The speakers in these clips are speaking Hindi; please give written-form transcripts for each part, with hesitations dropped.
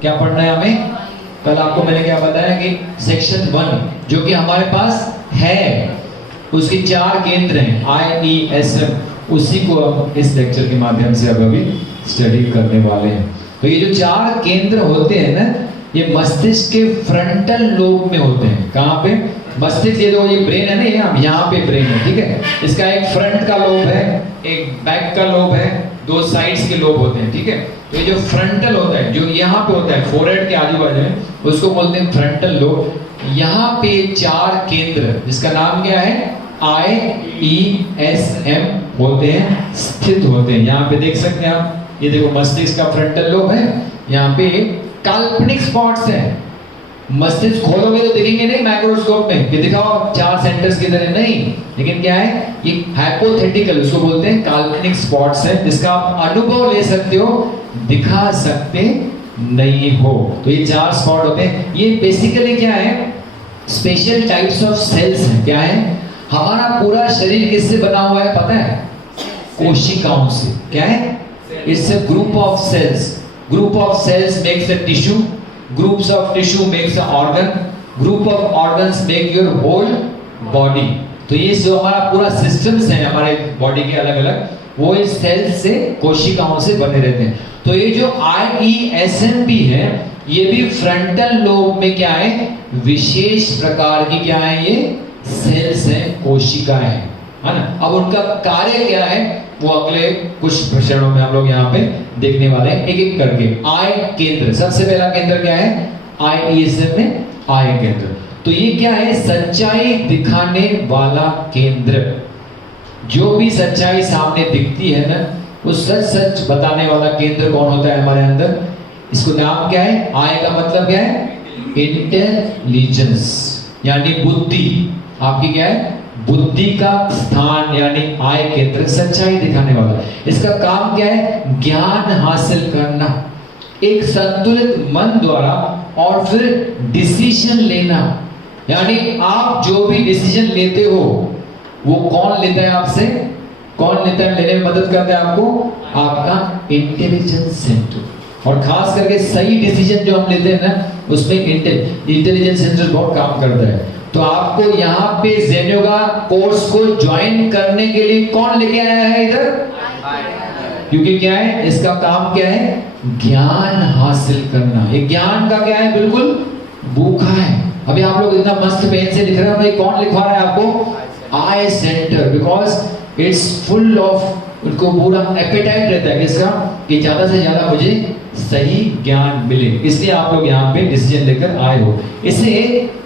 क्या पढ़ना है हमें? कल आपको मैंने क्या बताया कि सेक्शन 1 जो कि हमारे पास है, उसके 4 केंद्र हैं IESM, उसी को हम इस लेक्चर के माध्यम से अब अभी स्टडी करने वाले हैं। तो ये जो 4 केंद्र होते हैं ना, ये मस्तिष्क के फ्रंटल लोब में होते हैं। कहाँ पे? मस्तिष्क, ये जो ये ब्रेन है ना, यहाँ पे ब्रेन है, ठीक है। इसका एक फ्रंट का लोब है, एक बैक का लोब है, 2 साइड्स के लोब होते हैं, ठीक है। तो ये जो फ्रंटल होता है, जो यहाँ पे होता है फोरहेड के आजू बाजू में, उसको बोलते हैं फ्रंटल लोब। यहाँ पे 4 केंद्र जिसका नाम क्या है? IESM होते हैं, स्थित होते हैं। यहाँ पे देख सकते हैं आप, ये देखो मस्तिष्क का फ्रंटल लोब है, यहाँ पे काल्पनिक स्पॉट्स हैं। मस्तिष्क खोलोगे तो दिखेंगे नहीं माइक्रोस्कोप में कि दिखाओ 4 सेंटर्स किधर है, नहीं। लेकिन क्या है, ये हाइपोथेटिकल, उसको बोलते हैं काल्पनिक स्पॉट्स है, जिसका आप अनुभव ले सकते हो, दिखा सकते नहीं हो। तो ये 4 स्पॉट होते हैं। ये बेसिकली क्या है? स्पेशल टाइप्स ऑफ सेल्स हैं। क्या है? हमारा पूरा शरीर किससे बना हुआ है पता है? कोशिकाओं से। क्या है? It's a group of cells. Group of cells makes a tissue, groups of tissue makes a organ, group of organs make your whole body. तो ये जो हमारा पूरा सिस्टम्स है हमारे बॉडी के अलग अलग, वो इस सेल्स से, कोशिकाओं से बने रहते हैं। तो ये जो IESM भी है, ये भी फ्रंटल लोब में क्या है? विशेष प्रकार की क्या है? ये सेल्स हैं, कोशिकाएं हैं, है ना। अब उनका कार्य क्या है वो अगले कुछ क्षणों में हम लोग यहाँ पे देखने वाले हैं, एक एक करके। आई केंद्र, सबसे पहला केंद्र क्या है? IESM में आई केंद्र। तो ये क्या है? सच्चाई दिखाने वाला केंद्र। जो भी सच्चाई सामने दिखती है ना, वो सच सच बताने वाला केंद्र कौन होता है हमारे अंदर? इसको नाम क्या है? आई का मतलब क्या है? इंटेलिजेंस, यानी बुद्धि। आपकी क्या है? बुद्धि का स्थान, यानी आई केंद्र, सच्चाई दिखाने वाला। इसका काम क्या है? ज्ञान हासिल करना, एक संतुलित मन द्वारा, और फिर डिसीजन लेना। यानी आप जो भी डिसीजन लेते हो, वो कौन लेता है आपसे? कौन लेता है? लेने में मदद करता है आपको? आपका इंटेलिजेंस सेंटर। और खास करके सही डिसीजन जो हम लेते हैं ना, उसमें इंटेलिजेंस सेंटर बहुत काम करता है। तो आपको यहाँ पे ज़ेन योगा कोर्स को ज्वाइन करने के लिए कौन लेके आया है इधर? क्योंकि क्या है, इसका काम क्या है? ज्ञान हासिल करना। ये ज्ञान का क्या है? बिल्कुल भूखा है। अभी आप लोग इतना मस्त पेन से लिख रहे हो, भाई कौन लिखवा रहा है आपको? Eye centre, because it's full of, उनको पूरा एपेटाइट रहता है किसका? कि ज्यादा से ज्यादा मुझे सही ज्ञान मिले, इसलिए आप लोग यहाँ पे डिसीजन लेकर आए हो। इसे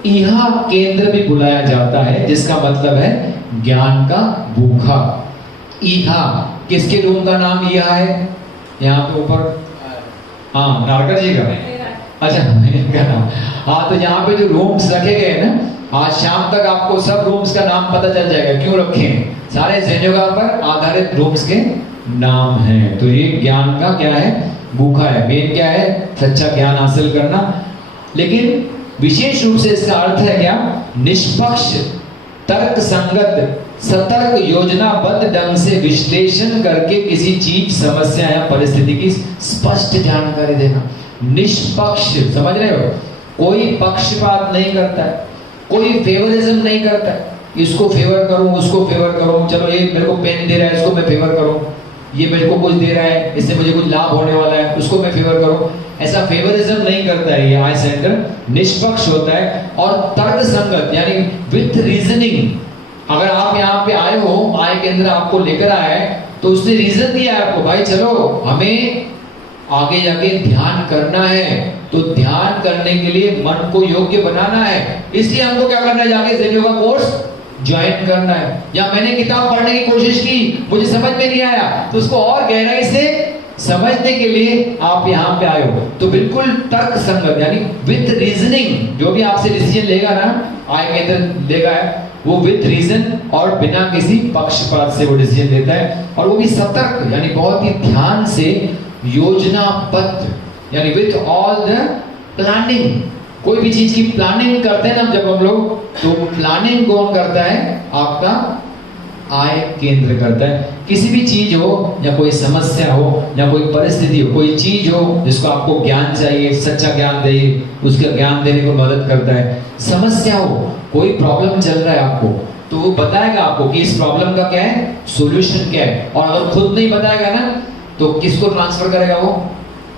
इहा केंद्र भी बुलाया जाता है, जिसका मतलब है ज्ञान का भूखा। इहा, किसके रूम का नाम इहा है? यहाँ पे ऊपर, हाँ नारकर जी का, अच्छा इनका नाम। हाँ, तो यहाँ पे जो रूम्स रखे गए हैं ना, आज शाम तक आपको सब रूम्स का नाम पता चल जाएगा क्यों रखे हैं। सारे ज़ेन योगा पर आधारित रूम्स के नाम हैं। तो ये ज्ञान का क्या है? भूखा है। मेन क्या है? सच्चा ज्ञान हासिल करना। लेकिन विशेष रूप से इसका अर्थ है क्या? निष्पक्ष, तर्क संगत, सतर्क, योजनाबद्ध ढंग से विश्लेषण करके किसी चीज, समस्या या परिस्थिति की स्पष्ट जानकारी देना। निष्पक्ष, समझ रहे हो? कोई पक्षपात नहीं करता है, कोई फेवरिज्म नहीं करता है, इसको फेवर करूं, उसको फेवर करूं, चलो ये मेरे को पेन दे रहा है, इसको मैं फेवर करूं, ये मेरे को कुछ दे रहा है, इससे मुझे कुछ लाभ होने वाला है, उसको मैं फेवर करूं। ऐसा फेवरिज्म नहीं करता है ये आई सेंटर। निष्पक्ष होता है और तर्क संगत, यानी विथ रीजनिंग। अगर आप यहाँ पे आए हो, आई केंद्र आपको लेकर आया है, तो उसने रीजन दिया है आपको, भाई चलो हमें आगे जाके ध्यान करना है, तो ध्यान करने के लिए मन को योग्य बनाना है, इसलिए हमको क्या करना है? जाके ज़ेन योगा कोर्स ज्वाइन करना है। या मैंने किताब पढ़ने की कोशिश की, मुझे समझ में नहीं आया, तो उसको और गहराई से समझने के लिए आप यहाँ पे आए हो। तो बिल्कुल तर्क संगत, यानी विथ रीजनिंग, जो भी आपसे डिसीजन लेगा ना, आई केंद्र लेगा है, वो विथ रीजन और बिना किसी पक्षपात से वो डिसीजन लेता है, और वो भी सतर्क, यानी बहुत ही ध्यान से, योजनाबद्ध, यानी विथ ऑल द प्लानिंग। कोई भी चीज की प्लानिंग करते हैं ना जब हम लोग, तो प्लानिंग कौन करता है? आपका आय केंद्र करता है। किसी भी चीज हो या कोई समस्या हो या कोई परिस्थिति हो, कोई चीज हो जिसको आपको ज्ञान चाहिए, सच्चा ज्ञान चाहिए, उसका ज्ञान देने को मदद करता है। समस्या हो, कोई प्रॉब्लम चल रहा है आपको, तो वो बताएगा आपको कि इस प्रॉब्लम का क्या है, सॉल्यूशन क्या है। और अगर खुद नहीं बताएगा ना, तो किसको ट्रांसफर करेगा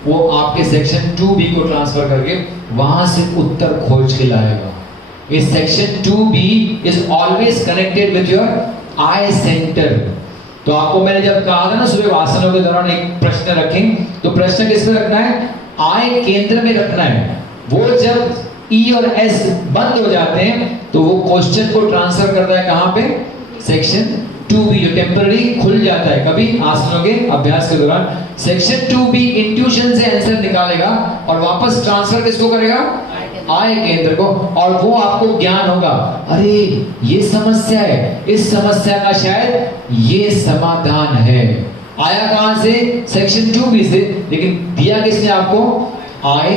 वो आपके सेक्शन 2B को ट्रांसफर करके वहां से उत्तर खोज के लाएगा। इस section 2B is always connected with your I centre. तो आपको मैंने जब कहा था ना सुबह आसनों के दौरान एक प्रश्न रखें, तो प्रश्न किस में रखना है, आई केंद्र में रखना है। वो जब E और S बंद हो जाते हैं तो वो क्वेश्चन को ट्रांसफर करता है कहां पे, सेक्शन 2B, जो टेम्पररी खुल जाता है कभी आसनों के अभ्यास के दौरान। सेक्शन 2B इंट्यूशन से आंसर निकालेगा और वापस ट्रांसफर किसको करेगा, आय केंद्र को। और वो आपको ज्ञान होगा, अरे ये समस्या है, इस समस्या का शायद ये समाधान है। आया कहां से, सेक्शन 2B से, लेकिन दिया किसने आपको, आय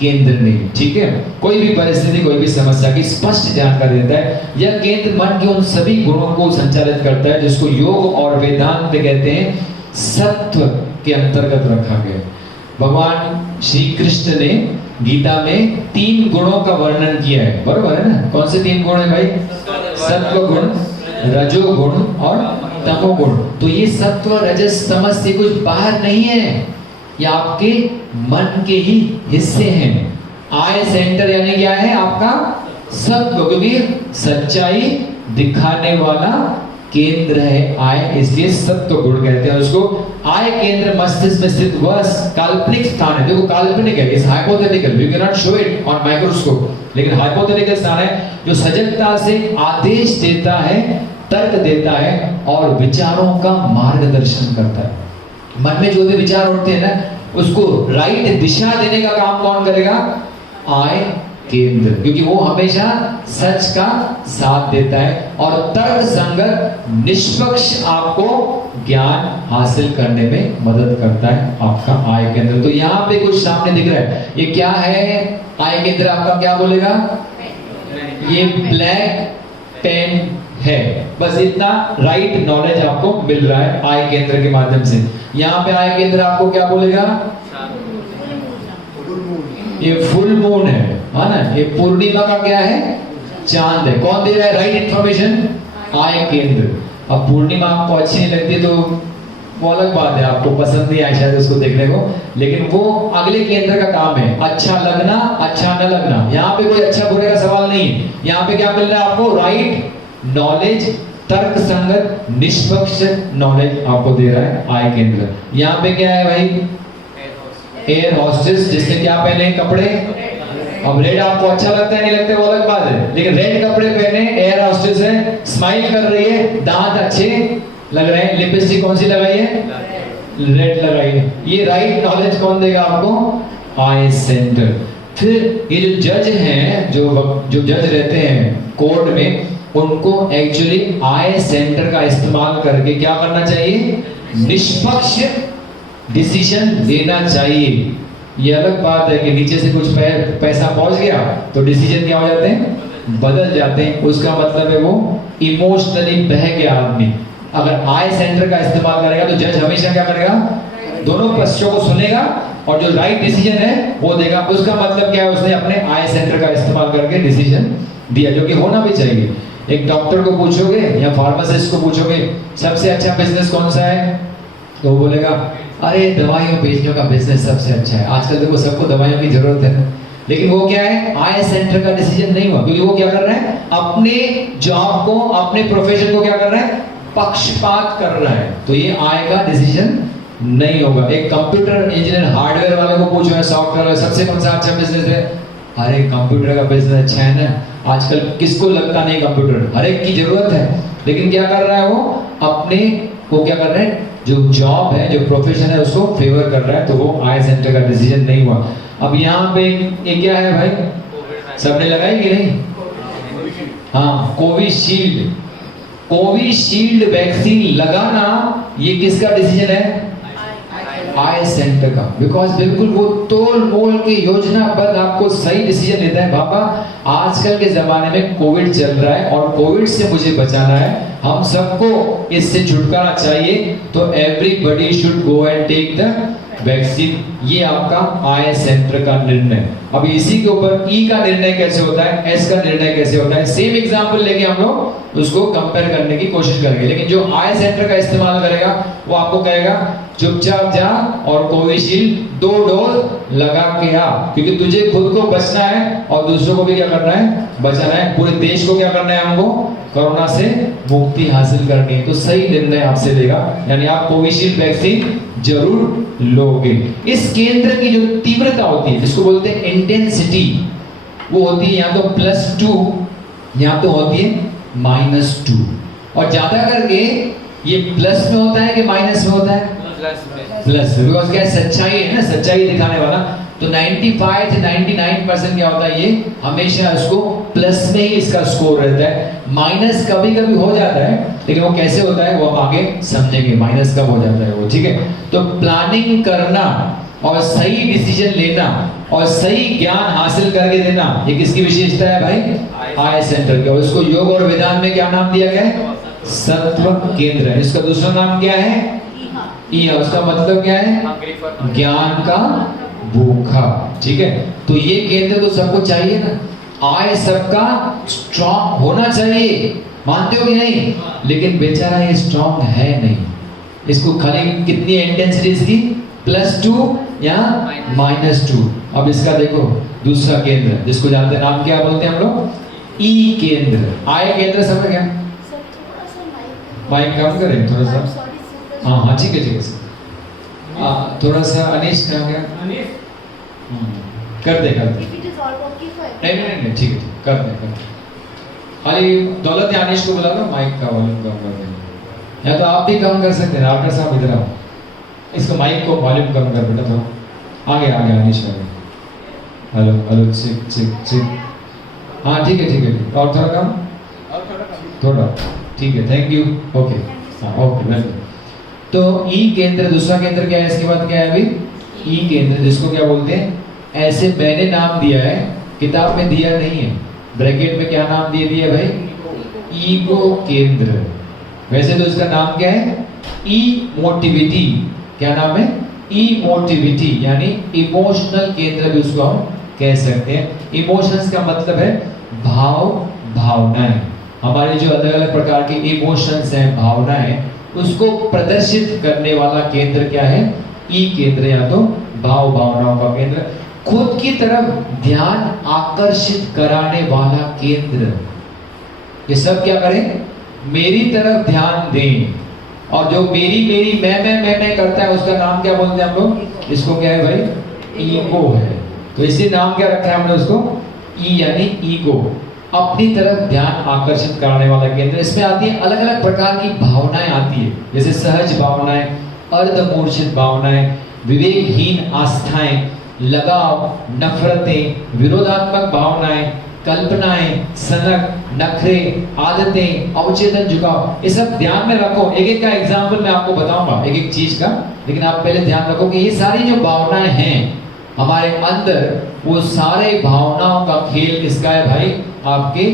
केंद्र ने। ठीक है, कोई भी परिस्थिति, कोई भी समस्या की स्पष्ट जानकारी देता है। यह केंद्र मन के उन सभी गुणों को संचालित करता है जिसको योग और वेदांत कहते हैं सत्व के अंतर्गत रखा गया। भगवान श्री कृष्ण ने गीता में 3 गुणों का वर्णन किया है, बरोबर है ना। कौन से 3 गुण है भाई, सत्व गुण, रजोगुण और तमोगुण। तो ये सत्व रजस तमस से कुछ बाहर नहीं है, ये आपके मन के ही हिस्से हैं। आय सेंटर यानी क्या है, आपका सत्व, क्योंकि सच्चाई दिखाने वाला केंद्र है आय, इसलिए सत्व गुण कहते हैं उसको। आय केंद्र मस्तिष्क में स्थित वह काल्पनिक स्थान है। देखो काल्पनिक है, इस hypothetical, we can not show it on microscope, लेकिन हाइपोथेटिकल स्थान है जो सजगता से आदेश देता है, तर्क देता है और विचारों का मार्गदर्शन करता है। मन में जो भी विचार उठते हैं ना, उसको राइट दिशा देने का काम कौन करेगा, आय केंद्र, क्योंकि वो हमेशा सच का साथ देता है और तर्क संगत निष्पक्ष आपको ज्ञान हासिल करने में मदद करता है आपका आय केंद्र। तो यहाँ पे कुछ सामने दिख रहा है, ये क्या है, आय केंद्र आपका क्या बोलेगा, ये ब्लैक पेन है। बस इतना राइट नॉलेज आपको मिल रहा है आय केंद्र के माध्यम से। यहाँ पे आय केंद्र आपको क्या बोलेगा, ये फुल मून है ना, ये पूर्णिमा का क्या है, चांद है। कौन दे रहा है राइट इंफॉर्मेशन, आय केंद्र। अब पूर्णिमा आपको अच्छी नहीं लगती तो वो अलग बात है, आपको पसंद नहीं आया शायद उसको देखने को, लेकिन वो अगले केंद्र का काम है, अच्छा लगना अच्छा न लगना। यहाँ पे कोई अच्छा बुरे का सवाल नहीं है, यहाँ पे क्या मिल रहा है आपको, राइट नॉलेज, तर्क संगत निष्पक्ष नॉलेज आपको दे रहा है आय केंद्र। यहाँ पे क्या है भाई, एयर होस्टेस, जिसने क्या पहने कपड़े, अब रेड आपको अच्छा लगता है नहीं लगता वो अलग बात है, लेकिन रेड कपड़े पहने एयर होस्टेस है, स्माइल कर रही है, दांत अच्छे लग रहे हैं, लिपस्टिक कौन सी लगाई है, रेड लगाई है। ये राइट नॉलेज कौन देगा आपको, आय सेंटर। फिर ये जो जज हैं, जो जज रहते हैं कोर्ट में, उनको एक्चुअली आय सेंटर का इस्तेमाल करके क्या करना चाहिए, निष्पक्ष डिसीजन लेना चाहिए। ये अलग बात है कि नीचे से कुछ पैसा पहुंच गया तो डिसीजन क्या हो जाते हैं, बदल जाते हैं। उसका मतलब है वो इमोशनली बह गया आदमी। अगर आय सेंटर का इस्तेमाल करेगा तो जज हमेशा क्या करेगा, दोनों पक्षों को सुनेगा और जो राइट डिसीजन है वो देगा। उसका मतलब क्या है, उसने अपने आय सेंटर का इस्तेमाल करके डिसीजन दिया, जो कि होना भी चाहिए। एक डॉक्टर को पूछोगे या फार्मासिस्ट को पूछोगे सबसे अच्छा बिजनेस कौन सा है, तो वो बोलेगा अरे दवाइयों बेचने का बिजनेस सबसे अच्छा है। आजकल देखो सबको दवाइयों की जरूरत है, लेकिन वो क्या है, आय सेंटर का डिसीजन नहीं हुआ, क्योंकि वो क्या कर रहा है, अपने जॉब को, अपने प्रोफेशन को क्या कर रहा है, पक्षपात कर रहा है। तो ये आय का डिसीजन नहीं होगा। एक कंप्यूटर इंजीनियर हार्डवेयर वाले को पूछो, सॉफ्टवेयर वाले, सबसे कौन सा अच्छा बिजनेस है, अरे कंप्यूटर का बिजनेस अच्छा है ना। आजकल किसको लगता नहीं कंप्यूटर, हर एक की जरूरत है, लेकिन क्या कर रहा है वो, अपने को क्या कर रहा है, जो जॉब है, जो प्रोफेशन है, उसको फेवर कर रहा है। तो वो आय सेंटर का डिसीजन नहीं हुआ। अब यहाँ पे एक क्या है भाई, सबने लगाई कि नहीं, हाँ, कोविशील्ड। कोविशील्ड वैक्सीन लगाना ये किसका डिसीजन है, आई सेंटर का, बिकॉज बिल्कुल वो तोल मोल के योजनाबद्ध आपको सही डिसीजन लेता है। बाबा आजकल के जमाने में कोविड चल रहा है और कोविड से मुझे बचाना है, हम सबको इससे छुटकारा चाहिए, तो everybody should go and take the vaccine. ये आपका आई सेंटर का निर्णय। अब इसी के ऊपर ई का निर्णय कैसे होता है, एस का निर्णय कैसे होता है, सेम एग्जांपल लेके हम लोग उसको कंपेयर करने की कोशिश करेंगे। लेकिन जो आई सेंटर का इस्तेमाल करेगा वो आपको कहेगा चुपचाप जा और कोविशील्ड 2 डोज लगा के आ, क्योंकि तुझे खुद को बचना है और दूसरों को भी क्या करना है, बचाना है। पूरे देश को क्या करना है, हमको कोरोना से मुक्ति हासिल करनी है। तो सही निर्णय आपसे लेगा, यानी आप कोविशील्ड वैक्सीन जरूर लोगे। इस केंद्र की जो तीव्रता होती है, जिसको बोलते हैं इंटेंसिटी, वो होती है या तो +2 या तो होती है -2। और ज्यादा करके ये प्लस में होता है कि माइनस में होता है, प्लस में, बिकॉज क्या सच्चाई है ना, सच्चाई दिखाने वाला। तो 95 से 99% क्या होता है, ये हमेशा इसको प्लस में ही इसका स्कोर रहता है। माइनस कभी कभी हो जाता है, लेकिन वो कैसे होता है वो हम आगे समझेंगे, माइनस कब हो जाता है वो, ठीक है। तो प्लानिंग करना और सही डिसीजन लेना और सही ज्ञान हासिल करके देना, ये किसकी विशेषता है भाई, आई सेंटर की। और इसको योग और वेदांत में क्या नाम दिया गया है, सत्व केंद्र है। इसका दूसरा नाम क्या है, ईहा। उसका मतलब क्या है, ज्ञान का भूखा, ठीक है। तो ये केंद्र तो सबको चाहिए ना, आई सबका स्ट्रॉन्ग होना चाहिए, मानते हो कि नहीं। लेकिन बेचारा ये स्ट्रॉन्ग है नहीं, इसको खाली कितनी इंटेंसिटी इसकी, +2 या -2। अब इसका देखो दूसरा केंद्र, जिसको जानते हैं, नाम क्या बोलते हैं हम लोग, ई केंद्र। आई केंद्र समझ गया, माइक कम करें थोड़ा सा, हाँ हाँ ठीक है ठीक है। थोड़ा सा अनीश क्या हो गया, कर दे नहीं नहीं नहीं ठीक है कर दे। खाली दौलत या अनीश को बुला लो, माइक का वॉल्यूम कम कर दे, या तो आप भी कम कर सकते हैं। डॉक्टर साहब इधर आओ, इसको माइक को वॉल्यूम कम कर बेटा थोड़ा, आगे आगे अनीश आगे। Hello hello check check check, हाँ ठीक है ठीक है। और थोड़ा कम, थोड़ा ठीक है, थैंक यू, ओके हाँ ओके वेलकम। तो ई केंद्र, दूसरा केंद्र क्या है, इसके बाद क्या है अभी, ई केंद्र, जिसको क्या बोलते हैं, ऐसे मैंने नाम दिया है, किताब में दिया नहीं है, ब्रैकेट में क्या नाम दे दिया भाई, ईगो केंद्र। वैसे तो इसका नाम क्या है, इमोटिविटी। क्या नाम है, इमोटिविटी, यानी इमोशनल केंद्र भी उसको हम कह सकते हैं। इमोशंस का मतलब है भाव, भावनाएं। हमारे जो अलग अलग प्रकार के इमोशंस हैं, भावनाएं, उसको प्रदर्शित करने वाला केंद्र क्या है, ई केंद्र, या तो भाव भावनाओं का केंद्र। खुद की तरफ ध्यान आकर्षित कराने वाला केंद्र। ये सब क्या करें, मेरी तरफ ध्यान दें। और जो मेरी मेरी मैं करता है, उसका नाम क्या बोलते हैं हम लोग, इसको क्या है भाई, ईगो है। तो इसी नाम क्या रखा है हमने उसको, ई यानी ईगो, अपनी तरफ ध्यान आकर्षित करने वाला केंद्र। इसमें आती है अलग अलग प्रकार की भावनाएं आती है, जैसे सहज भावनाएं, अर्धमूर्छित भावनाएं, विवेकहीन आस्थाएं, लगाव, नफरतें, विरोधात्मक भावनाएं, कल्पनाएं, सनक, नखरे, आदतें, अवचेतन झुकाव। ये सब ध्यान में रखो। एक एक का एग्जाम्पल मैं आपको बताऊंगा एक एक चीज का, लेकिन आप पहले ध्यान रखो कि ये सारी जो भावनाएं हैं हमारे अंदर, वो सारे भावनाओं का खेल किसका है भाई, आपके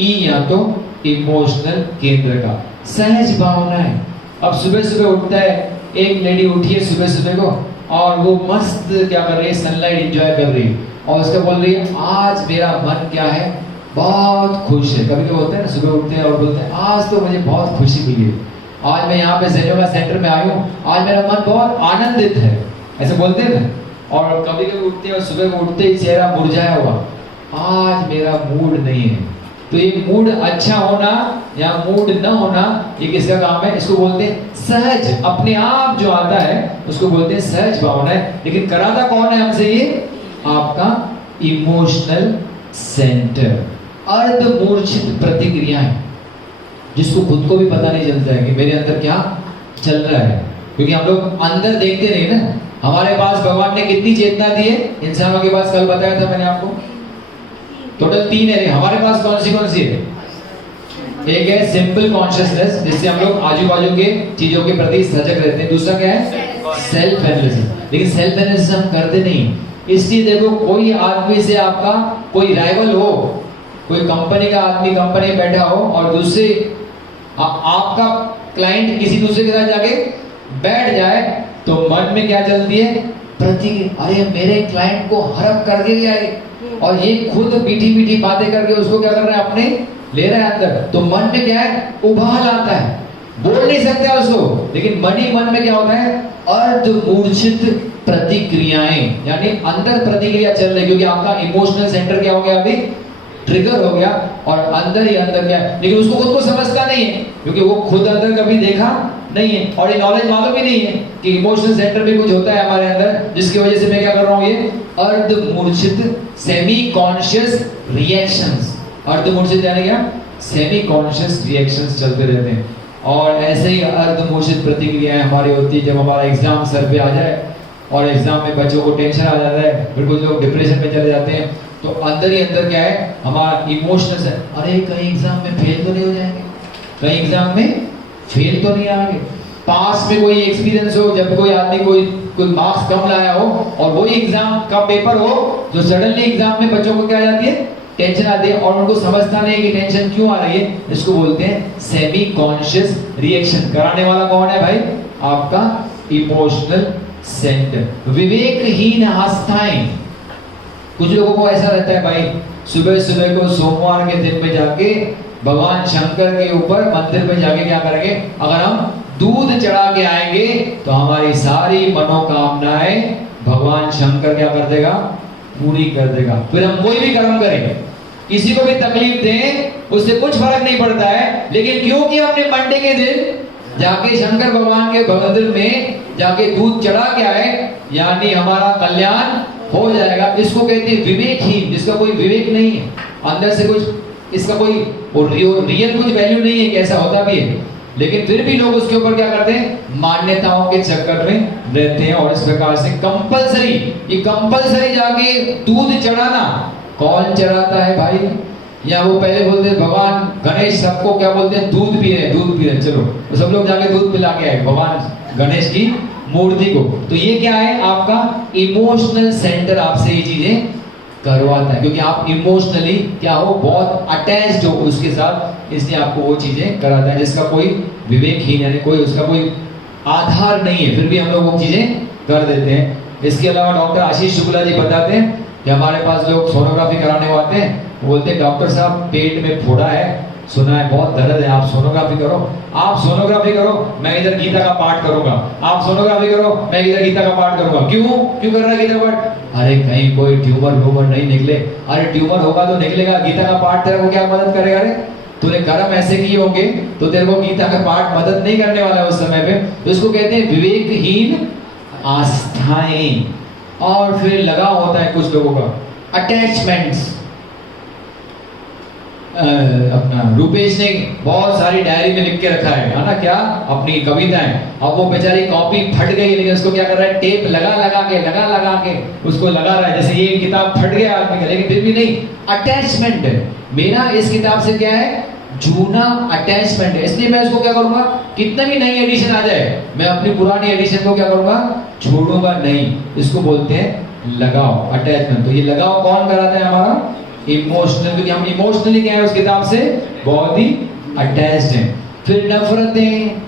ई या तो इमोशनल केंद्र का। सहज भावनाएं, अब सुबह सुबह उठता है, एक लेडी उठी है सुबह सुबह को और वो मस्त क्या कर रही है, सनलाइट एंजॉय कर रही है, और उसका बोल रही है आज मेरा मन क्या है, बहुत खुश है। कभी कभी होता है ना, सुबह उठते हैं और बोलते हैं आज तो मुझे बहुत खुशी मिली है, आज मैं यहाँ पे जेनोवा सेंटर में आई हूँ, आज मेरा मन बहुत आनंदित है, ऐसे बोलते हैं ना। और कभी कभी उठते हैं और सुबह को उठते ही चेहरा मुरझाया हुआ, आज मेरा मूड नहीं है। तो ये मूड अच्छा होना या मूड न होना, ये किसका काम है, इसको बोलते हैं सहज, अपने आप जो आता है उसको बोलते हैं सहज भावना है। लेकिन कराता कौन है हमसे, ये आपका इमोशनल सेंटर। अर्धमूर्छित प्रतिक्रियाएं, जिसको खुद को भी पता नहीं चलता है कि मेरे अंदर क्या चल रहा है, क्योंकि हम लोग अंदर देखते नहीं ना। हमारे पास भगवान ने कितनी चेतना दी है इंसानों के पास, कल बताया था मैंने आपको, टोटल 3 है। हमारे पास कौन सी है, एक है सिंपल कॉन्शियसनेस, जिससे हम लोग आजू बाजू के चीजों के प्रति सजग रहते हैं। दूसरा क्या है, सेल्फ एनालिसिस। लेकिन सेल्फ एनालिसिस हम करते नहीं, इसलिए देखो कोई आदमी से आपका कोई राइवल हो, कोई कंपनी का आदमी कंपनी में बैठा हो और दूसरे आपका क्लाइंट किसी दूसरे के साथ जाके बैठ जाए तो मन में क्या चलती है? प्रतिक्रिया, अरे मेरे क्लाइंट को हड़प करके भी आए, और ये खुद मीठी मीठी बातें करके उसको क्या कर रहे हैं? अपने ले रहे हैं अंदर। तो मन में क्या है? उबाल आता है, बोल नहीं सकते उसको, लेकिन मन ही मन में क्या होता है? अर्धमूर्छित प्रतिक्रियाएं, यानी अंदर प्रतिक्रिया चल रही, क्योंकि आपका इमोशनल सेंटर क्या हो गया? अभी ट्रिगर हो गया और अंदर ही अंदर क्या है, लेकिन उसको खुद को समझता नहीं है, क्योंकि वो खुद अंदर कभी देखा नहीं है और ये नॉलेज मालूम ही नहीं है कि इमोशनल सेंटर में कुछ होता है हमारे अंदर, जिसकी वजह से मैं क्या कर रहा हूँ? ये अर्धमूर्छित सेमी कॉन्शियस रिएक्शंस, अर्धमूर्छित यानी क्या? सेमी कॉन्शियस रिएक्शंस चलते रहते हैं। और ऐसे ही अर्धमूर्छित प्रतिक्रियाएं हमारी होती है जब हमारा एग्जाम सर पे आ जाए और एग्जाम में बच्चों को टेंशन आ जाता है, फिर कुछ लोग डिप्रेशन में चले जाते हैं, तो अंदर ही अंदर क्या है? हमारा इमोशनल है, अरे कहीं एग्जाम में फेल तो नहीं हो जाएंगे, कहीं एग्जाम में फेल तो नहीं आएंगे। पास में कोई एक्सपीरियंस हो, जब कोई आदमी कोई मार्क्स कम लाया हो और वही एग्जाम का पेपर हो, जो सडनली एग्जाम में बच्चों को क्या आ जाती है? टेंशन आती है, और उनको समझता नहीं है कि टेंशन क्यों आ रही है। इसको बोलते हैं सेमी कॉन्शियस रिएक्शन। कराने वाला कौन है भाई? आपका इमोशनल सेंटर। विवेकहीन आस्थाएं, कुछ लोगों को ऐसा रहता है भाई, सुबह सुबह को सोमवार के दिन में जाके भगवान शंकर के ऊपर मंदिर में जाके क्या करेंगे? अगर हम दूध चढ़ा के आएंगे तो हमारी सारी मनोकामनाएं भगवान शंकर क्या कर देगा? पूरी कर देगा। फिर हम कोई भी कर्म करें, किसी को भी तकलीफ दें, उससे कुछ फर्क नहीं पड़ता है, लेकिन क्योंकि हमने मंडे के दिन जाके शंकर भगवान के मंदिर में जाके दूध चढ़ा के आए, यानी हमारा कल्याण हो जाएगा। इसको कहते हैं विवेकहीन, जिसका कोई विवेक नहीं है, अंदर से कुछ इसका कोई रियल कुछ वैल्यू नहीं है कि ऐसा होता भी है, लेकिन फिर भी लोग उसके ऊपर क्या करते हैं? मान्यताओं के चक्कर में रहते हैं। और इस प्रकार से कंपलसरी, ये कंपलसरी जाके दूध चढ़ाना, कौन चढ़ाता है भाई? या वो पहले बोलते हैं भगवान गणेश सबको क्या बोलते हैं? दूध पी रहे, दूध पी रहे, चलो तो सब लोग जाके दूध पिला के आए भगवान गणेश की मूर्ति को। तो ये क्या है? आपका इमोशनल सेंटर आपसे ये चीजें करवाता है, क्योंकि आप इमोशनली क्या हो? बहुत अटैच्ड हो उसके साथ, इसलिए आपको वो चीजें कराता है जिसका कोई विवेकहीन, यानी कोई उसका कोई आधार नहीं है, फिर भी हम लोग वो चीजें कर देते हैं। इसके अलावा डॉक्टर आशीष शुक्ला जी बताते हैं कि हमारे पास लोग सोनोग्राफी कराने को आते हैं, बोलते हैं डॉक्टर साहब पेट में फोड़ा है, सुना है बहुत दर्द है, आप सोनोग्राफी करो, आप सोनोग्राफी करो, मैं इधर गीता का पाठ करूंगा, आप सोनोग्राफी करो, मैं इधर गीता का पाठ करूंगा। क्यों क्यों कर रहा है गीता का पाठ? अरे कहीं कोई ट्यूमर नहीं निकले। अरे ट्यूमर होगा तो निकलेगा, गीता का पाठ तेरे को क्या मदद करेगा? अरे तूने कर्म ऐसे किए होंगे तो तेरे को गीता का पाठ मदद नहीं करने वाला है उस समय पे। तो इसको कहते हैं विवेकहीन आस्थाएं। और फिर लगाव होता है कुछ लोगों का, अटैचमेंट्स। अपना रूपेश ने बहुत सारी डायरी में लिख के रखा है ना, क्या? अपनी कविताएं। अब वो बेचारी कॉपी फट गई, लेकिन उसको क्या कर रहा है? टेप लगा के उसको लगा रहा है, जैसे ये किताब फट गया आदमी का, लेकिन फिर भी नहीं, अटैचमेंट है। मेरा इस किताब से क्या है? जूना अटैचमेंट है, इसलिए मैं इसको क्या करूंगा? कितना भी नई एडिशन आ जाए, मैं अपनी पुरानी एडिशन को क्या करूंगा? छोड़ूंगा नहीं। इसको बोलते हैं लगाव, अटैचमेंट। तो ये लगाव कौन कराता है? हमारा इमोशनल, क्योंकि हम इमोशनली क्या है उस किताब से बहुत ही अटैच्ड हैं। फिर नफरतें,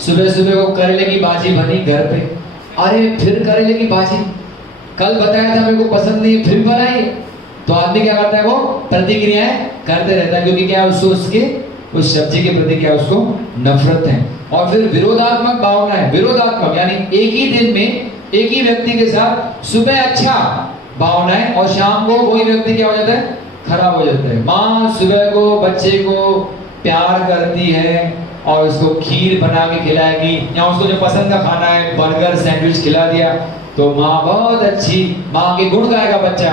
सुबह सुबह को करेले की भाजी बनी घर पे, अरे फिर करेले की भाजी, कल बताया था मेरे को पसंद नहीं है, फिर बनाई। तो आदमी क्या करता है? वो प्रतिक्रियाएं करते रहता है, क्योंकि क्या उसको उसके उस सब्जी के प्रति क्या उसको नफरत है। और फिर विरोधात्मक भावना है, विरोधात्मक यानी एक ही दिन में एक ही व्यक्ति के साथ सुबह अच्छा भावनाएं और शाम को वही व्यक्ति क्या हो जाता है? खराब हो जाता है। माँ सुबह को बच्चे को प्यार करती है और उसको खीर बना के खिलाएगी, या उसको जो पसंद का खाना है बर्गर सैंडविच खिला दिया तो माँ बहुत अच्छी, माँ के गुण गाएगा बच्चा।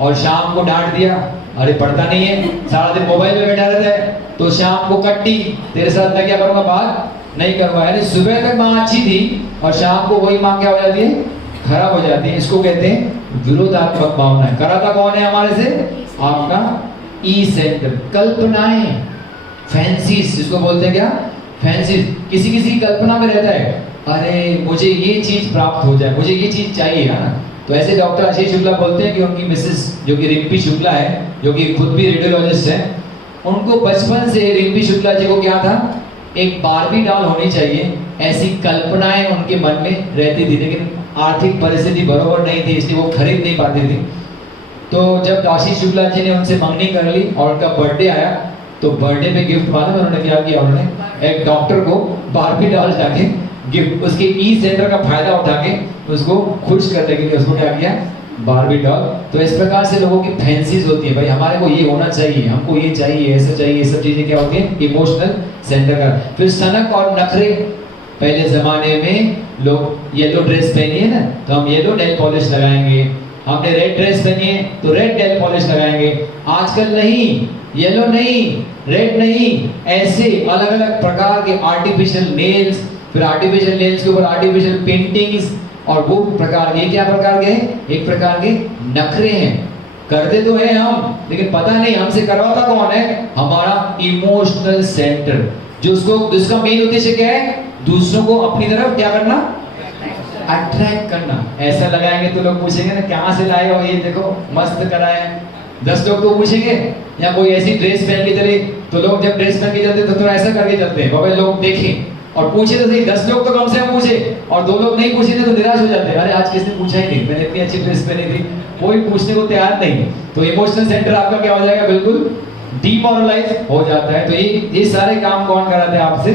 और शाम को डांट दिया, अरे पढ़ता नहीं है, सारा दिन मोबाइल में बैठा रहता है, तो शाम को कट्टी, तेरे साथ मैं क्या करूंगा? बात नहीं करूंगा। यानी सुबह तक माँ अच्छी थी और शाम को वही माँ क्या हो जाती है? खराब हो जाती है। इसको कहते हैं विरोधात्मक भावनाएं। कराता कौन है हमारे से? आपका ई सेंटर। कल्पनाएं, फैंसीज, जिसको बोलते हैं क्या? फैंसीज। किसी किसी कल्पना में रहता है, अरे मुझे ये चीज प्राप्त हो जाए, मुझे ये चीज चाहिए, है ना। तो ऐसे डॉक्टर आशीष शुक्ला बोलते हैं कि उनकी मिसेस जो कि रिम्पी शुक्ला है, जो कि खुद भी रेडियोलॉजिस्ट है, उनको बचपन से रिम्पी शुक्ला जी को क्या था, एक बारबी डॉल होनी चाहिए, ऐसी कल्पनाएं उनके मन में रहती थी। लेकिन आर्थिक परिस्थिति बराबर नहीं थी, इसलिए वो खरीद नहीं पाती थी। तो जब आशीष शुक्ला जी ने उनसे मंगनी कर ली और उनका बर्थडे आया, तो बर्थडे पे गिफ्ट मालूम है उन्होंने क्या किया, उन्होंने एक डॉक्टर को बारबी डॉल जाके गिफ्ट, उसके ई सेंटर का फायदा उठा के उसको खुश करने के लिए उसको क्या किया, बारबी डॉल। तो इस प्रकार से लोगों की फैंसीज होती है, भाई हमारे को ये होना चाहिए, हमको ये चाहिए, ऐसा चाहिए, ये सब चीजें क्या होती है, इमोशनल सेंटर का। फिर सनक और नखरे, पहले जमाने में लोग येलो ड्रेस पहनी है ना, तो हम येलो नेल पॉलिश लगाएंगे, हमने रेड ड्रेस पहनी है तो रेड नेल पॉलिश लगाएंगे। आजकल नहीं, येलो नहीं, रेड नहीं, ऐसे अलग अलग प्रकार के आर्टिफिशियल नेल्स, फिर आर्टिफिशियल नेल्स के ऊपर आर्टिफिशियल पेंटिंग्स, और वो प्रकार के, क्या प्रकार के हैं, एक प्रकार के नखरे हैं। करते तो हैं हम, लेकिन पता नहीं हमसे करवाता कौन है, हमारा इमोशनल सेंटर, जो उसको, जिसका मेन उद्देश्य क्या है, दूसरों को अपनी तरफ क्या करना, अट्रैक्ट करना। ऐसा लगाएंगे तो लोग पूछेंगे ना, कहाँ से लाए हो ये, देखो मस्त कराए। 10 लोग तो पूछेंगे, या कोई ऐसी ड्रेस पहन के चले, तो लोग जब ड्रेस पहन के चलते तो थोड़ा ऐसा करके चलते हैं, बाबा लोग देखें, और पूछे तो सही, 10 लोग तो कम से कम पूछे, और 2 लोग नहीं पूछे तो निराश हो जाते हैं, अरे आज किसने पूछा ही नहीं, मैंने इतनी अच्छी ड्रेस पहनी थी, कोई पूछने को तैयार नहीं। तो इमोशनल सेंटर आपका क्या हो जाएगा, बिल्कुल डिमोरलाइज हो जाता है। तो ये सारे काम कौन कराते हैं आपसे,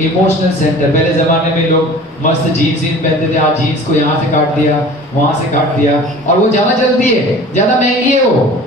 इमोशनल सेंटर। पहले जमाने में लोग मस्त जीन्स पहनते थे, आज जीन्स को यहाँ से काट दिया, वहां से काट दिया, और वो ज्यादा चलती है, ज्यादा महंगी है वो,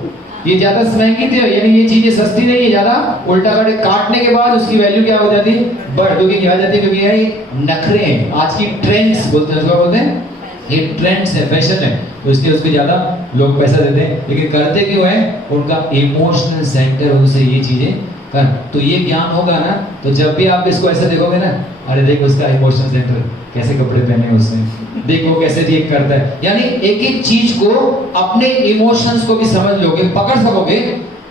ये ज्यादा महंगी थी, यानी ये चीजें सस्ती नहीं है, ज्यादा उल्टा काटने के बाद उसकी वैल्यू क्या हो जाती है, बढ़, क्योंकि क्या हो जाती है, क्योंकि ये नखरे हैं, आज की ट्रेंड्स बोलते हैं, बोलते हैं ये ट्रेंड्स है, फैशन है, तो इसलिए उसको ज्यादा लोग पैसा देते हैं। लेकिन करते क्यों है, उनका इमोशनल सेंटर उनसे ये चीजें कर। तो ये ज्ञान होगा ना, तो जब भी आप इसको ऐसे देखोगे ना, अरे देखो उसका इमोशनल सेंटर, कैसे कपड़े पहने उसने, देखो कैसे रिएक्ट करता है, यानी एक एक चीज को, अपने इमोशंस को भी समझ लोगे, पकड़ सकोगे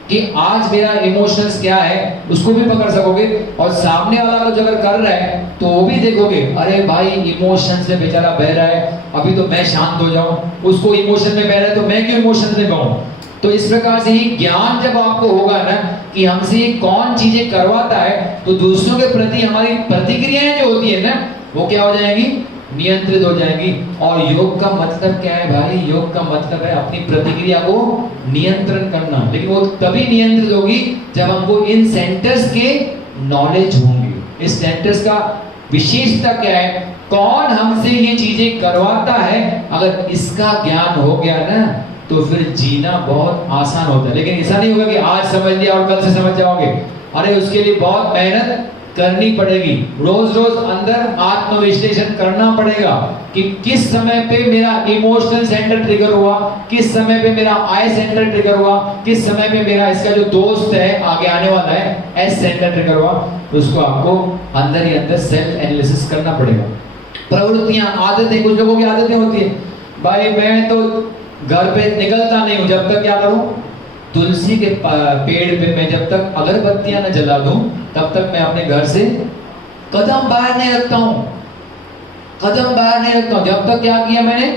कि आज मेरा इमोशंस क्या है, उसको भी पकड़ सकोगे, और सामने वाला को अगर कर रहा है तो वो भी देखोगे, अरे भाई इमोशंस में बेचारा बह रहा है, अभी तो मैं शांत हो जाऊं, उसको इमोशन में बह रहा है तो मैं क्यों इमोशन में बहूं। तो इस प्रकार से ही ज्ञान जब आपको होगा ना कि हमसे कौन चीजें करवाता है, तो दूसरों के प्रति हमारी प्रतिक्रियाएं जो होती है ना, वो क्या हो जाएंगी, नियंत्रित हो जाएंगी। और योग का मतलब क्या है भाई, योग का मतलब है अपनी प्रतिक्रिया को नियंत्रण करना, लेकिन वो तभी नियंत्रित होगी जब हमको इन सेंटर्स के नॉलेज होंगे। इस सेंटर्स का विशेषता क्या है, कौन हमसे ये चीजें करवाता है, अगर इसका ज्ञान हो गया ना, तो फिर जीना बहुत आसान होता है। लेकिन ऐसा नहीं होगा कि आज समझ लिया और कल से समझ जाओगे, अरे उसके लिए बहुत मेहनत करनी पड़ेगी, रोज रोज अंदर आत्मविश्लेषण करना पड़ेगा कि किस समय पे मेरा इमोशनल सेंटर ट्रिगर हुआ, किस समय पे मेरा आई सेंटर ट्रिगर हुआ, किस समय पे मेरा इसका जो दोस्त है आगे आने वाला है एस सेंटर ट्रिगर हुआ। तो उसको आपको अंदर ही अंदर सेल्फ एनालिसिस करना पड़ेगा। प्रवृत्तियां, आदतें, कुछ लोगों की आदतें होती है, भाई मैं तो घर पे निकलता नहीं हूं जब तक क्या करूं, तुलसी के पेड़ पे मैं जब तक अगरबत्तियां न जला दूं तब तक मैं अपने घर से कदम बाहर नहीं रखता हूं, कदम बाहर नहीं रखता हूं। जब तक क्या किया मैंने,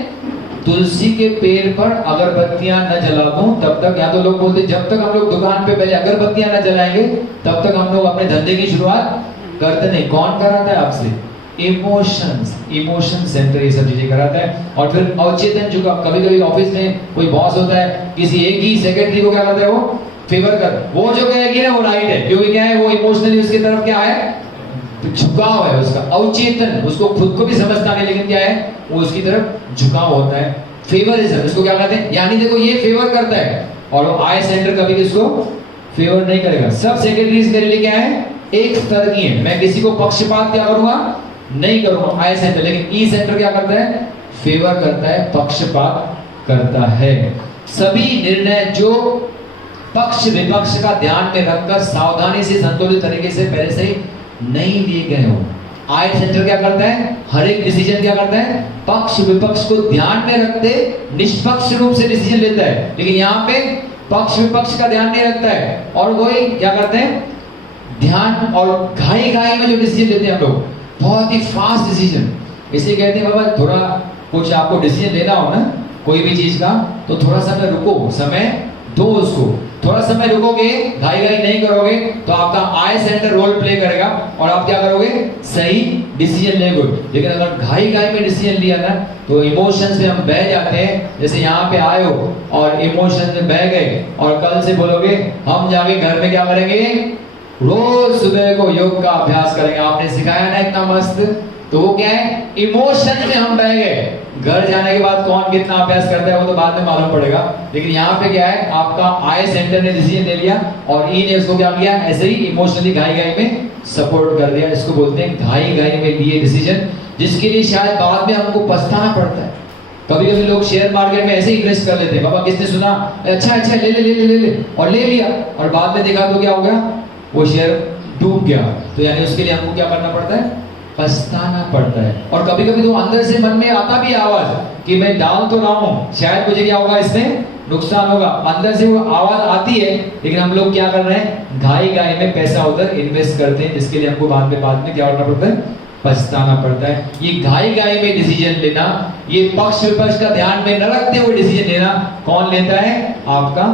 तुलसी के पेड़ पर अगरबत्तियां न जला दूं तब तक, या तो लोग बोलते जब तक हम लोग दुकान पे पहले अगरबत्तियां न जलाएंगे तब तक हम लोग अपने धंधे की शुरुआत करते नहीं। कौन कराता है आपसे, इमोशंस, इमोशन सेंटर ये सब चीजें कराता है। और फिर अवचेतन झुकाव, कभी कभी ऑफिस में कोई बॉस होता है, किसी एक ही सेक्रेटरी को क्या करता है, वो फेवर कर, वो जो कहेगी ना वो राइट है, क्योंकि क्या है, वो इमोशनली उसकी तरफ क्या है, झुकाव है उसका, अवचेतन, उसको खुद को भी समझता नहीं, लेकिन क्या है, वो उसकी तरफ झुकाव होता है, फेवरिज्म, इसको क्या कहते हैं, यानी देखो ये फेवर करता है, और वो आई सेंटर कभी किसको फेवर नहीं करेगा। सब सेक्रेटरीज मेरे लिए क्या है, एक स्तर की है, मैं किसी को पक्षपात क्या करूंगा, नहीं करूंगा, आई सेंटर। लेकिन ई सेंटर क्या करता है, फेवर करता है, पक्षपात करता है। सभी निर्णय जो पक्ष विपक्ष का ध्यान में रखकर सावधानी से संतुलित तरीके से पहले से ही नहीं लिए गए हो। आई सेंटर क्या करता है, हर एक डिसीजन क्या करता है, पक्ष विपक्ष को ध्यान में रखते निष्पक्ष रूप से डिसीजन लेता है। लेकिन यहाँ पे पक्ष विपक्ष का ध्यान नहीं रखता है, और वही क्या करते हैं, ध्यान और घाई घाई में जो डिसीजन लेते हैं हम लोग, बहुत ही फास्ट डिसीजन, इसे कहते हैं बाबा थोड़ा कुछ आपको डिसीजन लेना हो ना कोई भी चीज का, तो थोड़ा समय रुको, समय दो उसको। थोड़ा समय रुकोगे, घाई घाई नहीं करोगे, तो आपका आई सेंटर रोल प्ले करेगा और आप क्या करोगे, सही डिसीजन लेंगे। लेकिन अगर घाई घाई में डिसीजन लिया ना, तो इमोशंस में हम बह जाते हैं। जैसे यहाँ पे आए हो और इमोशंस में बह गए, और कल से बोलोगे हम जाके घर में क्या करेंगे, रोज सुबह को योग का अभ्यास करेंगे, आपने सिखाया ना इतना मस्त। तो वो क्या है, इमोशन में हम बह गए। घर जाने के बाद कौन कितना अभ्यास करता है वो तो बाद में मालूम पड़ेगा, लेकिन यहाँ पे क्या है, आपका आई सेंटर ने डिसीजन ले लिया और ई ने उसको क्या किया, ऐसे ही इमोशनली घाई घाई में सपोर्ट कर दिया। इसको बोलते हैं घाई घाई में लिए डिसीजन, जिसके लिए शायद बाद में हमको पछताना पड़ता है। कभी कभी लोग शेयर मार्केट में ऐसे ही इन्वेस्ट कर लेते हैं, बाबा किसने सुना, अच्छा अच्छा ले ले ले ले ले ले और ले लिया, और बाद में देखा तो क्या हो गया, वो शेयर डूब गया। तो यानी उसके लिए हमको क्या करना पड़ता है, पछताना पड़ता है। और कभी कभी तो अंदर से मन में आता भी आवाज कि मैं डाल तो रहा हूं, शायद मुझे क्या होगा, इसमें नुकसान होगा, अंदर से वो आवाज आती है। लेकिन हम लोग क्या कर रहे हैं, घाई घाई में पैसा उधर इन्वेस्ट करते हैं, जिसके लिए हमको बाद में क्या करना पड़ता है, पछताना पड़ता है। ये घाई घाई में डिसीजन लेना, ये पक्ष विपक्ष का ध्यान में न रखते हुए डिसीजन लेना कौन लेता है, आपका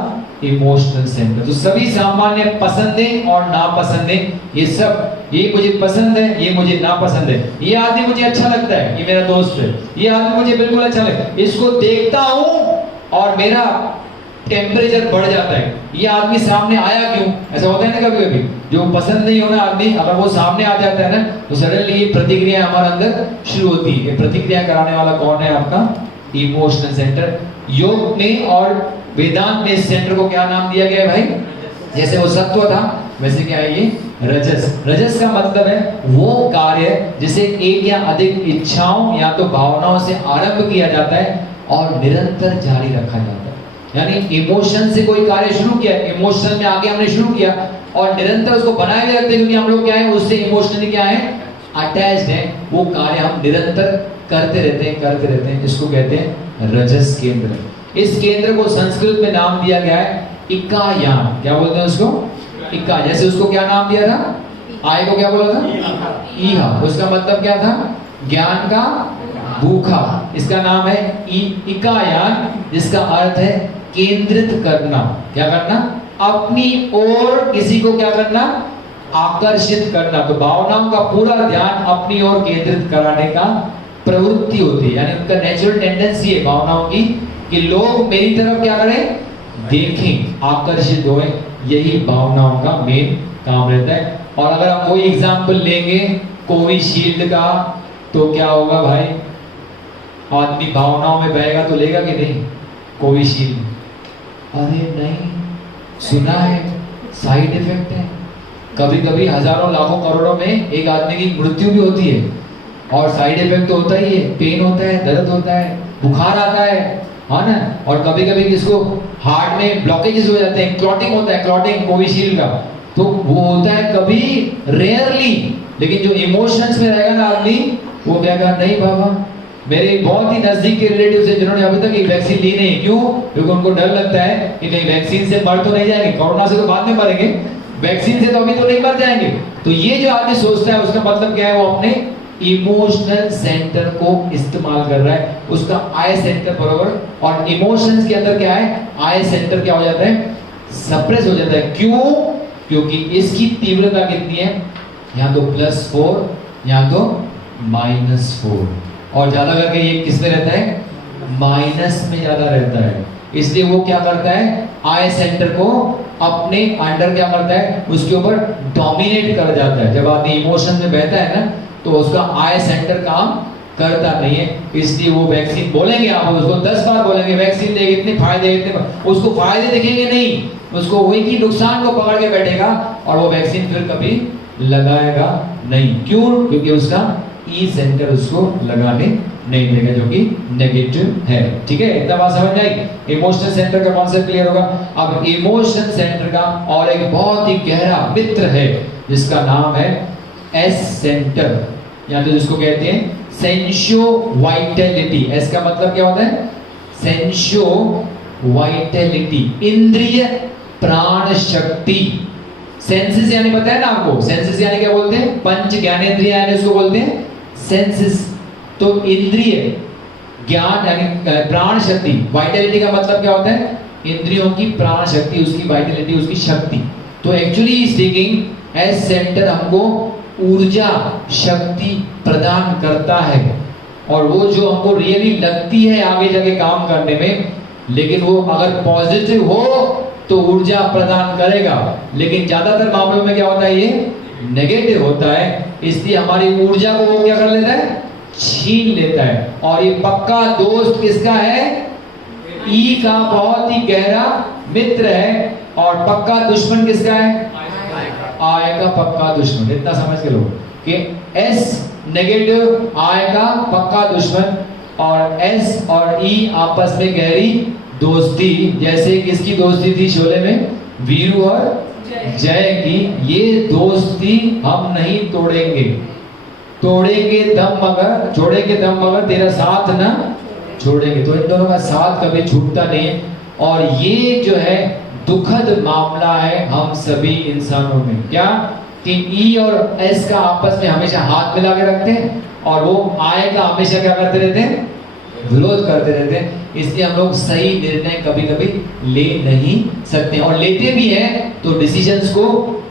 इमोशनल सेंटर। तो सभी सामान्य पसंदें और नापसंदें, ये सब, ये मुझे पसंद है, ये मुझे नापसंद है, ये आदमी मुझे अच्छा लगता है, ये मेरा दोस्त है, ये आदमी मुझे बिल्कुल अच्छा लगता है, इसको देखता हूं और मेरा टेम्परेचर बढ़ जाता है, ये आदमी सामने आया क्यों, ऐसा होता है ना कभी कभी, जो पसंद नहीं होना आदमी अगर वो सामने आ जाता है ना, तो सडनली ये प्रतिक्रिया हमारे अंदर शुरू होती है। ये प्रतिक्रिया कराने वाला कौन है, आपका इमोशनल सेंटर। योग में और वेदांत में इस सेंटर को क्या नाम दिया गया है भाई, जैसे वो सत्व था वैसे क्या है ये रजस। रजस का मतलब है वो कार्य जिसे एक या अधिक इच्छाओं या तो भावनाओं से आरंभ किया जाता है और निरंतर जारी रखा जाता है। यानी इमोशन से कोई कार्य शुरू किया, इमोशन में आगे हमने शुरू किया और निरंतर उसको बनाए रखते हैं, क्योंकि हम लोग क्या है, उससे इमोशनली क्या है, अटैच्ड है। वो कार्य हम निरंतर करते रहते हैं। इसको कहते हैं रजस केंद्र। इस केंद्र को संस्कृत में नाम दिया गया है इकायान। क्या बोलते हैं उसको, इका। जैसे उसको क्या नाम दिया था, आय को क्या बोला था, ईहा। उसका मतलब क्या था, ज्ञान का भूखा। इसका नाम है इकायान, जिसका अर्थ है केंद्रित करना। क्या करना, अपनी ओर किसी को क्या करना, आकर्षित करना। तो भावनाओं का पूरा ध्यान अपनी ओर केंद्रित कराने का प्रवृत्ति होती है, यानी उनका नेचुरल टेंडेंसी है भावनाओं की कि लोग मेरी तरफ क्या करें, देखें, आकर्षित हों। यही भावनाओं का मेन काम रहता है। और अगर हम कोई एग्जाम्पल लेंगे कोविशील्ड का, तो क्या होगा भाई, आदमी भावनाओं में बहेगा तो लेगा कि नहीं कोविशील्ड? अरे नहीं, सुना है साइड इफेक्ट है, कभी कभी हजारों लाखों करोड़ों में एक आदमी की मृत्यु भी होती है, और साइड इफेक्ट तो होता ही है, पेन होता है, दर्द होता है, बुखार आता है, हाँ ना। और कभी कभी किसको हार्ट में ब्लॉकेजेस हो जाते हैं, क्लॉटिंग होता है, क्लॉटिंग कोविशील्ड का तो वो होता है कभी रेयरली। लेकिन जो इमोशंस में रहेगा ना आदमी, वो क्या कहा, नहीं बाबा, मेरे बहुत ही नजदीक के रिलेटिव है जिन्होंने अभी तक एक वैक्सीन ली नहीं। क्यों? क्योंकि उनको डर लगता है कि नहीं वैक्सीन से मर तो नहीं जाएंगे, कोरोना से तो बाद में मरेंगे, वैक्सीन से तो अभी तो नहीं मर जाएंगे। तो ये जो आदमी सोचता है उसका मतलब क्या है, वो अपने इमोशनल सेंटर को इस्तेमाल कर रहा है, उसका आई सेंटर बराबर। और इमोशंस के अंदर क्या है, आई सेंटर क्या हो जाता है, सप्रेस हो जाता है। क्यों? क्योंकि इसकी तीव्रता कितनी है, या तो +4 या तो -4, और ज्यादा करके ये किस में रहता है, माइनस में ज्यादा रहता है। इसलिए वो क्या करता है, आई सेंटर को अपने अंडर क्या करता है, उसके ऊपर डोमिनेट कर जाता है। जब आदमी इमोशन में बहता है ना, तो उसका आई सेंटर काम करता नहीं है। इसलिए वो वैक्सीन बोलेंगे, आप उसको 10 बार बोलेंगे वैक्सीन देगी, इतने फायदे, इतने, उसको फायदे दिखेंगे नहीं, उसको वही की नुकसान को पकड़ के बैठेगा और वो वैक्सीन फिर कभी लगाएगा नहीं। क्यों? क्योंकि उसका ई सेंटर उसको लगाने नहीं देगा, जो कि नेगेटिव है। ठीक है, इतना बात समझ आई। इमोशनल सेंटर का कॉन्सेप्ट क्लियर होगा। अब इमोशनल सेंटर का और एक बहुत ही गहरा मित्र है जिसका नाम है एस सेंटर, या तो जिसको कहते हैं सेंशियो वाइटलिटी। एस का मतलब क्या होता है, सेंशियो वाइटलिटी, इंद्रिय प्राण शक्ति। सेंसेस यानी पता है ना आपको, सेंसेस यानी क्या बोलते हैं, पंच ज्ञानेंद्रिय, यानी उसको बोलते हैं सेंसेस। तो इंद्रिय ज्ञान यानी प्राण शक्ति, वाइटलिटी का मतलब क्या होता है? इंद्रियों की प्राण शक्ति, उसकी वाइटलिटी, उसकी शक्ति। तो एक्चुअली स्पीकिंग एस सेंटर हमको ऊर्जा शक्ति प्रदान करता है, और वो जो हमको रियली लगती है आगे जाके काम करने में, लेकिन वो अगर पॉजिटिव हो तो ऊर्जा प्रदान करेगा, लेकिन ज्यादातर मामलों में क्या होता है? ये नेगेटिव होता है। इसलिए हमारी ऊर्जा को वो क्या कर लेता है? छीन लेता है। और ये पक्का दोस्त किसका है? ई का बहुत ही गहरा मित्र है। और पक्का दुश्मन किसका है? आय का पक्का दुश्मन। इतना समझ के लो कि एस नेगेटिव, आय का पक्का दुश्मन, और एस और ई आपस में गहरी दोस्ती। जैसे किसकी दोस्ती थी शोले में? वीरू और जय की। ये दोस्ती हम नहीं तोड़ेंगे। तोड़ेंगे दम मगर, छोड़ेंगे दम मगर तेरा साथ ना छोड़ेंगे। तो इन दोनों का साथ कभी छूटता नहीं है। और ये जो है दुखद मामला है हम सभी इंसानों में, क्या कि ई और एस का आपस में हमेशा हाथ मिला के रखते हैं, और वो आय का हमेशा क्या करते रहते हैं? विरोध करते रहते हैं। इसलिए हम लोग सही निर्णय कभी कभी ले नहीं सकते, और लेते भी हैं तो डिसीजंस को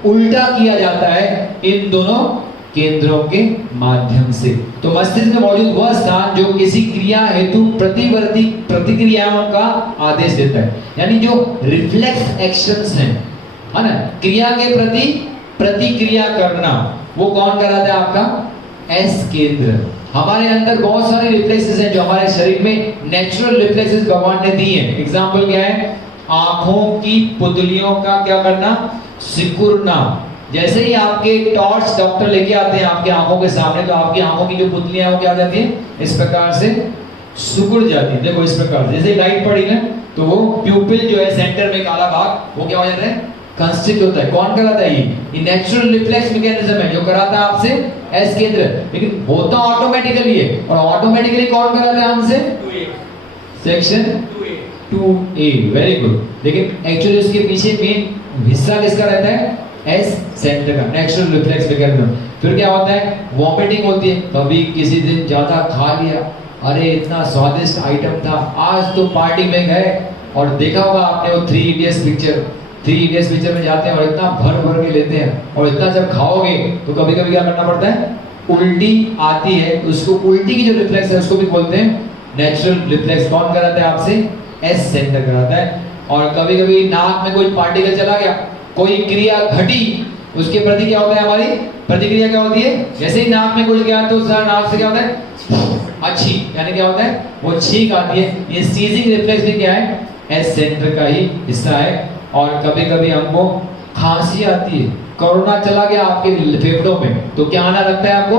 उल्टा किया जाता है इन दोनों केंद्रों के माध्यम से। तो मस्तिष्क में मौजूद वह स्थान जो किसी क्रिया हेतु प्रतिवर्ती प्रतिक्रियाओं का आदेश देता है, यानी जो रिफ्लेक्स एक्शंस हैं, है ना, क्रिया के प्रति प्रतिक्रिया करना, वो कौन कराता है? आपका एस केंद्र। हमारे अंदर बहुत सारे रिफ्लेक्सेस हैं जो हमारे शरीर में नेचुरल रिफ्लेक्सेस भगवान ने दिए हैं। एग्जांपल क्या है? आंखों की पुतलियों का क्या करना? सिकुड़ना। जैसे ही आपके टॉर्च डॉक्टर लेके आते हैं आपकी आंखों के सामने, तो आपकी आंखों की जो पुतलियां वो क्या हो जाती है? इस प्रकार से सिकुड़ जाती है। देखो इस प्रकार, जैसे लाइट पड़ी ना, तो वो प्यूपिल जो है सेंटर में काला भाग, वो क्या हो जाता है? कंस्ट्रिक्ट होता है। कौन कराता है? ये नेचुरल रिफ्लेक्स मैकेनिज्म है जो कराता है आपसे एस केंद्र। लेकिन होता ऑटोमेटिकली है, और ऑटोमेटिकली कौन कराता है हमसे? Section 2A। Very good. लेकिन एक्चुअली उसके पीछे मेन हिस्सा किसका रहता है? एस सेंटर का, नेचुरल रिफ्लेक्स मैकेनिज्म। फिर क्या होता है? वॉमिटिंग होती है। कभी किसी दिन ज्यादा खा लिया, अरे इतना स्वादिष्ट आइटम था, आज तो पार्टी में गए, और देखा होगा आपने वो 3 इडियट्स पिक्चर। 3 इडियट्स पिक्चर में जाते हैं और इतना भर भर के लेते हैं, और इतना जब खाओगे तो कभी कभी क्या करना पड़ता है? उल्टी आती है। उसको उल्टी की जो रिफ्लेक्स है उसको भी बोलते हैं नेचुरल रिफ्लेक्स। कौन कराता है आपसे? एस सेंटर कराता है। और कभी कभी नाक में कोई पार्टिकल चला गया, कोई क्रिया घटी, उसके प्रति क्या होता है? हमारी प्रतिक्रिया क्या होती है? जैसे ही नाक में कुछ गया तो उसका नाक से क्या होता है? अच्छी, यानी क्या होता है? वो छींक आती है। ये सीजिंग रिफ्लेक्स भी क्या है? एस सेंटर का ही हिस्सा है। और कभी कभी हमको खांसी आती है, कोरोना चला गया आपके फेफड़ों में, तो क्या आना लगता है आपको?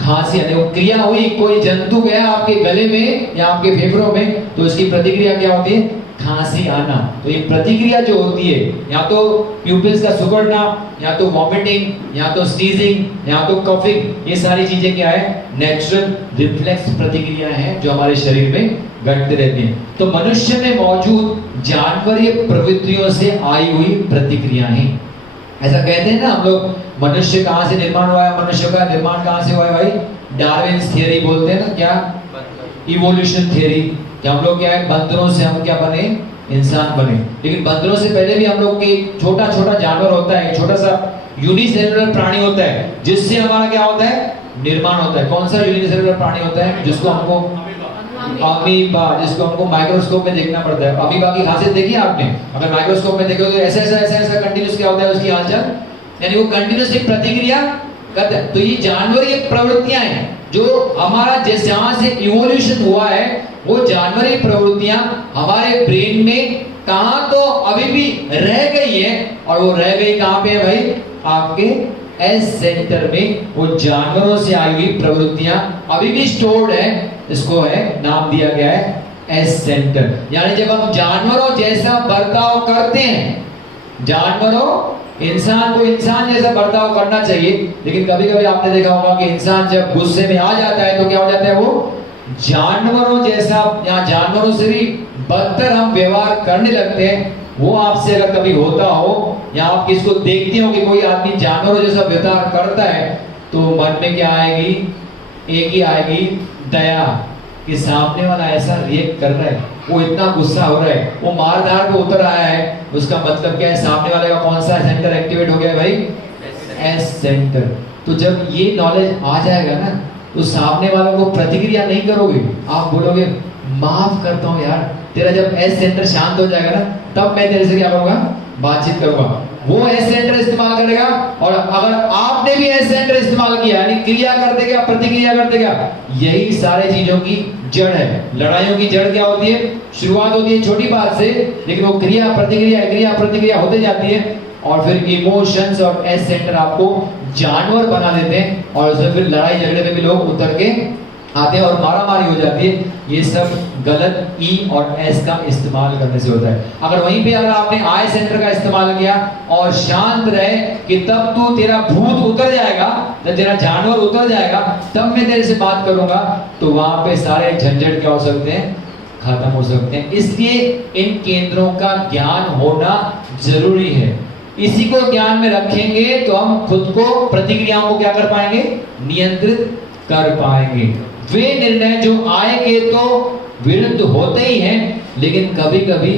खांसी। यानी वो क्रिया हुई, कोई जंतु गया आपके गले में या आपके फेफड़ों में, तो उसकी प्रतिक्रिया क्या होती है? खांसी आना। तो ये प्रतिक्रिया जो होती है, या तो प्यूपिल्स का सिकुड़ना, या तो वॉमिटिंग, या तो स्नीजिंग, या तो कफिंग, ये सारी चीजें क्या है? नेचुरल रिफ्लेक्स प्रतिक्रिया है जो हमारे शरीर में घटती रहती हैं। तो मनुष्य में मौजूद जानवरीय प्रवृत्तियों से आई हुई प्रतिक्रियाएं। ऐसा कहते हैं ना हम लोग, मनुष्य कहाँ से निर्माण हुआ है? मनुष्य का निर्माण कहाँ से हुआ है भाई? डार्विन्स थियरी बोलते हैं ना, क्या? Evolution theory. कि हम लोग क्या है? बंदरों से हम क्या बने? इंसान बने। लेकिन बंदरों से पहले भी हम लोग के छोटा छोटा जानवर होता है, छोटा सा यूनिसेलुलर प्राणी होता है, जिससे हमारा क्या होता है? निर्माण होता है। कौन सा यूनिसेलुलर प्राणी होता है? जिसको हमको अमीबा, जिसको हमको माइक्रोस्कोप में देखना पड़ता है। अमीबा की खासियत देखी आपने? अगर माइक्रोस्कोप में देखो तो ऐसा ऐसा ऐसा ऐसा कंटिन्यूस क्या होता है उसकी हालचाल, यानी वो कंटिन्यूसली प्रतिक्रिया करता है। तो ये जानवरीय प्रवृत्तियां हैं जो हमारा जैसे जहां से इवोल्यूशन हुआ है, वो जानवरीय प्रवृत्तियां हमारे ब्रेन में कहां तो अभी भी रह गई है, और वो रह गई कहां पे है भाई? आपके एस सेंटर में। वो जानवरों से आई हुई प्रवृत्तियां अभी भी स्टोर्ड है। इसको है नाम दिया गया है एस सेंटर। यानी जब हम जानवरों जैसा बर्ताव करते हैं, जानवरों, इंसान को इंसान जैसा बर्ताव करना चाहिए, लेकिन कभी कभी आपने देखा होगा कि इंसान जब गुस्से में आ जाता है तो क्या हो जाता है? वो जानवरों जैसा या जानवरों से भी बदतर हम व्यवहार करने लगते हैं। वो आपसे अगर कभी होता हो, या आप किसको देखते हो कि कोई आदमी जानवरों जैसा व्यवहार करता है, तो मन में क्या आएगी? एक ही आएगी, दया, कि सामने वाला ऐसा रिएक्ट कर रहा है, वो इतना गुस्सा हो रहा है, वो मार धार पे उतर आया है, उसका मतलब क्या है, सामने वाले का कौन सा सेंटर एक्टिवेट हो गया है भाई, एस सेंटर। तो जब ये नॉलेज आ जाएगा ना, तो सामने वालों को प्रतिक्रिया नहीं करोगे, आप बोलोगे माफ करता हूँ यार। तेरा जब एस सेंटर शांत हो जाएगा ना, तब मैं तेरे से क्या करूंगा, बातचीत करूंगा। वो एस सेंटर इस्तेमाल करेगा, और अगर आपने भी एस सेंटर इस्तेमाल किया, यानी क्रिया करते क्या, प्रतिक्रिया करते क्या, यही सारे चीजों की जड़ है। लड़ाइयों की जड़ क्या होती है, शुरुआत होती है छोटी बात से, लेकिन वो क्रिया प्रतिक्रिया होते जाती है, और फिर इमोशंस और एस सेंटर आपको जानवर बना देते हैं, और उसमें फिर लड़ाई झगड़े में भी लोग उतर के आते हैं और मारामारी हो जाती है। ये सब गलत ई और एस का इस्तेमाल करने से होता है। अगर वहीं पे अगर आपने आई सेंटर का इस्तेमाल किया और शांत रहे कि तब तू, तेरा भूत उतर जाएगा, जब तेरा जानवर उतर जाएगा, तब मैं तेरे से बात करूंगा, तो वहां पे सारे झंझट क्या हो सकते हैं, खत्म हो सकते हैं। इसलिए इन केंद्रों का ज्ञान होना जरूरी है। इसी को ध्यान में रखेंगे तो हम खुद को, प्रतिक्रियाओं को क्या कर पाएंगे, नियंत्रित कर पाएंगे। वे निर्णय जो आय के तो विरुद्ध होते ही हैं, लेकिन कभी कभी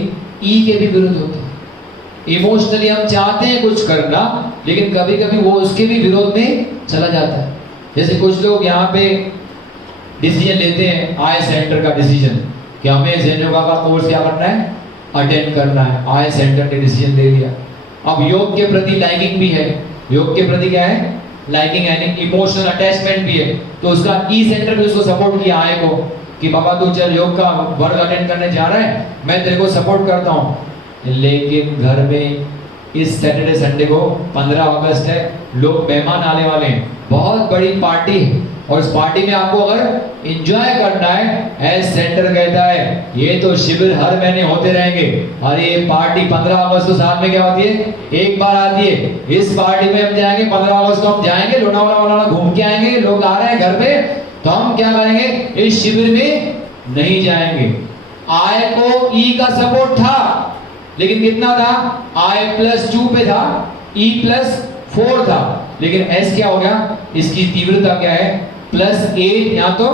ई के भी विरुद्ध होते हैं। इमोशनली हम चाहते हैं कुछ करना, लेकिन कभी कभी वो उसके भी विरोध में चला जाता है। जैसे कुछ लोग यहाँ पे डिसीजन लेते हैं, आय सेंटर का डिसीजन, कि हमें ज़ेन योगा का कोर्स क्या करना है, अटेंड करना है। आय सेंटर ने डिसीजन ले लिया। अब योग के प्रति लाइकिंग भी है, योग के प्रति क्या है, लाइकिंग यानी इमोशनल अटैचमेंट भी है, तो उसका ई सेंटर भी उसको सपोर्ट किया आय को, कि बाबा तू चल योग का वर्ग अटेंड करने जा रहा है, मैं तेरे को सपोर्ट करता हूँ। लेकिन घर में इस सैटरडे संडे को 15 अगस्त है, लोग मेहमान आने वाले हैं, बहुत बड़ी पार्टी है, और इस पार्टी में आपको अगर एंजॉय करना है, एस सेंटर कहता है ये तो शिविर हर महीने होते रहेंगे, अरे ये पार्टी 15 अगस्त तो साल में क्या होती है, एक बार आती है। इस पार्टी में हम जाएंगे, 15 अगस्त को हम जाएंगे, लोनावाला घूम के आएंगे, लोग आ रहे हैं घर पे, तो हम क्या करेंगे, इस शिविर में नहीं जाएंगे। आय को ई का सपोर्ट था, लेकिन कितना था, I +2 पे था, E +4 था, लेकिन S क्या हो गया, इसकी तीव्रता क्या है, +8 या तो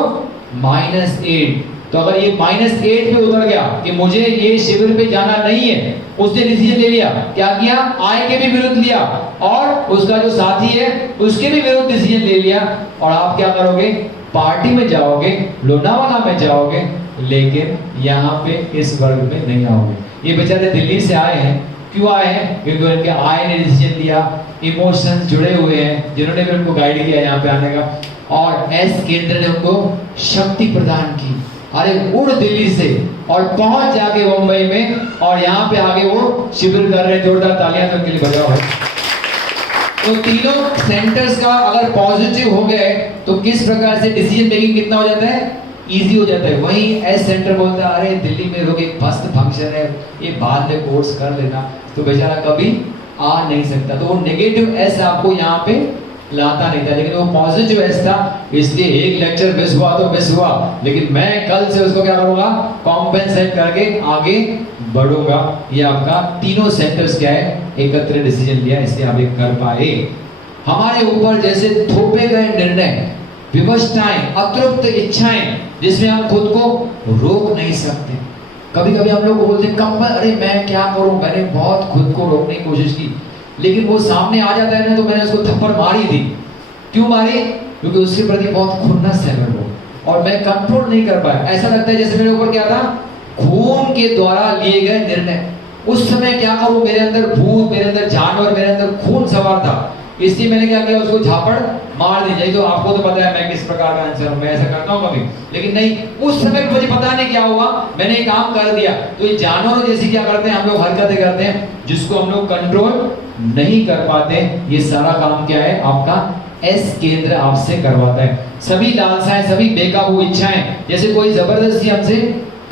-8। तो अगर ये -8 पे उतर गया कि मुझे ये शिविर पे जाना नहीं है, उसने डिसीजन ले लिया, क्या किया, आय के भी विरुद्ध लिया, और उसका जो साथी है उसके भी विरुद्ध डिसीजन ले लिया, और आप क्या करोगे, पार्टी में जाओगे, लोनावाला में जाओगे, लेकिन यहाँ पे इस वर्ग में नहीं आओगे। ये बेचारे दिल्ली से आए हैं, क्यों आए हैं, क्योंकि उनके आय ने डिसीजन लिया, इमोशंस जुड़े हुए हैं, जिन्होंने भी उनको गाइड किया यहाँ पे आने का, और एस केंद्र ने उनको शक्ति प्रदान की। अरे उड़ दिल्ली से और पहुंच जाके मुंबई में, और यहाँ पे आगे वो शिविर कर रहे हैं। जोरदार तालियां तो उनके लिए बजाओ। तो तीनों सेंटर्स का अगर पॉजिटिव हो गए, तो किस प्रकार से डिसीजन मेकिंग कितना हो जाता है, इजी हो जाता है। वहीं एस सेंटर बोलता है, अरे दिल्ली में लोग एक मस्त फंक्शन है, ये बाद में कोर्स कर लेना, तो बेचारा कभी आ नहीं सकता। तो वो नेगेटिव एस आपको यहाँ पे लाता नहीं था, लेकिन वो पॉजिटिव एस था, इसलिए एक लेक्चर मिस हुआ तो मिस हुआ, लेकिन मैं कल से उसको क्या करूंगा, कॉम्पेंसेट करके आगे बढ़ूंगा। ये आपका तीनों सेंटर्स क्या है, एकत्र डिसीजन लिया, इसलिए आप ये कर पाए। हमारे ऊपर जैसे थोपे गए निर्णय, विवशताएं, अतृप्त इच्छाएं, जिसमें हम खुद को रोक नहीं सकते। कभी कभी हम लोग बोलते हैं कंपल, अरे मैं क्या करूं, मैंने बहुत खुद को रोकने की कोशिश की, लेकिन वो सामने आ जाता है ना, तो मैंने उसको थप्पड़ मारी थी। क्यों मारी, क्योंकि उसके प्रति बहुत खुन्नस है मेरे को, और मैं कंट्रोल नहीं कर पाया। ऐसा लगता है जैसे मेरे ऊपर क्या था, खून के द्वारा लिए गए निर्णय। उस समय क्या करूं, मेरे अंदर भूत, मेरे अंदर जानवर, मेरे अंदर खून सवार था, इसलिए मैंने क्या किया, उसको झापड़ मार दी जाए। तो आपको तो पता है मैं किस प्रकार का आंसर हूं, मैं ऐसा करता हूं कभी, लेकिन नहीं, उस समय मुझे पता नहीं क्या हुआ, मैंने एक काम कर दिया। तो ये जानवरों जैसी क्या करते हैं हम लोग, हरकतें करते हैं जिसको हम लोग कंट्रोल नहीं कर पाते। ये सारा काम क्या है, आपका एस केंद्र आपसे करवाता है। सभी लालसाएं, सभी बेकाबू इच्छाएं, जैसे कोई जबरदस्ती हमसे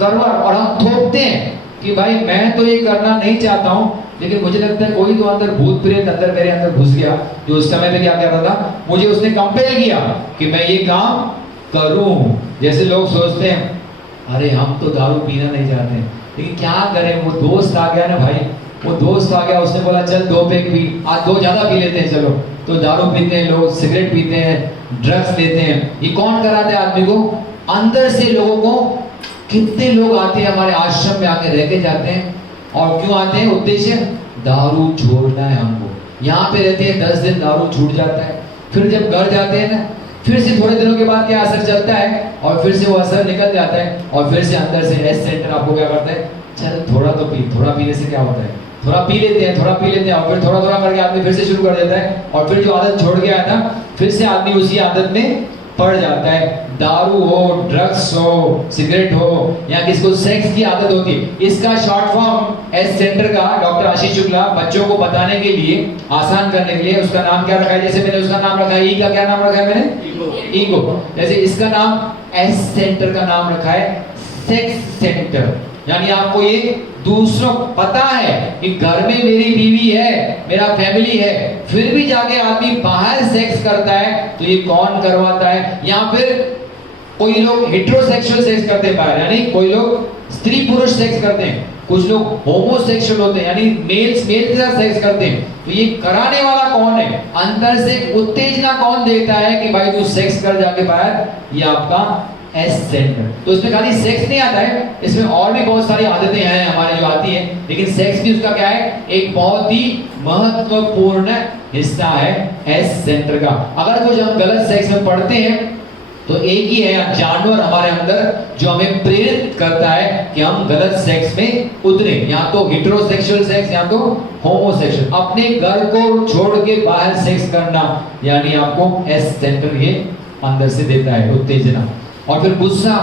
करवा, और हम थोपते हैं कि भाई मैं तो ये करना नहीं चाहता हूं, लेकिन मुझे लगता है कोई तो अंदर भूत प्रेत अंदर मेरे अंदर घुस गया, जो उस समय पे क्या कर रहा था, मुझे उसने कंपेल किया कि मैं ये काम करूं। जैसे लोग सोचते हैं, अरे हम तो दारू पीना नहीं चाहते, लेकिन क्या करें, वो दोस्त आ गया ना भाई, वो दोस्त आ गया, उसने बोला चल 2 पैक पी, आज 2 ज्यादा पी लेते हैं, चलो। तो दारू पीते हैं लोग, सिगरेट पीते हैं, ड्रग्स लेते हैं। ये कौन कराते हैं आदमी को, अंदर से लोगों को, कितने लोग आते हैं हमारे आश्रम में आके रह के जाते हैं, और क्यों आते हैं? उद्देश्य दारू छोड़ना है हमको। यहाँ पे रहते हैं 10 दिन, दारू छूट जाता है, फिर जब घर जाते हैं ना, फिर से थोड़े दिनों के बाद क्या असर चलता है, और फिर से वो असर निकल जाता है, और फिर से अंदर से एस सेंटर आपको क्या करता है, चल थोड़ा तो पी, थोड़ा पीने से क्या होता है, थोड़ा पी लेते हैं, थोड़ा पी लेते हैं, और फिर थोड़ा थोड़ा करके आदमी फिर से शुरू कर देता है, और फिर जो आदत छोड़ गया है ना, फिर से आदमी उसी आदत में पड़ जाता है। दारू हो, ड्रग्स हो, सिगरेट हो, या किसको सेक्स की आदत होती है, इसका शॉर्ट फॉर्म एस सेंटर का डॉक्टर आशीष शुक्ला बच्चों को बताने के लिए, आसान करने के लिए उसका नाम क्या रखा है? जैसे मैंने उसका नाम रखा है, ई का क्या नाम रखा है मैंने? ईगो। जैसे इसका नाम एस सेंटर का नाम रखा है सेक्स सेंटर। यानी आपको ये दूसरों को पता है कि घर में मेरी बीवी है, मेरा फैमिली है, फिर भी जाके आदमी बाहर सेक्स करता है, तो ये कौन करवाता है? या फिर कोई लोग हेटेरोसेक्सुअल सेक्स करते हैं बाहर, यानी कोई लोग स्त्री पुरुष सेक्स करते हैं, कुछ लोग होमोसेक्सुअल होते हैं, यानी मेल्स मेल के साथ सेक्स करते हैं। तो ये कराने वाला कौन है? अंदर से उत्तेजना कौन देता है कि भाई तू सेक्स कर जाके बाहर? ये आपका एस सेंटर। तो इसमें खाली सेक्स नहीं आता है, इसमें और भी बहुत सारी आदतें हैं हमारे जो आती हैं, लेकिन सेक्स भी उसका क्या है? एक बहुत ही महत्वपूर्ण हिस्सा है एस सेंटर का। अगर कुछ हम गलत सेक्स में पढ़ते हैं तो एक ही है जानवर हमारे अंदर जो हमें प्रेरित करता है कि हम गलत सेक्स में उतरे, या तो हेटेरोसेक्सुअल सेक्स या तो होमोसेक्सुअल। अपने घर को छोड़ के बाहर सेक्स करना, यानी आपको एस सेंटर ये अंदर से देता है उत्तेजना। और फिर गुस्सा,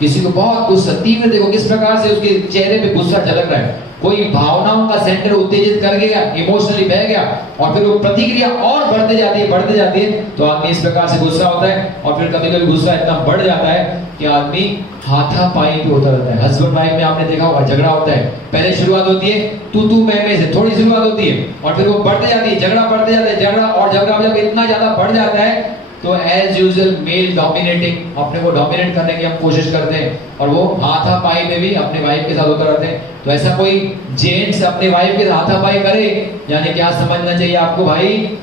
किसी को बहुत गुस्सा, तीव्र, देखो किस प्रकार से उसके चेहरे पे गुस्सा झलक रहा है। कोई भावनाओं का सेंटर उत्तेजित कर गया, इमोशनली बह गया, और फिर वो प्रतिक्रिया और बढ़ते जाती है, तो आदमी इस प्रकार से गुस्सा होता है। और फिर कभी कभी गुस्सा इतना बढ़ जाता है कि आदमी हाथापाई पे होता रहता है। हस्बैंड वाइफ में आपने देखा होगा, झगड़ा होता है, पहले शुरुआत होती है तू मैं से, थोड़ी शुरुआत होती है, और फिर वो बढ़ते जाती है, झगड़ा बढ़ते जाता है, झगड़ा जब इतना ज्यादा बढ़ जाता है, तो एज यूजुअल मेल डोमिनेटिंग, अपने को डोमिनेट करने की हम कोशिश करते हैं, और वो हाथापाई में भी अपने वाइफ के साथ होता रहते हैं। तो ऐसा कोई जेंट्स अपने वाइफ के साथ हाथापाई करे, यानी क्या समझना चाहिए आपको भाई?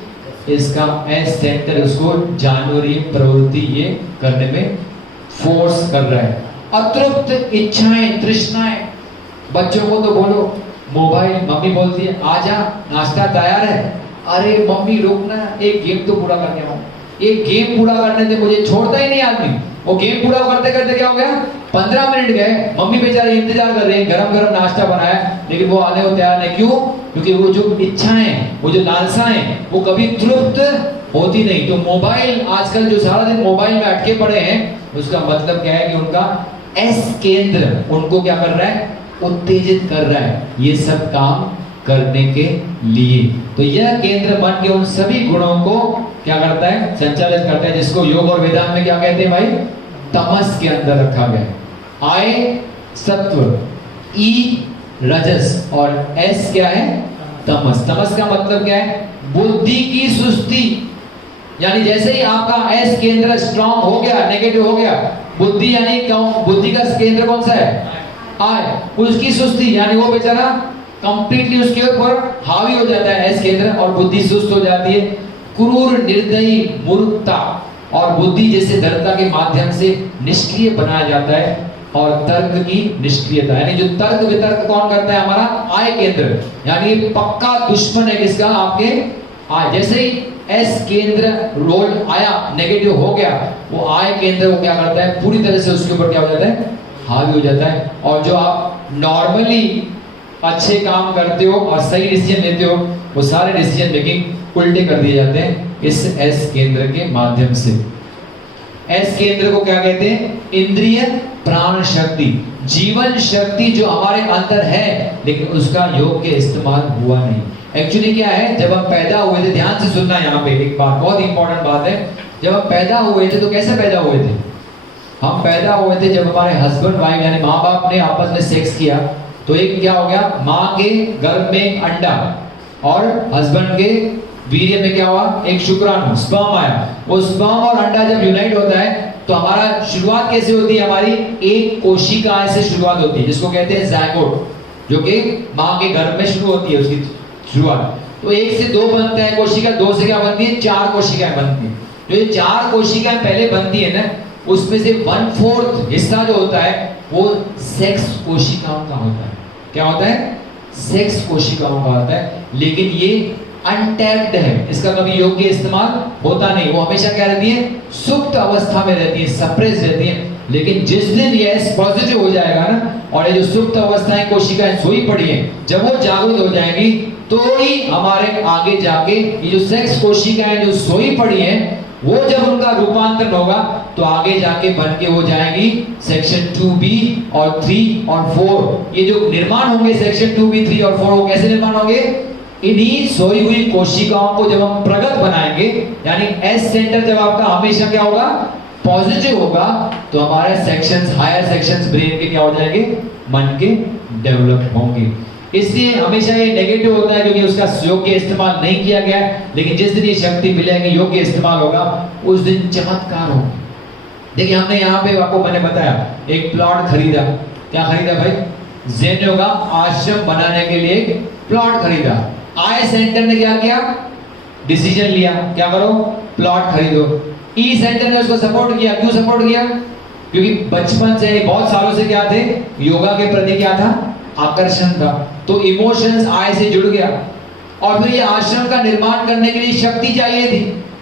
इसका एस सेंटर उसको जानवरी प्रवृत्ति ये करने में फोर्स कर रहा है। अतृप्त इच्छाएं, तृष्णाएं, बच्चों को तो बोलो मोबाइल, मम्मी बोलती है आजा नाश्ता तैयार है, अरे मम्मी रुकना, एक गेम तो पूरा करके आऊं, एक गेम पूरा करने से मुझे छोड़ता ही नहीं आदमी। वो गेम पूरा करते करते क्या हो गया, 15 मिनट गए, मम्मी बेचारे इंतजार कर रहे हैं, गरम गरम नाश्ता बनाया, लेकिन वो आने को तैयार नहीं। क्यों? क्योंकि वो जो इच्छाएं, वो जो लालसाएं, वो कभी तृप्त होती नहीं। तो मोबाइल, आजकल जो सारा दिन मोबाइल में अटके पड़े हैं, उसका मतलब क्या है कि उनका एस केंद्र उनको क्या कर रहा है? उत्तेजित कर रहा है, ये सब काम करने के लिए। तो यह केंद्र मन के उन सभी गुणों को क्या करता है? संचालित करता है, जिसको योग और वेदांत में क्या कहते हैं भाई? तमस के अंदर रखा गया है। आई सत्व, ई रजस, और एस क्या है? तमस। तमस का मतलब क्या है? बुद्धि की सुस्ती। यानी जैसे ही आपका एस केंद्र स्ट्रांग हो गया, नेगेटिव हो गया, बुद्धि यानी बुद्धि का केंद्र कौन सा है? आय, उसकी सुस्ती, यानी वो बेचारा कंप्लीटली उसके ऊपर हावी हो जाता है एस केंद्र, और बुद्धि सुस्त हो जाती है। क्रूर, निर्दयी, मूर्खता, और बुद्धि जैसे दृढ़ता के माध्यम से निष्क्रिय बनाया जाता है, और तर्क की निष्क्रियता, यानी जो तर्क वितर्क कौन करता है? हमारा आय केंद्र, यानी पक्का दुश्मन है किसका? आपके आय। जैसे ही एस केंद्र रोल आया, नेगेटिव हो गया, वो आय केंद्र वो क्या करता है? पूरी तरह से उसके ऊपर क्या हो जाता है? हावी हो जाता है। और जो आप नॉर्मली अच्छे काम करते हो और सही डिसीजन लेते हो, वो सारे डिसीजन मेकिंग उल्टे कर दिए जाते हैं इस एस केंद्र के माध्यम से। एस केंद्र को क्या कहते हैं? इंद्रिय प्राण शक्ति, जीवन शक्ति जो हमारे अंदर है, लेकिन उसका योग्य इस्तेमाल हुआ नहीं। एक्चुअली क्या है, जब हम पैदा हुए थे, ध्यान से सुनना, यहाँ पे एक बात बहुत इंपॉर्टेंट बात है। जब हम पैदा हुए थे तो कैसे पैदा हुए थे? हम पैदा हुए थे जब हमारे हस्बैंड वाइफ यानी माँ बाप ने आपस में सेक्स किया, तो एक क्या हो गया, माँ के गर्भ में अंडा, और हस्बैंड के वीर्य में क्या हुआ, एक शुक्राणु, स्पर्म आया। वो स्पर्म और अंडा जब यूनाइट होता है तो हमारा शुरुआत कैसे होती है? हमारी एक कोशिका से शुरुआत होती है, जिसको कहते हैं ज़ायगोट, जो कि माँ के गर्भ में शुरू होती है उसकी शुरुआत। तो एक से दो बनता है कोशिका, दो से क्या बनती है? चार कोशिकाएं बनती है। जो ये चार कोशिकाएं पहले बनती है ना, उसमें से 1/4 हिस्सा जो होता है वो सेक्स कोशिकाओं का होता है। क्या होता है? सेक्स कोशिकाओं का होता है, लेकिन ये अनटैप्ड है, इसका कभी योग्य इस्तेमाल होता नहीं। वो हमेशा क्या रहती है? सुप्त अवस्था में रहती है, सप्रेस रहती है। लेकिन जिस दिन ये एस पॉजिटिव हो जाएगा ना, और ये जो सुप्त अवस्थाएं कोशिकाएं सोई पड़ी हैं, जब वो जागृत हो जाएंगी तो ही हमारे आगे जाके ये जो सेक्स कोशिकाएं जो सोई पड़ी हैं, वो जब उनका रूपांतरण होगा तो आगे जाके बन के हो जाएंगी सेक्शन 2B और 3 और 4। ये जो निर्माण होंगे सेक्शन 2B 3 और 4, वो कैसे निर्माण होंगे? इन्हीं सोई हुई कोशिकाओं को जब हम प्रगत बनाएंगे, यानी एस सेंटर जब आपका हमेशा क्या होगा? पॉजिटिव होगा, तो हमारे सेक्शंस, हायर सेक्शंस ब्रेन के क्या हो जाएंगे? मन के डेवलप होंगे। इसलिए हमेशा ये नेगेटिव होता है क्योंकि उसका योग्य इस्तेमाल नहीं किया गया है। लेकिन जिस दिन ये शक्ति मिलेगी, योग्य इस्तेमाल होगा, उस दिन चमत्कार होगा। देखिए हमने यहाँ पे आपको मैंने बताया एक प्लॉट खरीदा। क्या खरीदा भाई? ज़ेन योगा आश्रम बनाने के लिए एक प्लॉट खरीदा। आई सेंटर ने क्या किया? डिसीजन लिया, क्या करो? प्लॉट खरीदो। ई सेंटर ने उसको सपोर्ट किया। क्यों सपोर्ट किया? क्योंकि बचपन से, बहुत सालों से क्या थे? योगा के प्रति क्या था? आकर्षण था। तो इमोशंस आई से जुड़ गया, और फिर ये आश्रम का निर्माण करने के लिए शक्ति चाहिए थी,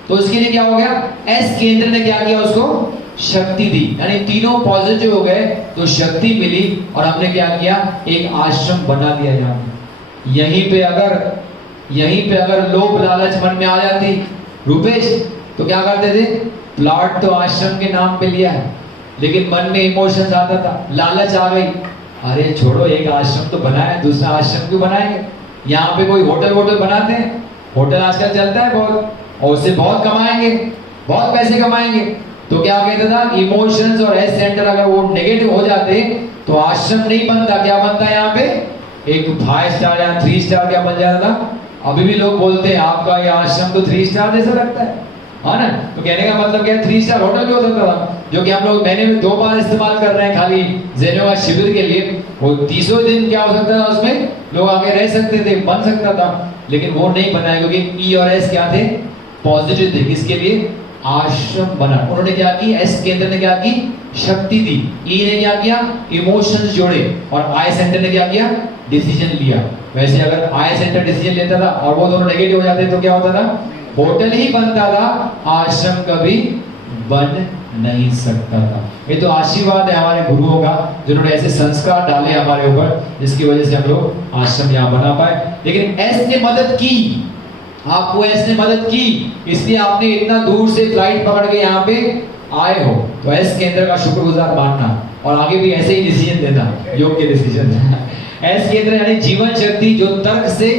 तो उसके लिए क्या हो गया? एस केंद्र ने क्या किया? उसको शक्ति दी, यानी तीनों पॉजिटिव हो गए तो शक्ति मिली, और हमने क्या किया? एक आश्रम बना दिया। यहीं पे अगर लोभ लालच मन में आ जाती रुपेश, तो क्या करते थे? प्लॉट तो आश्रम के नाम पे लिया है, लेकिन मन में इमोशंस आता था, लालच आ गई, अरे छोड़ो, एक आश्रम तो बनाया, दूसरा आश्रम क्यों बनाएंगे? यहाँ पे कोई होटल बनाते हैं, होटल आजकल चलता है बहुत, और उससे बहुत कमाएंगे, बहुत पैसे कमाएंगे। तो क्या कहता था? इमोशंस और एस सेंटर अगर वो नेगेटिव हो जाते तो आश्रम नहीं बनता। क्या बनता है यहाँ पे? एक 5 स्टार या 3 स्टार क्या बन जाता था? अभी भी लोग बोलते हैं आपका ये आश्रम तो 3 स्टार जैसा लगता है, हाँ ना? तो कहने का मतलब क्या है? 3 स्टार होटल भी हो सकता था, जो कि हम लोग महीने में 2 बार इस्तेमाल कर रहे हैं खाली ज़ेन योगा शिविर के लिए। वो 30 दिन क्या हो सकता था? उसमें लोग आगे रह सकते थे, बन सकता था, लेकिन वो नहीं बनाया क्योंकि ई और एस क्या थे? पॉजिटिव थे। किसके लिए? आश्रम बना। उन्होंने क्या की? एस केंद्र ने क्या की? शक्ति दी। ई ने क्या किया? इमोशंस जोड़े, और आई सेंटर ने क्या किया? डिसीजन लिया। वैसे अगर आई सेंटर डिसीजन लेता था और वो दोनों नेगेटिव हो जाते तो क्या होता था? होटल ही बनता था, आश्रम कभी बन नहीं सकता था। ये तो आशीर्वाद है हमारे गुरुओं का, जिन्होंने ऐसे संस्कार डाले हमारे ऊपर, जिसकी वजह से हम लोग आश्रम यहाँ बना पाए। लेकिन एस ने मदद की, आपको एस ने मदद की, इसलिए आपने इतना दूर से फ्लाइट पकड़ के यहाँ पे आए हो। तो एस केंद्र का शुक्रगुजार मानना, और आगे भी ऐसे ही डिसीजन देना, योग्य डिसीजन। एस केंद्र यानी जीवन शक्ति, जो तर्क से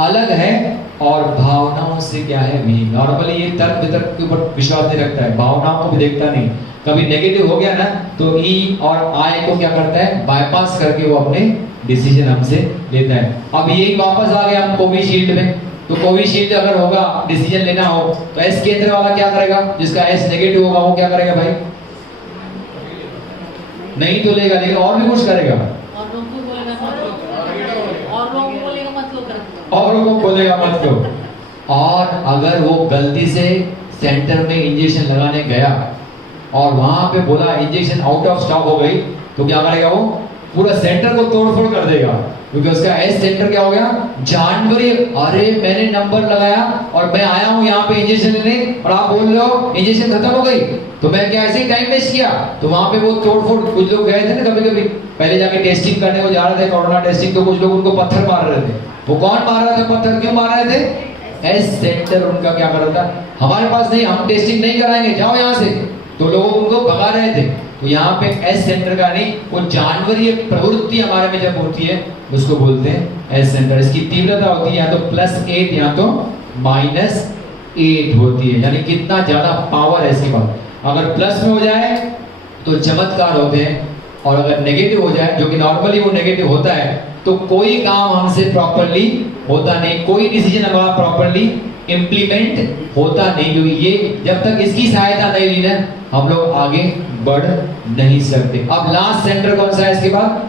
अलग है और भावनाओं से क्या है? भी नॉर्मली ये तर्क वितर्क के ऊपर विश्वास नहीं रखता है, भावनाओं को भी देखता नहीं। कभी नेगेटिव हो गया ना, तो ई और आई को क्या करता है? बाईपास करके वो अपने डिसीजन हमसे लेता है। अब यही वापस आ गया हम कोविशील्ड में। तो कोविशील्ड अगर होगा, डिसीजन लेना हो, तो एस केंद्र वाला क्या करेगा? जिसका एस नेगेटिव होगा वो क्या करेगा भाई? नहीं तो लेगा, लेकिन और भी कुछ करेगा, औरों को बोलेगा मत लो। और अगर वो गलती से सेंटर में इंजेक्शन लगाने गया और वहां पे बोला इंजेक्शन आउट ऑफ स्टॉक हो गई, तो क्या करेगा? वो पूरा सेंटर को तोड़फोड़ कर देगा, क्योंकि उसका एस सेंटर क्या हो गया? जानवरी, अरे मैंने नंबर लगाया और मैं आया हूँ यहाँ पे इंजेक्शन लेने, और आप बोल रहे हो इंजेक्शन खत्म हो गई, तो मैं क्या ऐसे ही टाइम वेस्ट किया? तो वहां पे वो तोड़फोड़, कुछ लोग गए थे ना कभी कभी, पहले जाके टेस्टिंग करने को जा रहे थे, कोरोना टेस्टिंग, तो कुछ लोग उनको पत्थर मार रहे थे। वो कौन मार रहा था पत्थर? क्यों मार रहे थे? एस सेंटर उनका क्या कर रहा था? हमारे पास नहीं, हम टेस्टिंग नहीं कराएंगे, जाओ यहाँ से। तो लोग उनको भगा रहे थे। तो यहाँ पे एस सेंटर का नहीं, वो जानवरीय प्रवृत्ति हमारे में जब होती है उसको बोलते हैं एस सेंटर। इसकी तीव्रता होती है या तो +8 या तो -8 होती है, यानी कितना ज्यादा पावर है इसके पास। अगर प्लस में हो जाए तो चमत्कार होते हैं, और अगर नेगेटिव हो जाए, जो कि नॉर्मली वो नेगेटिव होता है, तो कोई काम हमसे प्रॉपरली होता नहीं, कोई डिसीजन हमारा प्रॉपरली इम्प्लीमेंट होता नहीं, क्योंकि ये जब तक इसकी सहायता नहीं ली ना, हम लोग आगे बढ़ नहीं सकते। अब लास्ट सेंटर कौन सा है इसके बाद?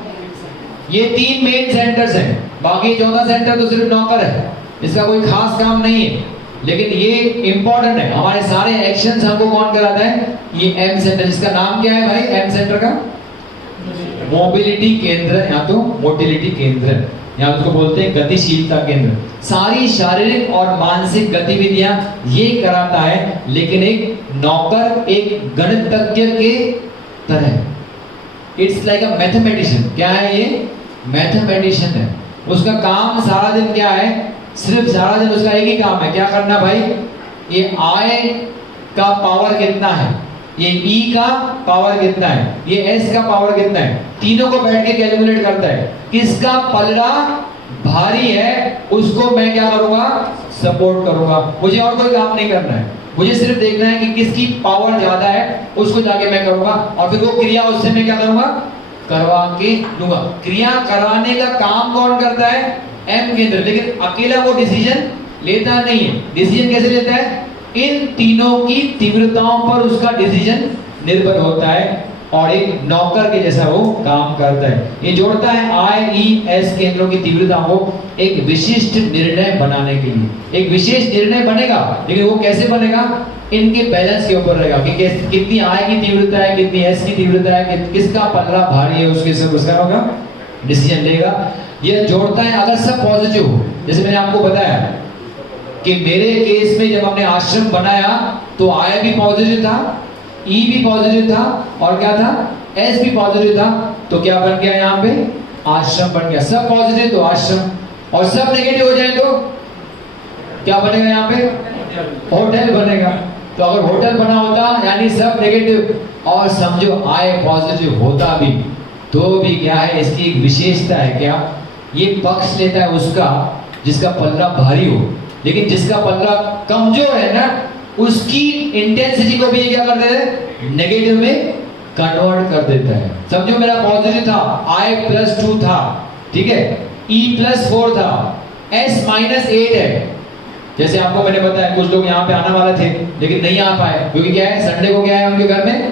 ये 3 मेन सेंटर्स हैं, बाकी 14 सेंटर तो सिर्फ नौकर है, इसका कोई खास काम नहीं है। लेकिन ये इंपॉर्टेंट है, हमारे सारे एक्शंस हमको कौन कराता है? ये एम सेंटर, जिसका नाम क्या है भाई? एम सेंटर का मोबिलिटी केंद्र या तो मोटिलिटी केंद्र, या उसको बोलते हैं गतिशीलता केंद्र। सारी शारीरिक और मानसिक गतिविधियां ये कराता है, लेकिन एक नौकर एक गणितज्ञ के तरह। It's like a mathematician. क्या है ये? मैथमेटिशियन है। उसका काम सारा दिन क्या है? सिर्फ सारा दिन उसका एक ही काम है, क्या करना भाई? ये I का पावर कितना है, ये E का पावर कितना है, ये S का पावर कितना है, तीनों को बैठ के कैलकुलेट करता है। किसका पलड़ा भारी है उसको मैं क्या करूंगा? सपोर्ट करूंगा। मुझे और कोई काम नहीं करना है, मुझे सिर्फ देखना है कि किसकी पावर ज्यादा है, उसको जाके मैं करूंगा, और फिर वो क्रिया उससे मैं क्या करूंगा? करवा के लूंगा। क्रिया कराने का काम कौन करता है? एम केंद्र। लेकिन अकेला वो डिसीजन लेता नहीं है। डिसीजन कैसे लेता है? इन तीनों की तीव्रताओं पर उसका डिसीजन निर्भर होता है, और एक नौकर के जैसा वो काम करता है। ये जोड़ता है I, E, S केंद्रों की तीव्रताओं को एक विशिष्ट निर्णय बनाने के लिए। एक विशेष निर्णय बनेगा, लेकिन वो कैसे बनेगा? इनके बैलेंस के ऊपर रहेगा कि कितनी I की तीव्रता है, कितनी S की तीव्रता है, किसका पलड़ा भारी है, उसके सब उसका होगा डिसीजन लेगा। ये जोड़ता है अगर सब पॉजिटिव हो। जैसे मैंने आपको बताया कि मेरे केस में जब हमने आश्रम बनाया तो I भी पॉजिटिव था, E भी पॉजिटिव था, और क्या था? S भी पॉजिटिव था। तो क्या बन गया यहाँ पे? आश्रम बन गया। सब पॉजिटिव तो आश्रम, और सब नेगेटिव हो जाए तो क्या बनेगा यहाँ पे? होटल बनेगा। तो अगर होटल बना होता यानी सब नेगेटिव, और समझो I पॉजिटिव होता भी, तो भी क्या है? इसकी एक विशेषता है। क्या? ये पक्ष लेता है उसका जिसका पल्ला भारी हो, लेकिन जिसका पल्ला कमजोर है ना, उसकी इंटेंसिटी को भी ये क्या कर देता है? नेगेटिव में कन्वर्ट कर देता है। समझो मेरा पॉजिटिव था, I+2 था, ठीक है, E+4 था, S-8 है। जैसे आपको मैंने बताया कुछ लोग यहाँ पे आने वाले थे लेकिन नहीं आ पाए, क्योंकि क्या है? संडे को क्या है? उनके घर में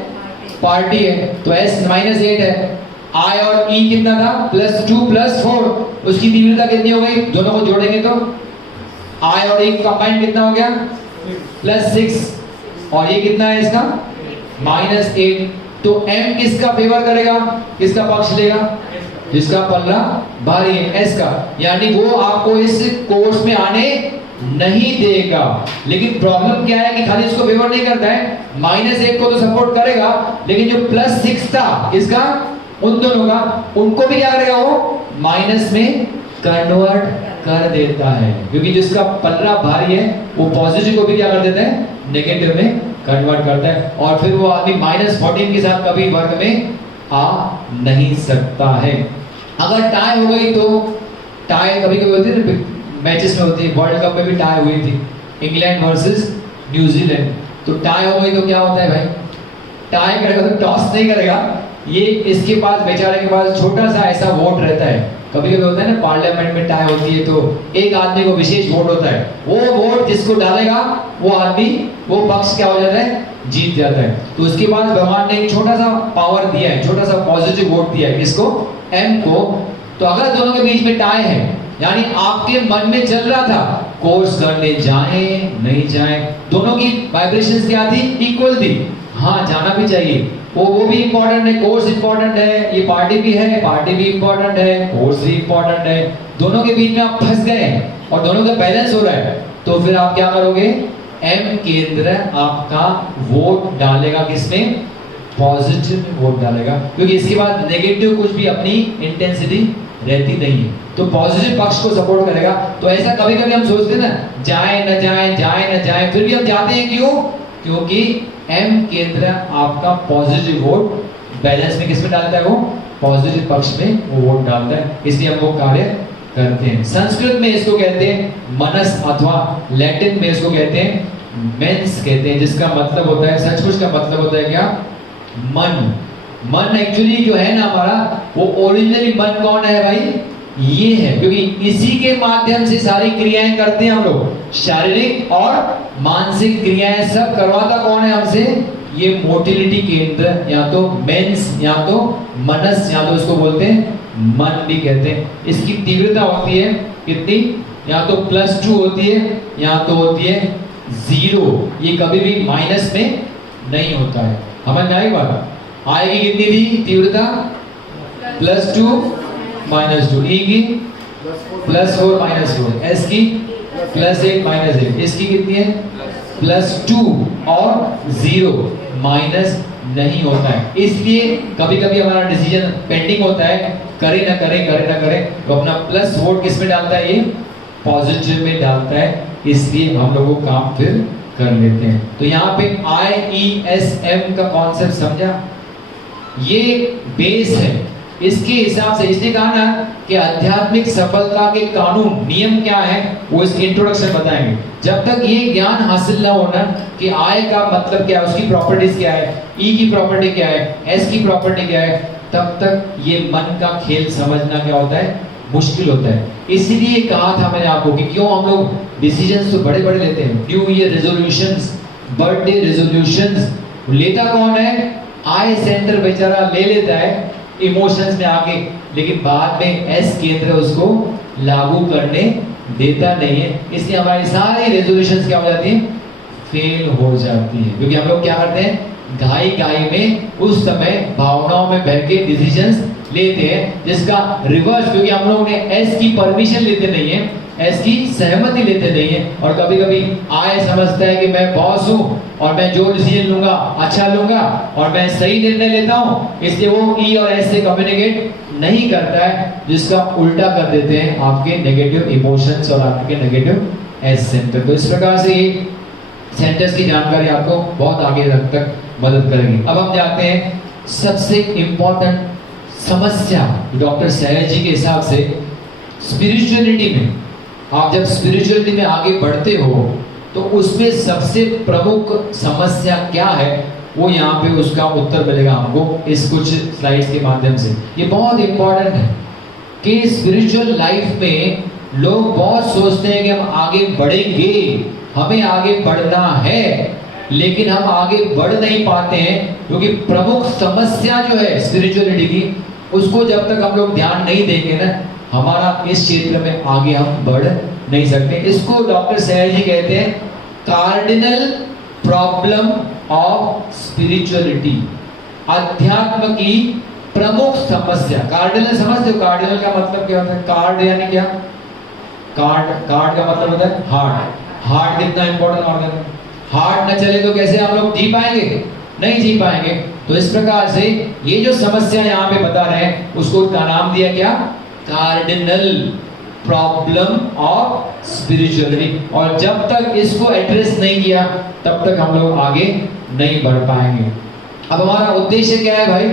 पार्टी है, तो S-8 है। I और E कितना था? +2+4, उसकी तीव्रता कितनी हो गई? दोनों को जोड़ेंगे तो I और E कंबाइन कितना हो गया? +6, और ये कितना है इसका? -8। तो M किसका फेवर करेगा? किसका पक्ष लेगा? जिसका पल्ला भारी है, S का। यानी वो आपको इस कोर्स में आने नहीं देगा। लेकिन प्रॉब्लम क्या है कि खाली इसको फेवर नहीं करता है, -8 को तो सपोर्ट करेगा, लेकिन जो +6 था इसका, उन दोनों का, उनको भी क्या करेगा? वो माइनस में कन्वर्ट कर देता है, क्योंकि जिसका पल्ला भारी है वो पॉजिटिव को भी क्या कर देता है? नेगेटिव में कन्वर्ट करता है, और फिर वो आदमी -14 के साथ कभी वर्ग में आ नहीं सकता है। अगर टाई हो गई तो, टाई कभी कभी होती है ना मैचेस में होती है, वर्ल्ड कप में भी टाई हुई थी, इंग्लैंड वर्सेस न्यूजीलैंड। तो टाई हो गई तो क्या होता है भाई? टाई करेगा तो टॉस नहीं करेगा, ये इसके पास, बेचारे के पास छोटा सा ऐसा वोट रहता है। कभी कभी होता है ना पार्लियामेंट में टाई होती है तो एक आदमी को विशेष वोट होता है, वो वोट जिसको डालेगा वो आदमी, वो पक्ष क्या हो जाता है? जीत जाता है। तो उसके बाद भगवान ने एक छोटा सा पावर दिया है, छोटा सा पॉजिटिव वोट दिया है, किसको? M को। तो अगर दोनों के बीच में टाई है, यानी आपके मन में चल रहा था कोर्स करने जाएं नहीं जाएं, दोनों की वाइब्रेशंस क्या थी? इक्वल थी। हाँ, जाना भी चाहिए, वो भी इंपॉर्टेंट है, कोर्स इंपॉर्टेंट है, ये पार्टी भी है, पार्टी भी इंपॉर्टेंट है, कोर्स भी इंपॉर्टेंट है। दोनों के बीच में आप फंस गए और दोनों का बैलेंस हो रहा है, तो फिर आप क्या करोगे? M केंद्र आपका वोट डालेगा किसमें? पॉजिटिव वोट डालेगा, क्योंकि इसके बाद नेगेटिव कुछ भी अपनी इंटेंसिटी रहती नहीं है, तो पॉजिटिव पक्ष को सपोर्ट करेगा। तो ऐसा कभी कभी हम सोचते हैं ना, जाए न जाए, जाए न जाए, फिर भी हम जाते हैं। क्यों? क्योंकि M केंद्र आपका पॉजिटिव वोट बैलेंस में किस में डालता है? वो पॉजिटिव पक्ष में वो वोट डालता है, इसलिए हम वो कार्य करते हैं। संस्कृत में इसको कहते हैं मनस, अथवा लैटिन में इसको कहते हैं मेंस कहते हैं, जिसका मतलब होता है, सचमुच का मतलब होता है क्या? मन। मन एक्चुअली जो है ना हमारा, वो ओरिजिनली मन कौन है भाई? ये है, क्योंकि इसी के माध्यम से सारी क्रियाएं करते हैं हम लोग, शारीरिक और मानसिक क्रियाएं सब करवाता कौन है हमसे? ये मोटिलिटी केंद्र, या तो मेंस, या तो मनस, या तो इसको बोलते हैं मन भी कहते हैं। इसकी तीव्रता होती है कितनी? या तो +2 होती है या तो होती है 0। ये कभी भी माइनस में नहीं होता है। समझ में आई बात? आई की कितनी थी तीव्रता? +2 -2। ई की +4 -4। एस की +8 -8। इसकी कितनी है? +2 और 0 माइनस नहीं होता है। इसलिए कभी कभी हमारा डिसीजन पेंडिंग होता है, करे ना करे तो अपना प्लस वोट किस में डालता है? ये पॉजिटिव में डालता है। इसलिए हम लोग वो काम फिर कर लेते हैं। तो यहाँ पे IESM का कॉन्सेप्ट समझा? ये बेस है। इसके हिसाब से इसने कहा ना कि आध्यात्मिक सफलता के कानून नियम क्या है, वो इसके इंट्रोडक्शन बताएंगे। जब तक ये ज्ञान हासिल ना होना कि आय का मतलब क्या है, उसकी प्रॉपर्टीज क्या है, ई की प्रॉपर्टी क्या है, एस की प्रॉपर्टी क्या है, तब तक ये मन का खेल समझना क्या होता है, मुश्किल होता है। इसलिए कहा था मैंने आपको कि क्यों हम लोग डिसीजंस तो बड़े बड़े लेते हैं, new year resolutions, birthday resolutions. लेता कौन है? आई सेंटर बेचारा ले लेता है इमोशंस में आके, लेकिन बाद में एस केंद्र उसको लागू करने देता नहीं है। इसलिए हमारी सारी रेजोल्यूशंस क्या हो जाती है? फेल हो जाती है। क्योंकि हम लोग क्या करते हैं, घाई में उस समय भावनाओं में बह के डिसीजंस लेते हैं, जिसका रिवर्स, क्योंकि हम लोगों ने एस की परमिशन लेते नहीं है, एस की सहमति लेते नहीं है। और कभी कभी आय समझता है कि मैं बॉस हूं और मैं जो डिसीजन लूंगा अच्छा लूंगा और मैं सही निर्णय लेता हूं, इसलिए वो ई और एस से कम्युनिकेट नहीं करता है, जिसका उल्टा कर देते हैं आपके नेगेटिव इमोशंस और आपके नेगेटिव एस सेंटर। तो इस प्रकार से ये सेंटर्स की जानकारी आपको बहुत आगे तक मदद करेगी। अब हम जाते हैं सबसे इंपॉर्टेंट समस्या डॉक्टर सहज जी के हिसाब से स्पिरिचुअलिटी में। आप जब स्पिरिचुअलिटी में आगे बढ़ते हो तो उसमें सबसे प्रमुख समस्या क्या है, वो यहाँ पे उसका उत्तर मिलेगा हमको इस कुछ स्लाइड्स के माध्यम से। ये बहुत इंपॉर्टेंट है कि स्पिरिचुअल लाइफ में लोग बहुत सोचते हैं कि हम आगे बढ़ेंगे, हमें आगे बढ़ना है, लेकिन हम आगे बढ़ नहीं पाते हैं क्योंकि प्रमुख समस्या जो है स्पिरिचुअलिटी की, उसको जब तक हम लोग ध्यान नहीं देंगे ना, हमारा इस क्षेत्र में आगे हम बढ़ नहीं सकते। इसको डॉक्टर सहज जी कहते हैं कार्डिनल प्रॉब्लम ऑफ स्पिरिचुअलिटी, अध्यात्म की प्रमुख समस्या। कार्डिनल समझते हो? कार्डिनल का मतलब क्या होता है? कार्ड यानी क्या? कार्ड का मतलब होता है हार्ट। हार्ट कितना इंपॉर्टेंट ऑर्गन है। हार्ट न चले तो कैसे हम लोग जी पाएंगे? नहीं जी पाएंगे। तो इस प्रकार से ये जो समस्या यहाँ पे बता रहे हैं, उसको का नाम दिया क्या? Cardinal problem of spirituality. और जब तक इसको एड्रेस नहीं किया तब तक हम लोग आगे नहीं बढ़ पाएंगे। अब हमारा उद्देश्य क्या है भाई?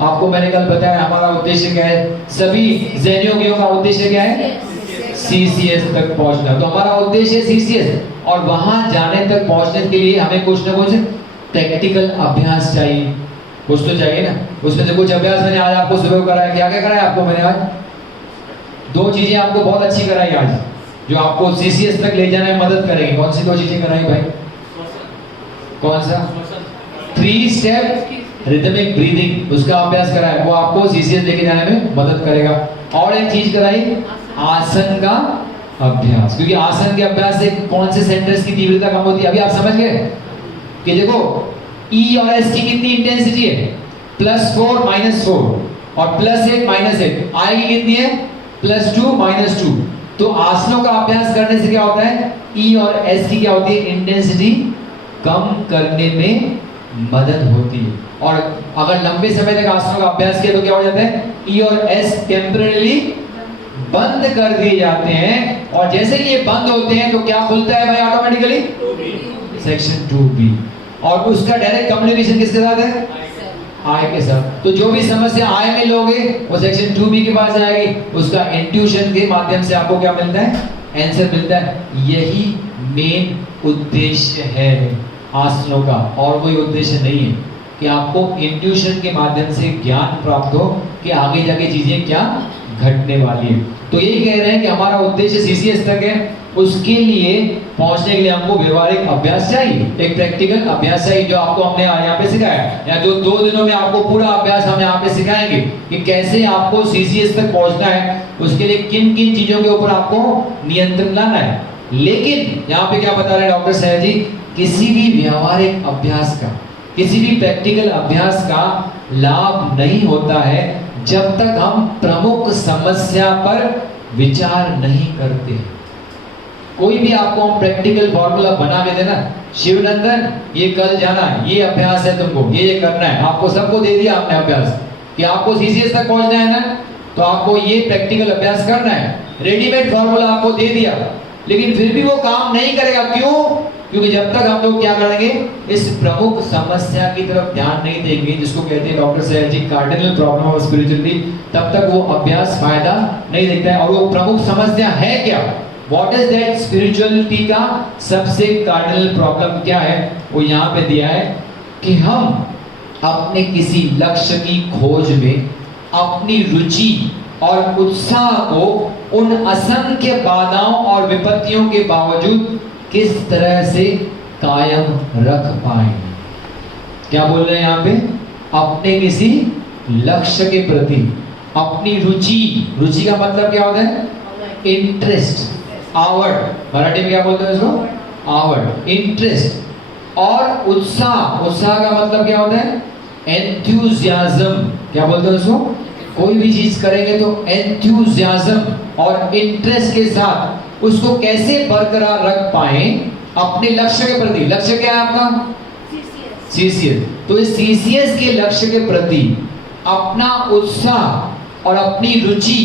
आपको मैंने कल बताया हमारा उद्देश्य क्या है। सभी ज़ैन योगियों का उद्देश्य क्या है? CCS तक पहुंचना। तो हमारा उद्देश्य है CCS, और वहां जाने तक पहुंचने के लिए हमें कुछ ना कुछ प्रैक्टिकल अभ्यास चाहिए, कुछ तो चाहिए ना। उसमें से कुछ अभ्यास मैंने आज आपको सुबह कराया। क्या क्या कराया आपको मैंने आज? दो चीजें आपको बहुत अच्छी कराई आज, जो आपको CCS तक ले जाने में मदद करेगी। कौन सी दो चीजें कराई भाई? कौन सा? 3 स्टेप रिदमिक ब्रीदिंग, उसका अभ्यास कराया, वो आपको CCS लेके जाने में मदद करेगा। और एक चीज कराई, आसन का अभ्यास, क्योंकि आसन के अभ्यास से कौन से सेंटर्स की तीव्रता कम होती है। अभी आप समझ गए कि देखो E और S की कितनी इंटेंसिटी है? +4 -4 और +8 -8। I की कितनी है? +2 -2। तो आसनों का अभ्यास करने से क्या होता है? E और S की क्या होती है? इंटेंसिटी कम करने में मदद होती है। और अगर लंबे समय तक आसनों का अभ्यास किया तो क्या हो जाता है? E और S टेम्परेरी बंद कर दिए जाते हैं, और जैसे ही ये बंद होते हैं तो क्या खुलता है भाई ऑटोमेटिकली? Section 2B। और उसका डायरेक्ट कम्युनिकेशन किसके साथ है? आय के साथ। तो जो भी समस्या आय में लोगे वो सेक्शन 2B के पास जाएगी, उसका इंट्यूशन के माध्यम से आपको क्या मिलता है? आंसर मिलता है। यही मेन उद्देश्य है आसनों का, और कोई उद्देश्य नहीं है कि आपको इंट्यूशन के माध्यम से ज्ञान प्राप्त हो कि आगे जाके चीजें क्या घटने वाली है। तो यही कह रहे हैं कि हमारा उद्देश्य CCS तक है, उसके लिए पहुंचने के लिए हमको व्यवहारिक अभ्यास चाहिए, एक प्रैक्टिकल अभ्यास चाहिए, जो आपको हमने यहाँ पे सिखाया, या जो 2 दिनों में आपको पूरा अभ्यास हम यहाँ पे सिखाएंगे कि कैसे आपको CCS तक पहुंचना है। उसके लिए किन किन चीजों के ऊपर आपको नियंत्रण लाना है। लेकिन यहाँ पे क्या बता रहे हैं डॉक्टर साहब जी, किसी भी व्यवहारिक अभ्यास का, किसी भी प्रैक्टिकल अभ्यास का लाभ नहीं होता है जब तक हम प्रमुख समस्या पर विचार नहीं करते। कोई भी आपको हम प्रैक्टिकल फॉर्मूला बना के देना, शिवनंदन ये कल जाना है, ये अभ्यास है तुमको, ये करना है, आपको सबको दे दिया आपने अभ्यास कि आपको सीसीएस तक पहुंचना है ना, तो आपको ये प्रैक्टिकल अभ्यास करना है, रेडीमेड फॉर्मूला आपको दे दिया, लेकिन फिर भी वो काम नहीं करेगा। क्यों? क्योंकि जब तक हम लोग क्या करेंगे, इस प्रमुख समस्या की तरफ ध्यान नहीं देंगे, जिसको कहते हैं डॉक्टर साहब जी कार्डिनल प्रॉब्लम ऑफ स्पिरिचुअलिटी, तब तक वो अभ्यास फायदा नहीं देता है। और वो प्रमुख समस्या है क्या, व्हाट इज दैट स्पिरिचुअलिटी का सबसे कार्डिनल प्रॉब्लम क्या है, वो यहाँ पे दिया है कि हम अपने किसी लक्ष्य की खोज में अपनी रुचि और उत्साह को उन असंख्य बाधाओं और विपत्तियों के बावजूद किस तरह से कायम रख पाए। क्या बोल रहे हैं यहाँ पे, अपने किसी लक्ष्य के प्रति अपनी रुचि, रुचि का मतलब क्या होता है, इंटरेस्ट, आवड, मराठी में क्या बोलते हैं इसको, आवड, इंटरेस्ट, और उत्साह, उत्साह का मतलब क्या होता है, एंथुसियाज्म, क्या बोलते हैं उसको, कोई भी चीज करेंगे तो एंथुसियाज्म और इंटरेस्ट के साथ उसको कैसे बरकरार रख पाए अपने लक्ष्य के प्रति। लक्ष्य क्या है आपका, सीसीएस। तो इस सीसीएस के लक्ष्य के प्रति अपना उत्साह और अपनी रुचि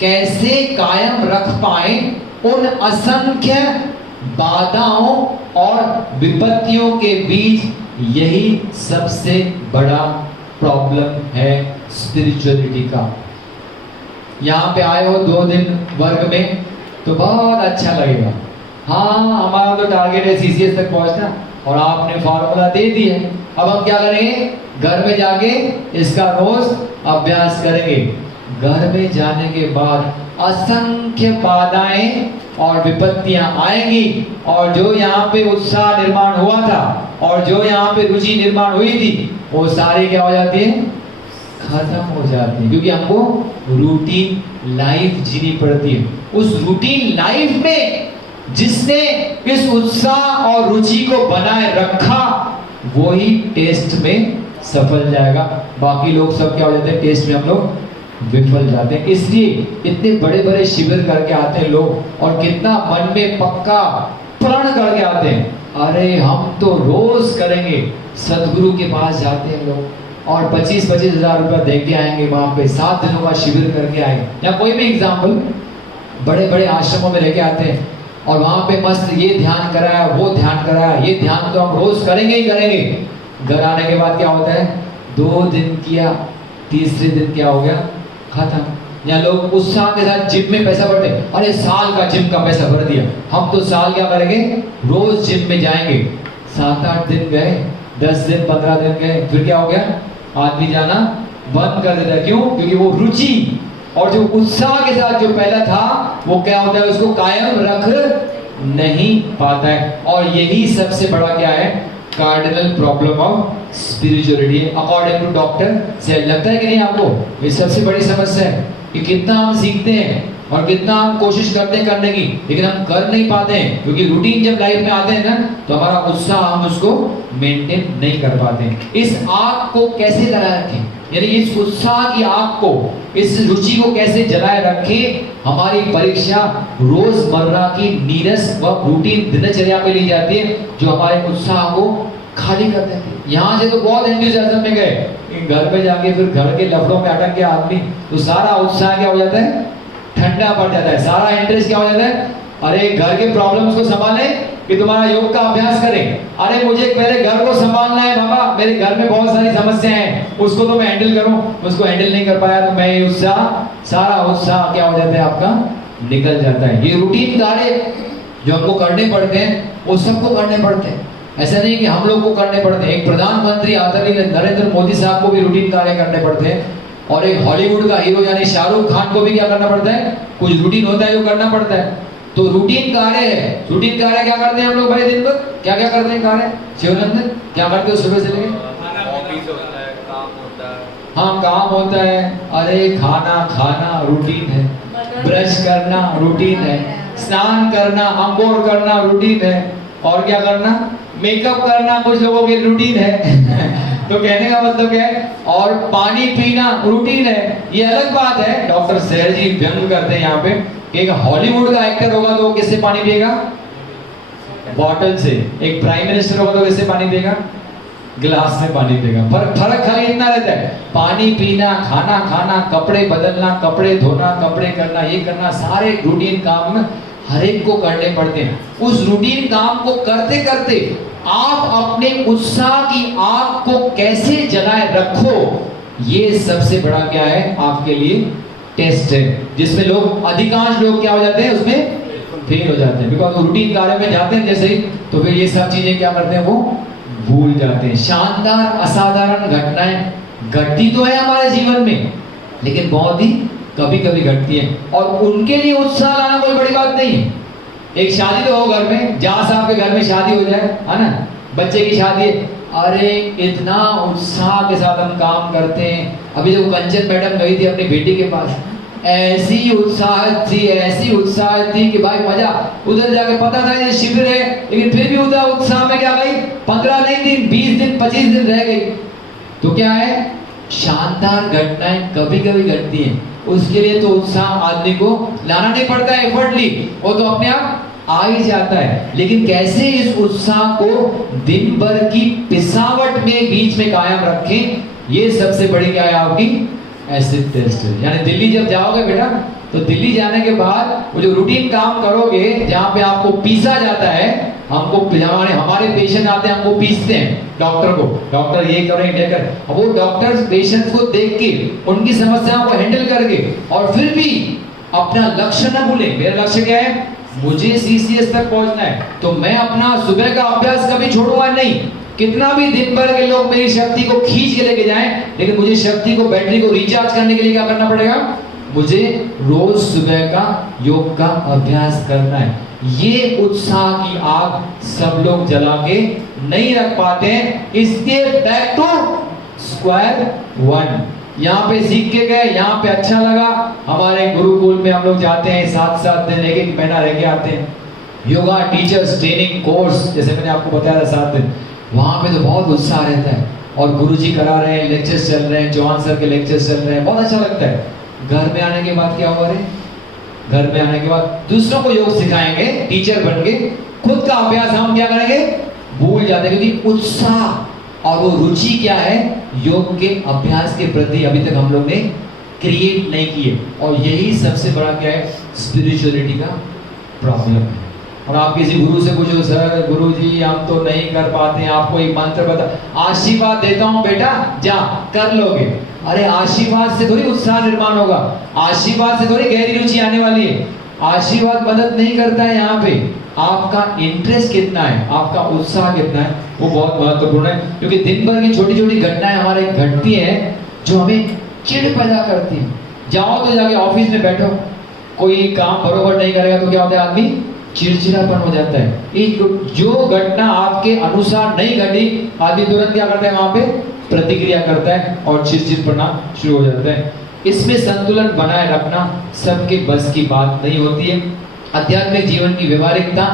कैसे कायम रख पाए उन असंख्य बाधाओं और विपत्तियों के बीच, यही सबसे बड़ा प्रॉब्लम है स्पिरिचुअलिटी का। यहाँ पे आए हो 2 दिन वर्ग में तो बहुत अच्छा लगेगा, हाँ हमारा तो टारगेट है सीसीएस तक पहुंचना, और आपने फॉर्मूला दे दिए, अब हम क्या करेंगे, घर में जाके इसका रोज अभ्यास करेंगे। घर में जाने के बाद असंख्य बाधाएं और विपत्तियां आएंगी, और जो यहाँ पे उत्साह निर्माण हुआ था और जो यहाँ पे रुचि निर्माण हुई थी, वो सारी क्या हो जाती है, खत्म हो जाती है, क्योंकि हमको रूटीन लाइफ जीनी पड़ती है। उस रूटीन लाइफ में जिसने इस उत्साह और रुचि को बनाए रखा, वो ही टेस्ट में सफल जाएगा। बाकी लोग सब क्या हो जाते हैं, टेस्ट में हम लोग विफल जाते हैं। इसलिए इतने बड़े बड़े शिविर करके आते हैं लोग, और कितना मन में पक्का प्रण करके आते हैं, अरे हम तो रोज करेंगे। सदगुरु के पास जाते हैं लोग और 25-25 हजार रुपया दे के आएंगे, वहां पे 7 दिनों का शिविर करके आएंगे, या कोई भी एग्जाम्पल बड़े बड़े आश्रमों में लेके आते हैं, और वहां पे मस्त ये ध्यान कराया, वो ध्यान कराया, ये ध्यान तो हम रोज करेंगे ही करेंगे। घर आने के बाद क्या होता है, 2 दिन किया, तीसरे दिन क्या हो गया, खत्म। या लोग उत्साह के साथ जिम में पैसा भरते, अरे साल का जिम का पैसा भर दिया, हम तो साल क्या करेंगे, रोज जिम में जाएंगे। 7-8 दिन गए, 10 दिन 15 दिन गए, फिर क्या हो गया, आदमी जाना बंद कर देता है। क्यों? क्योंकि वो रुचि और जो उत्साह के साथ जो पहला था, वो क्या होता है, उसको कायम रख नहीं पाता है। और यही सबसे बड़ा क्या है, cardinal problem of spirituality according to doctor से। लगता है कि नहीं आपको, ये सबसे बड़ी समस्या है कि कितना हम सीखते हैं और कितना हम कोशिश करते हैं करने की, लेकिन हम कर नहीं पाते हैं, क्योंकि रूटीन जब लाइफ में आते हैं ना, तो हमारा उत्साह हम उसको मेंटेन नहीं कर पाते हैं। इस आग को कैसे जलाए रखें, यानी इस उत्साह की आग को, इस रुचि को कैसे जलाए रखें, हमारी परीक्षा रोजमर्रा की नीरस व रूटीन दिनचर्या में ली जाती है, जो हमारे उत्साह को खाली कर देती है। यहाँ से तो बहुत एंथुसियाज्म में गए, घर में जाके फिर घर के लफड़ों में अटक गया आदमी, तो सारा उत्साह क्या हो जाता है, ठंडा पड़ जाता है, सारा इंटरेस्ट क्या हो जाता है, अरे घर के प्रॉब्लम्स को संभाले कि तुम्हारा योग का अभ्यास करें, अरे मुझे पहले घर को संभालना है बाबा, मेरे घर में बहुत सारी समस्याएं हैं, उसको तो मैं हैंडल करूं, उसको हैंडल नहीं कर पाया तो मैं उत्साह, सारा उत्साह क्या हो जाता है आपका, निकल जाता है। ये रूटीन कार्य जो हमको करने पड़ते हैं, वो सबको करने पड़ते हैं, ऐसा नहीं कि हम लोग को करने पड़ते हैं। एक प्रधानमंत्री आदरणीय नरेंद्र मोदी साहब को भी रूटीन कार्य करने पड़ते हैं, और एक हॉलीवुड का हीरो यानी शाहरुख खान को भी क्या करना पड़ता है, कुछ रूटीन होता है जो करना पड़ता है। तो रूटीन कार्य है, रूटीन कार्य क्या करते हैं हम लोग भाई दिन भर, क्या क्या करते हैं कार्य, शिवनंदन क्या करते हो सुबह से लेके, ऑफिस होता है, काम होता है, हाँ काम होता है, अरे खाना खाना रूटीन है, ब्रश करना रूटीन है, स्नान करना, अंघोल करना रूटीन है, और क्या करना, मेकअप करना कुछ लोगों के रूटीन है। तो कहने का मतलब क्या है, और पानी पीना रूटीन है। ये अलग बात है, डॉक्टर सहर जी व्यंग करते हैं यहाँ पे कि एक हॉलीवुड का एक्टर होगा तो वो किससे पानी पिएगा, बॉटल से। एक प्राइम मिनिस्टर होगा तो किससे पानी पिएगा, गिलास में पानी पिएगा। फर्क खाली इतना रहता है, पानी पीना, खाना खाना, कपड़े बदलना, कपड़े धोना, कपड़े करना, ये करना, सारे रूटीन काम हर एक को करने पड़ते हैं। उस रूटीन काम को करते करते आप अपने उत्साह की आग को कैसे जलाए रखो, ये सबसे बड़ा क्या है आपके लिए टेस्ट है, जिसमें लोग, अधिकांश लोग क्या हो जाते हैं, उसमें फेल हो जाते हैं। बिकॉज रूटीन कार्य में जाते हैं जैसे ही, तो फिर ये सब चीजें क्या करते हैं, वो भूल जाते हैं। शानदार असाधारण घटनाएं घटती तो है हमारे जीवन में, लेकिन बहुत ही कभी कभी घटती है, और उनके लिए उत्साह लाना कोई बड़ी बात नहीं है। एक शादी तो हो घर में, जहां साहब के घर में शादी हो जाए, है ना, बच्चे की शादी है, अरे इतना उत्साह के साथ हम काम करते हैं। अभी जब कंचन मैडम गई थी अपनी बेटी के पास, ऐसी उत्साह थी, ऐसी उत्साह थी कि भाई मजा। उधर जाके पता था ये शिविर है, लेकिन फिर भी उधर उत्साह में क्या गई, 15 नहीं दिन, 20 दिन, 25 दिन रह गई। तो क्या है, शानदार घटनाएं कभी कभी घटती हैं, उसके लिए तो उत्साह आदमी को लाना नहीं पड़ता है एफर्टली, वो तो अपने आप आ ही जाता है। लेकिन कैसे इस उत्साह को दिन भर की पिसावट में बीच में कायम रखें, ये सबसे बड़ी क्या है आपकी एसिड टेस्ट है। यानी दिल्ली जब जाओगे बेटा, तो दिल्ली जाने के बाद वो जो रूटीन काम करोगे, जहाँ पे आपको पीसा जाता है, हमको हमारे पेशेंट आते हैं, हमको पीसते हैं डॉक्टर को, डॉक्टर ये करें ये कर। अब वो डॉक्टर पेशेंट को देख के, उनकी समस्याओं को हैंडल करके, और फिर भी अपना लक्ष्य न भूलें। मेरा लक्ष्य क्या है, मुझे सीसीएस तक पहुंचना है, तो मैं अपना सुबह का अभ्यास कभी छोड़ूंगा नहीं। कितना भी दिन भर के लोग मेरी शक्ति को खींच के लेके जाएं, लेकिन मुझे शक्ति को, बैटरी को रिचार्ज करने के लिए क्या करना पड़ेगा, मुझे रोज सुबह का योग का अभ्यास करना है। ये उत्साह की आग सब लोग जला के नहीं रख पाते हैं, इसके बैक टू स्क्वायर वन। यहाँ पे सीख के गए, यहाँ पे अच्छा लगा, हमारे गुरुकुल में हम लोग जाते हैं, 7 दिन, एक महीना रह के आते हैं। योगा टीचर्स ट्रेनिंग कोर्स, जैसे मैंने आपको बताया था 7 दिन, वहां पे तो बहुत उत्साह रहता है, और गुरुजी करा रहे हैं, लेक्चर्स चल रहे हैं, चौहान सर के लेक्चर्स चल रहे हैं, बहुत अच्छा लगता है। घर में आने के बाद क्या हुआ रे, घर में आने के बाद दूसरों को योग सिखाएंगे टीचर बन के, खुद का अभ्यास हम क्या करेंगे, भूल जाते हैं। क्योंकि उत्साह और वो रुचि क्या है, योग के अभ्यास के प्रति अभी तक हम लोग ने क्रिएट नहीं किए, और यही सबसे बड़ा क्या है, स्पिरिचुअलिटी का प्रॉब्लम है। और आप किसी गुरु से पूछो, सर गुरु जी हम तो नहीं कर पाते हैं, आपको एक मंत्र बता, आशीर्वाद देता हूं बेटा, जा कर लोगे। अरे आशीर्वाद से थोड़ी उत्साह निर्माण होगा, आशीर्वाद से थोड़ी गहरी रुचि आने वाली है। आशीर्वाद मदद नहीं करता है, यहाँ पे आपका इंटरेस्ट कितना है, आपका उत्साह कितना है, वो बहुत महत्वपूर्ण है। क्योंकि दिन भर की छोटी छोटी घटनाएं हमारे घटती हैं जो हमें चिढ़ पैदा करती है। जाओ तो जाके ऑफिस में बैठो, कोई काम बरोबर नहीं करेगा तो क्या होता है, आदमी चिड़चिड़ापन हो जाता है। ये जो घटना आपके अनुसार नहीं घटी, आदमी तुरंत क्या करता है, वहां पे प्रतिक्रिया करता है और चिड़चिड़पना शुरू हो जाता है। इसमें संतुलन बनाए रखना सबके बस की बात नहीं होती है। आध्यात्मिक जीवन की व्यवहारिकता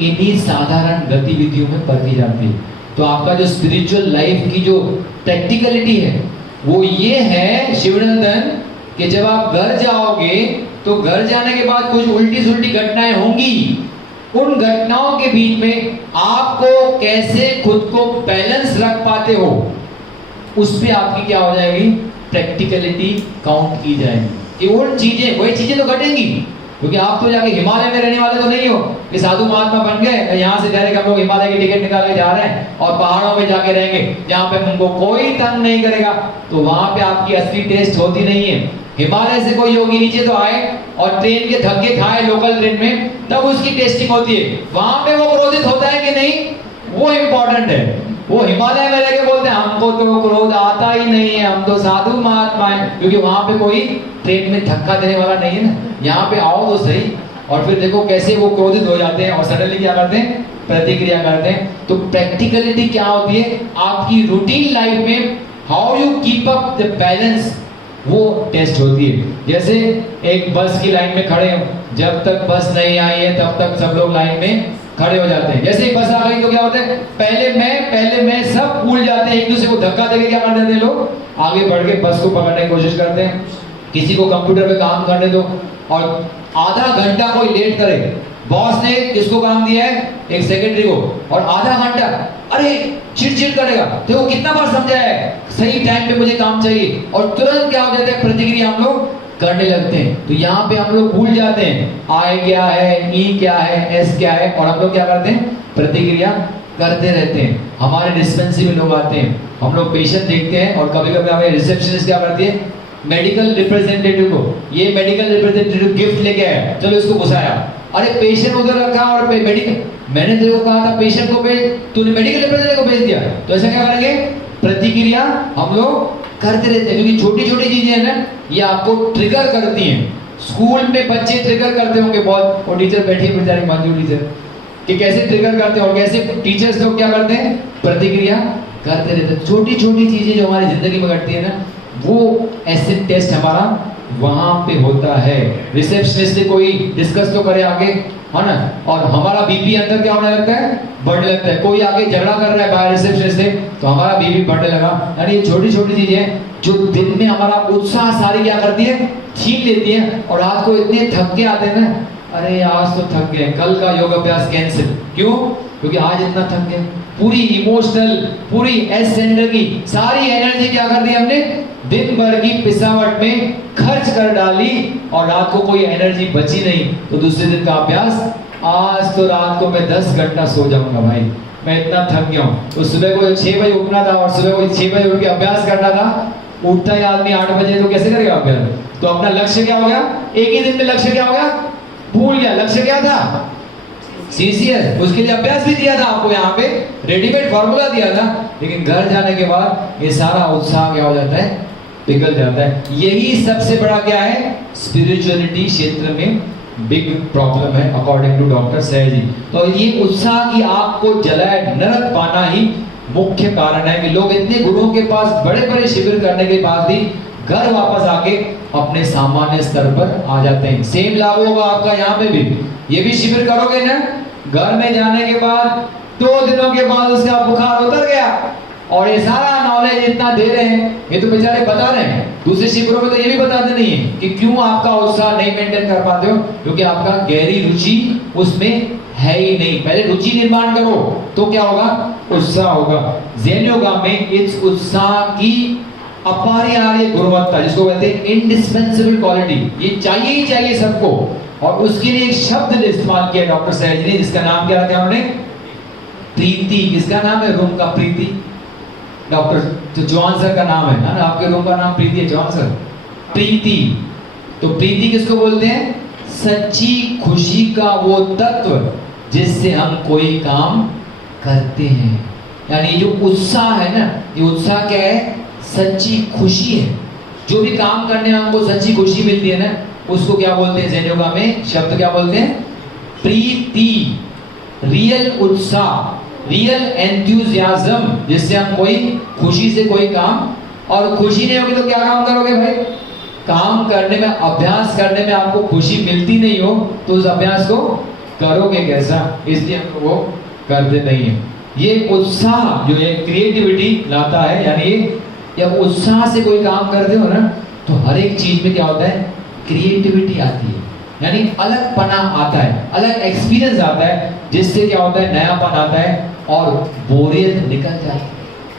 इन्हीं साधारण गतिविधियों में परखी जाती है। तो आपका जो स्पिरिचुअल लाइफ की जो प्रैक्टिकलिटी है वो ये है शिवनंदन, कि जब आप घर जाओगे तो घर जाने के बाद कुछ उल्टी सुल्टी घटनाएं होंगी। उन घटनाओं के बीच में आपको कैसे खुद को बैलेंस रख पाते हो, उस पे आपकी क्या हो जाएगी, प्रैक्टिकलिटी काउंट की जाएगी। कि उन चीजें, वही चीजें तो घटेंगी, क्योंकि आप तो जाके हिमालय में रहने वाले तो नहीं हो कि साधु महात्मा बन गए, यहाँ से डायरेक्ट हम लोग हिमालय की टिकट निकाल के जा रहे हैं और पहाड़ों में जाके रहेंगे जहाँ पे हमको कोई तंग नहीं करेगा। तो वहां पे आपकी असली टेस्ट होती नहीं है। हिमालय से कोई योगी नीचे तो आए और ट्रेन के धक्के खाए लोकल ट्रेन में, तब उसकी टेस्टिंग होती है। वहां पे वो क्रोधित होता है कि नहीं, वो इम्पोर्टेंट है। वो हिमालय में रहकर बोलते हैं हमको तो क्रोध आता ही नहीं है, हम तो साधु महात्मा है, क्योंकि वहां पे कोई ट्रेन में धक्का देने वाला नहीं है ना। यहाँ पे आओ तो सही, और फिर देखो कैसे वो क्रोधित हो जाते हैं और सडनली क्या करते हैं, प्रतिक्रिया करते हैं। तो प्रैक्टिकलिटी क्या होती है आपकी रूटीन लाइफ में, how you keep up the balance वो टेस्ट होती है। जैसे एक बस की लाइन में खड़े हो, जब तक बस नहीं आई है तब तक सब लोग लाइन में खड़े हो जाते हैं। जैसे ही बस आ गई तो क्या होता है, पहले मैं सब भूल जाते हैं, एक दूसरे को धक्का देके क्या कर देते हैं, लोग आगे बढ़ के बस को पकड़ने की कोशिश करते हैं। किसी को कंप्यूटर पे काम करने दो और आधा घंटा कोई लेट करे, बॉस ने किसको काम दिया है, एक सेक्रेटरी को, और आधा घंटा अरे चिड़चिड़ करेगा, तो वो कितना बार समझाया है सही टाइम पे मुझे काम चाहिए, और तुरंत क्या हो जाता है, प्रतिक्रिया हम लोग करने लगते हैं। तो यहाँ पे हम लोग भूल जाते हैं आई क्या है, ई क्या है, एस क्या है, और हम लोग क्या करते हैं, प्रतिक्रिया करते रहते हैं। हमारे डिस्पेंसरी में लोग आते हैं, हम लोग पेशेंट देखते हैं, और कभी कभी हमें रिसेप्शनिस्ट क्या करती है, मेडिकल रिप्रेजेंटेटिव को, ये मेडिकल रिप्रेजेंटेटिव गिफ्ट लेके आया, चलो इसको घुसाया, अरे पेशेंट उधर रखा और मेडिकल, मैंने तेरे को कहा था पेशेंट को भेज, तूने मेडिकल रिप्रेजेंटेटिव को भेज दिया। तो ऐसा क्या करेंगे, प्रतिक्रिया हम लोग करते रहते हैं, क्योंकि छोटी छोटी चीजें हैं ना, ये आपको ट्रिगर करती हैं। स्कूल में बच्चे ट्रिगर करते होंगे बहुत, और टीचर बैठी है बेचारी मंजू टीचर, कि कैसे ट्रिगर करते हैं, और कैसे टीचर्स लोग क्या करते हैं, प्रतिक्रिया करते रहते हैं। छोटी छोटी चीजें जो हमारी जिंदगी में घटती है ना, वो एसिड टेस्ट हमारा वहां पे होता है। रिसेप्शनिस्ट से कोई डिस्कस तो करे आगे, है ना, और हमारा बीपी अंदर क्या होने लगता है, बढ़ने लगता है। कोई आगे झगड़ा कर रहा है बाहर रिसेप्शनिस्ट से, तो हमारा बीपी बढ़ने लगा। यानी ये छोटी छोटी चीजें जो दिन में हमारा उत्साह सारी क्या करती है, छीन लेती है, और रात को इतने थक के आते हैं ना, अरे आज तो थक गए, कल का योग अभ्यास कैंसिल, क्यों, क्योंकि आज इतना थक गए। पूरी इमोशनल, पूरी एस सेंटर की सारी एनर्जी क्या कर दी हमने, दिन भर की पिसावट में खर्च कर डाली, और रात को कोई एनर्जी बची नहीं। तो दूसरे दिन का अभ्यास, आज तो रात को मैं 10 घंटा सो जाऊंगा भाई, मैं इतना थक गया हूँ। तो सुबह को 6 बजे उठना था, और सुबह को 6 बजे उठ के अभ्यास करना था, उठता ही आदमी 8 बजे, तो कैसे करेगा अभ्यास। तो अपना लक्ष्य क्या हो गया, एक ही दिन में लक्ष्य क्या हो गया, भूल गया। लक्ष्य क्या था, सीसीएस, उसके लिए अभ्यास भी दिया था आपको, यहाँ पे रेडीमेड फॉर्मूला दिया था, लेकिन घर जाने के बाद ये सारा उत्साह क्या हो जाता है, पिघल जाता है। यही सबसे बड़ा क्या है, स्पिरिचुअलिटी क्षेत्र में बिग प्रॉब्लम है अकॉर्डिंग टू डॉक्टर सहज जी। तो ये उत्साह की आग को जलाए न रख पाना ही मुख्य कारण है कि लोग इतने गुरुओं के पास बड़े बड़े शिविर करने के बाद भी घर वापस आके अपने सामान्य स्तर पर आ जाते हैं। सेम लागू होगा आपका यहाँ पे भी, ये भी शिविर करोगे ना, घर में जाने के बाद 2 दिनों के बाद उसका बुखार उतर गया, और ये सारा नॉलेज इतना दे रहे हैं, ये तो बेचारे बता रहे हैं। दूसरे शिविरों में तो ये भी बताते नहीं है कि क्यों आपका उत्साह नहीं मेंटेन कर पाते हो, क्योंकि आपका गहरी रुचि उसमें है ही नहीं। पहले रुचि निर्माण करो तो क्या होगा, उत्साह होगा। ज़ेन योगा में इस उत्साह की अपरिहार्य गुणवत्ता, जिसको कहते हैं इंडिस्पेंसेबल क्वालिटी, ये चाहिए ही चाहिए सबको, और उसके लिए एक शब्द ने इस्तेमाल किया डॉक्टर सहज ने, जिसका नाम क्या रखा उन्होंने, प्रीति। किसका नाम है, रूम का प्रीति, डॉक्टर जॉन सर का नाम है ना, आपके रूम का नाम प्रीति है, जॉन सर, प्रीति। तो प्रीति किसको बोलते हैं, सच्ची खुशी का वो तत्व जिससे हम कोई काम करते हैं। यानी जो उत्साह है ना, ये उत्साह क्या है, सच्ची खुशी है। जो भी काम करने में हमको सच्ची खुशी मिलती है ना, उसको क्या बोलते हैं ज़ेन योगा में, शब्द क्या बोलते हैं, प्रीति। रियल उत्साह, रियल एंथुसियाज्म, जिससे हम कोई खुशी से कोई काम, और खुशी नहीं होगी तो क्या काम करोगे भाई, काम करने में, अभ्यास करने में आपको खुशी मिलती नहीं हो तो उस अभ्यास को करोगे कैसा, इसलिए हम वो करते नहीं है। ये उत्साह जो है क्रिएटिविटी लाता है, यानी जब उत्साह से कोई काम करते हो ना, तो हर एक चीज में क्या होता है, क्रिएटिविटी आती है, यानी अलग पना आता है, अलग एक्सपीरियंस आता है, जिससे क्या होता है, नयापन आता है और बोरियत निकल जाती है।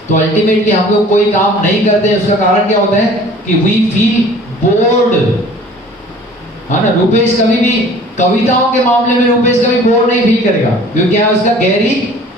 तो अल्टीमेटली हम लोग कोई काम नहीं करते, उसका कारण क्या होता है कि वी फील बोर्ड, है ना। रूपेश कभी भी कविताओं के मामले में रूपेश कभी बोर नहीं फील करेगा, क्योंकि क्या है, उसका गहरी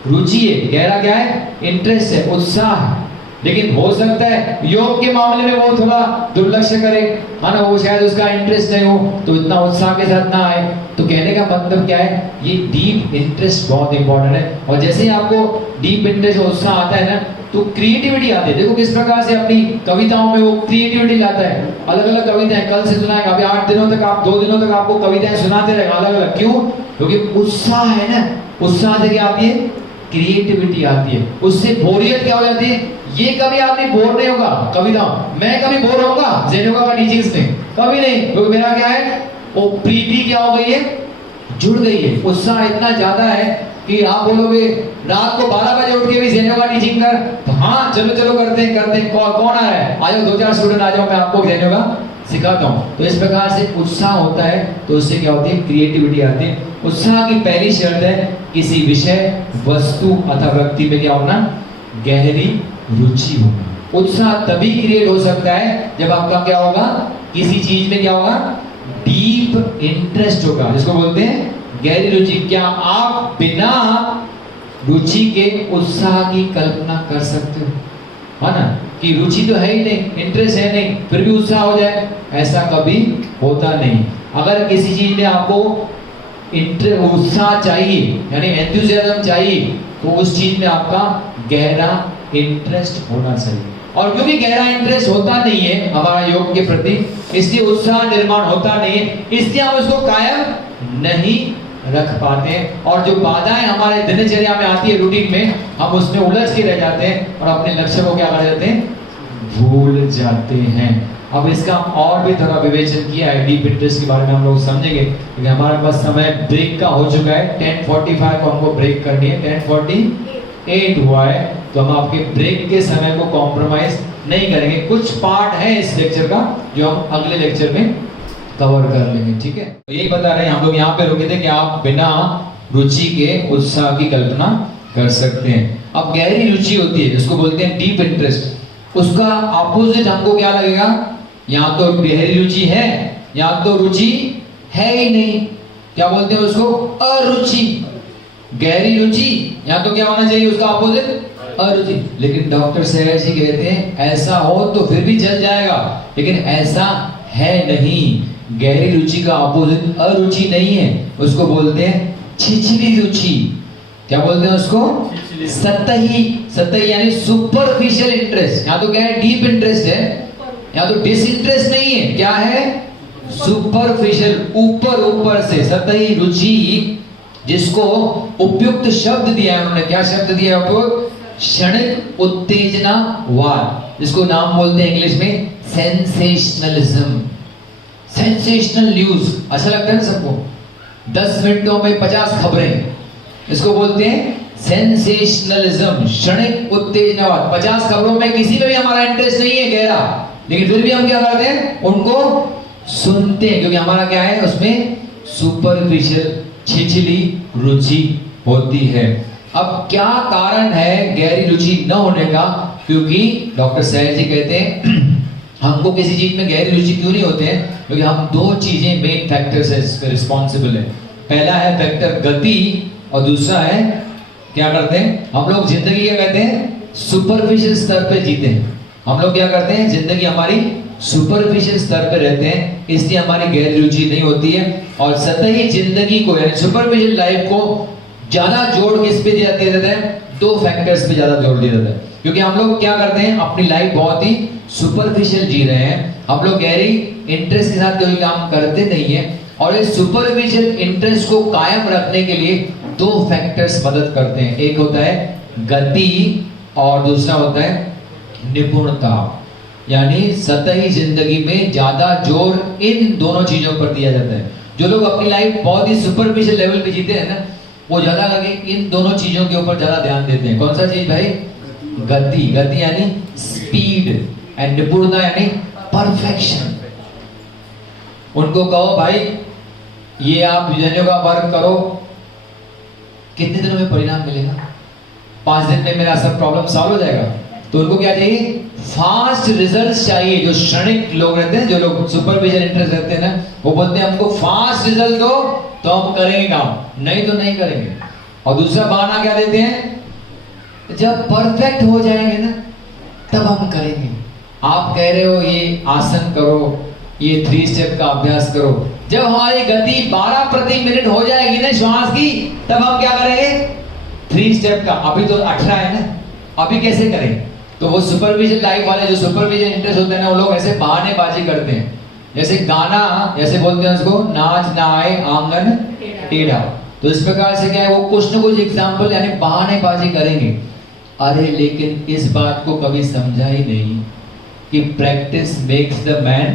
रुचि है, गहरा क्या है, इंटरेस्ट है, उत्साह है। लेकिन हो सकता है योग के मामले में वो थोड़ा दुर्लक्ष्य करे, है ना, वो शायद उसका इंटरेस्ट नहीं हो तो इतना उत्साह के साथ ना आए। तो कहने का मतलब क्या है, ये डीप इंटरेस्ट बहुत इंपॉर्टेंट है, और जैसे ही आपको डीप इंटरेस्ट और उत्साह आता है ना, तो क्रिएटिविटी आती है। देखो किस प्रकार से अपनी कविताओं में वो क्रिएटिविटी लाता है, अलग अलग कविताएं कल से सुनाएगा, अभी 8 दिनों तक, आप 2 दिनों तक आपको कविताएं सुनाते रहेगा अलग अलग। क्यों, क्योंकि उत्साह है ना, उत्साह से क्या आती है, क्रिएटिविटी आती है, उससे बोरियत क्या हो जाती है, ये कभी आदमी बोर नहीं होगा। कभी ना मैं कभी बोर होऊंगा ज़ेन योगा का टीचिंग्स में, कभी नहीं, क्योंकि मेरा क्या है, वो प्रीति क्या हो गई है, जुड़ गई है। उत्साह इतना ज्यादा है कि आप बोलोगे रात को 12 बजे उठ के भी ज़ेन योगा टीचिंग कर, तो हाँ चलो चलो करते हैं। कौन आ रहा है, आ जाओ 2-4 स्टूडेंट आ जाओ, मैं आपको ज़ेन योगा सिखाता हूँ। तो इस प्रकार से उत्साह होता है, तो उससे क्या होती है, क्रिएटिविटी आती है। उत्साह की पहली शर्त है किसी विषय, वस्तु अथवा व्यक्ति में क्या होना, गहरी रुचि होना। उत्साह तभी क्रिएट हो सकता है जब आपका क्या होगा, किसी चीज में क्या होगा, डीप इंटरेस्ट होगा, जिसको बोलते हैं गहरी रुचि। क्या आप बिना रुचि के उत्साह की कल्पना कर सकते हो, है ना, कि रुचि तो है ही नहीं, इंटरेस्ट है नहीं, फिर भी उत्साह हो जाए, ऐसा कभी होता नहीं। अगर किसी चीज में आपको उत्साह चाहिए, यानी एंथुसियाज्म चाहिए, तो उस चीज में आपका गहरा इंटरेस्ट होना चाहिए। और क्योंकि गहरा इंटरेस्ट होता नहीं है हमारा योग के प्रति, इसलिए उत्साह निर्माण होता नहीं है, इसलिए हम उसको कायम नहीं रख पाते। और जो बाधाएं हमारे दिनचर्या में आती है, रूटीन में, हम उसमें उलझ के रह जाते हैं और अपने लक्ष्य को क्या कर जाते हैं, भूल जाते हैं। अब इसका और भी थोड़ा विवेचन किया है, डीप इंटरेस्ट के बारे में हम लोग समझेंगे, क्योंकि हमारे पास समय ब्रेक का हो चुका है। 10:45 को हमको ब्रेक करनी है, 10:48 हुआ है, तो हम आपके ब्रेक के समय को कॉम्प्रोमाइज नहीं करेंगे। कुछ पार्ट है इस लेक्चर का जो हम अगले लेक्चर में कवर कर लेंगे, ठीक है। तो यही बता रहे हैं हम लोग, यहाँ पे रुके थे कि आप बिना रुचि के उत्साह की कल्पना कर सकते हैं। अब गहरी रुचि होती है जिसको बोलते हैं डीप इंटरेस्ट, उसका अपोजिट हमको क्या लगेगा, या तो गहरी रुचि है या तो रुचि है ही नहीं, क्या बोलते हैं उसको, अरुचि। गहरी रुचि या तो क्या होना चाहिए, उसका अपोजिट अरुचि। लेकिन डॉक्टर सहर जी कहते हैं ऐसा हो तो फिर भी चल जाएगा, लेकिन ऐसा है नहीं। गहरी रुचि का अपोजिट अरुचि नहीं है, उसको बोलते हैं छिछली रुचि। क्या बोलते हैं उसको, सतही। सतही यानी सुपरफिशियल इंटरेस्ट। यहाँ तो क्या है, डीप इंटरेस्ट है, यहाँ तो डिसइंटरेस्ट नहीं है, क्या है, सुपरफिशियल, ऊपर ऊपर से सतही रुचि, जिसको उपयुक्त शब्द दिया है उन्होंने। क्या शब्द दिया है उपयुक्त, क्षणिक उत्तेजनावाद, जिसको नाम बोलते हैं इंग्लिश में सेंसेशनलिज्म। सेंसेशनल न्यूज, अच्छा लगता है ना सबको, 10 मिनटों में 50 खबरें, इसको बोलते हैं सेंसेशनलिज्म, क्षणिक उत्तेजनावाद। 50 खबरों में किसी में भी हमारा इंटरेस्ट नहीं है गहरा, लेकिन फिर भी हम क्या करते हैं, उनको सुनते हैं, क्योंकि हमारा क्या है, उसमें सुपरफिशियल छिछली रुचि होती है। अब क्या कारण है गहरी रुचि न होने का, क्योंकि डॉक्टर सहर जी कहते हैं हमको किसी चीज में गहरी रुचि क्यों नहीं होते हैं, क्योंकि हम 2 चीजें मेन फैक्टर से इसमें रिस्पॉन्सिबल है। पहला है फैक्टर गति, और दूसरा है क्या करते हैं हम लोग, जिंदगी क्या कहते हैं, सुपरफिशियल स्तर पे जीते हैं। हम लोग क्या करते हैं, जिंदगी हमारी सुपरफिशियल स्तर पे रहते हैं, इसलिए हमारी गहरी रुचि नहीं होती है। और सतही जिंदगी को, यानी सुपरफिशियल लाइफ को ज्यादा जोड़ किस पे दिया जाता है, 2 फैक्टर्स पे ज्यादा जोड़ दिया जाता है। क्योंकि हम लोग क्या करते हैं, अपनी लाइफ बहुत ही सुपरफिशियल जी रहे हैं, हम लोग गहरी इंटरेस्ट के साथ कोई काम करते नहीं है। और इस सुपरफिशियल इंटरेस्ट को कायम रखने के लिए 2 फैक्टर्स मदद करते हैं, एक होता है गति और दूसरा होता है निपुणता। यानी सतही जिंदगी में ज्यादा जोर इन दोनों चीजों पर दिया जाता है। जो लोग अपनी लाइफ बहुत ही सुपरफिशियल लेवल पे जीते हैं ना, वो ज्यादा करके इन दोनों चीजों के ऊपर ज्यादा ध्यान देते हैं। कौन सा चीज भाई, गति। गति यानी स्पीड, एंड निपुणता यानी परफेक्शन। उनको कहो भाई ये आप ज़ेन का वर्क करो, कितने दिनों में परिणाम मिलेगा, 5 दिन में मेरा सब प्रॉब्लम सॉल्व हो जाएगा। तो उनको क्या चाहिए, फास्ट रिजल्ट्स चाहिए। जो क्षणिक लोग रहते हैं, जो लोग सुपरफिशियल इंटरेस्ट रहते हैं ना, वो बोलते हैं हमको फास्ट रिजल्ट दो तो हम करेंगे काम, नहीं तो नहीं करेंगे। और दूसरा बहाना क्या देते हैं, जब परफेक्ट हो जाएंगे ना तब हम करेंगे। आप कह रहे हो ये आसन करो, ये 3 स्टेप का अभ्यास करो, जब हमारी गति 12 प्रति मिनट हो जाएगी ना श्वास की, तब हम क्या करेंगे, 3 स्टेप का। अभी तो 18 है ना, अभी कैसे करें। तो वो सुपरविजन लाइफ वाले, जो सुपरविजन इंटरेस्ट होते हैं ना, वो लोग ऐसे बहानेबाजी करते हैं। जैसे गाना, जैसे बोलते हैं उसको, नाच ना आए आंगन टेढ़ा। तो इस प्रकार से क्या है, वो कुछ न कुछ एग्जाम्पल यानी बहानेबाजी करेंगे। अरे लेकिन इस बात को कभी समझा ही नहीं कि practice makes the man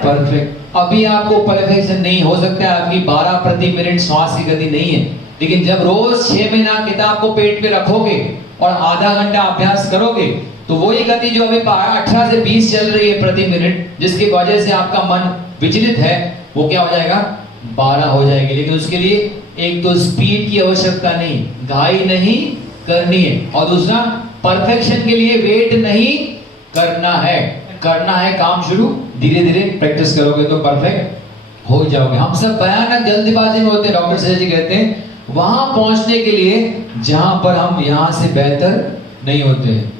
perfect. अभी आपको परफेक्शन नहीं हो सकता है, आपकी 12 प्रति मिनट श्वास की गति नहीं है, लेकिन जब रोज 6 महीना किताब को पेट पे रखोगे और आधा घंटा अभ्यास करोगे तो वही गति जो अभी 18 से 20 चल रही है प्रति मिनट, जिसकी वजह से आपका मन विचलित है, वो क्या हो जाएगा 12 हो जाएगी। लेकिन उसके लिए एक तो स्पीड की आवश्यकता नहीं, घाई नहीं करनी है, और दूसरा परफेक्शन के लिए वेट नहीं करना है काम शुरू धीरे धीरे प्रैक्टिस करोगे तो परफेक्ट हो जाओगे। हम सब भयानक जल्दबाजी में होते हैं। डॉक्टर सर जी कहते हैं वहां पहुंचने के लिए जहां पर हम यहां से बेहतर नहीं होते हैं।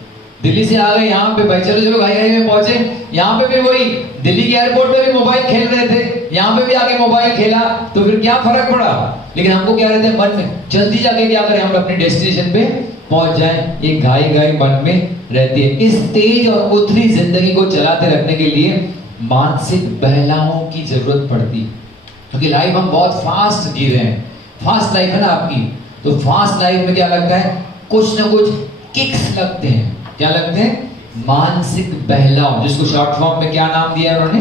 दिल्ली से आ गए यहाँ पे भाई, चलो घाई में पहुंचे, यहाँ पे भी वही दिल्ली के एयरपोर्ट पे भी मोबाइल खेल रहे थे, यहाँ पे भी आके मोबाइल खेला, तो फिर क्या फर्क पड़ा। लेकिन हमको क्या रहते हैं मन में, जल्दी जाके क्या करें हम अपने डेस्टिनेशन पे पहुंच जाए, एक घाई मन में रहती है। इस तेज और उथली जिंदगी को चलाते रखने के लिए मानसिक बहलावों की जरूरत पड़ती है, क्योंकि लाइफ हम बहुत फास्ट जी रहे हैं, फास्ट लाइफ है ना आपकी, तो फास्ट लाइफ में क्या लगता है, कुछ ना कुछ किक्स लगते हैं। क्या लगते हैं? मानसिक बहलाव, जिसको शॉर्ट फॉर्म में क्या नाम दिया है उन्होंने,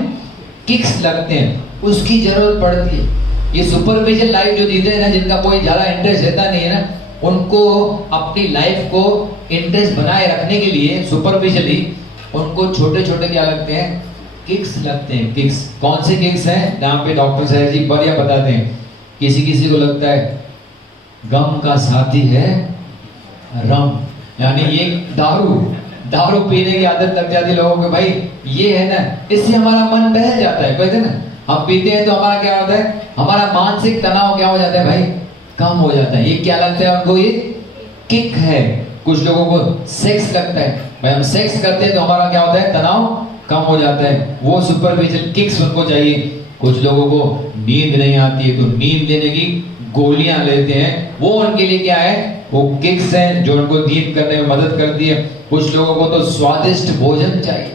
किक्स लगते हैं, उसकी जरूरत पड़ती है। ये सुपरफिशियल लाइफ जो जीते हैं ना, जिनका कोई ज्यादा इंटरेस्ट रहता नहीं है ना, उनको अपनी लाइफ को इंटरेस्ट बनाए रखने के लिए सुपरफिशियली उनको छोटे छोटे क्या लगते हैं, किक्स लगते हैं। किक्स कौन से किक्स हैं? जहाँ पे डॉक्टर साहब जी बढ़िया बताते हैं। किसी को लगता है गम का साथी है रम, यानी ये दारू पीने की आदत लग जाती है लोगों को, भाई ये है ना, इससे हमारा मन बहल जाता है। कहते हैं ना, हम पीते हैं तो हमारा क्या होता है, हमारा मानसिक तनाव क्या हो जाता है भाई, कम हो जाता है। ये क्या लगता है उनको, ये किक है। कुछ लोगों को सेक्स लगता है, भाई हम सेक्स करते हैं तो हमारा क्या होता है, तनाव कम हो जाता है, वो सुपरफिशियल किक्स उनको चाहिए। कुछ लोगों को नींद नहीं आती है तो नींद लेने की गोलियां लेते हैं, वो उनके लिए क्या है, वो किक्स हैं जो उनको नींद करने में मदद करती है। कुछ लोगों को तो स्वादिष्ट भोजन चाहिए,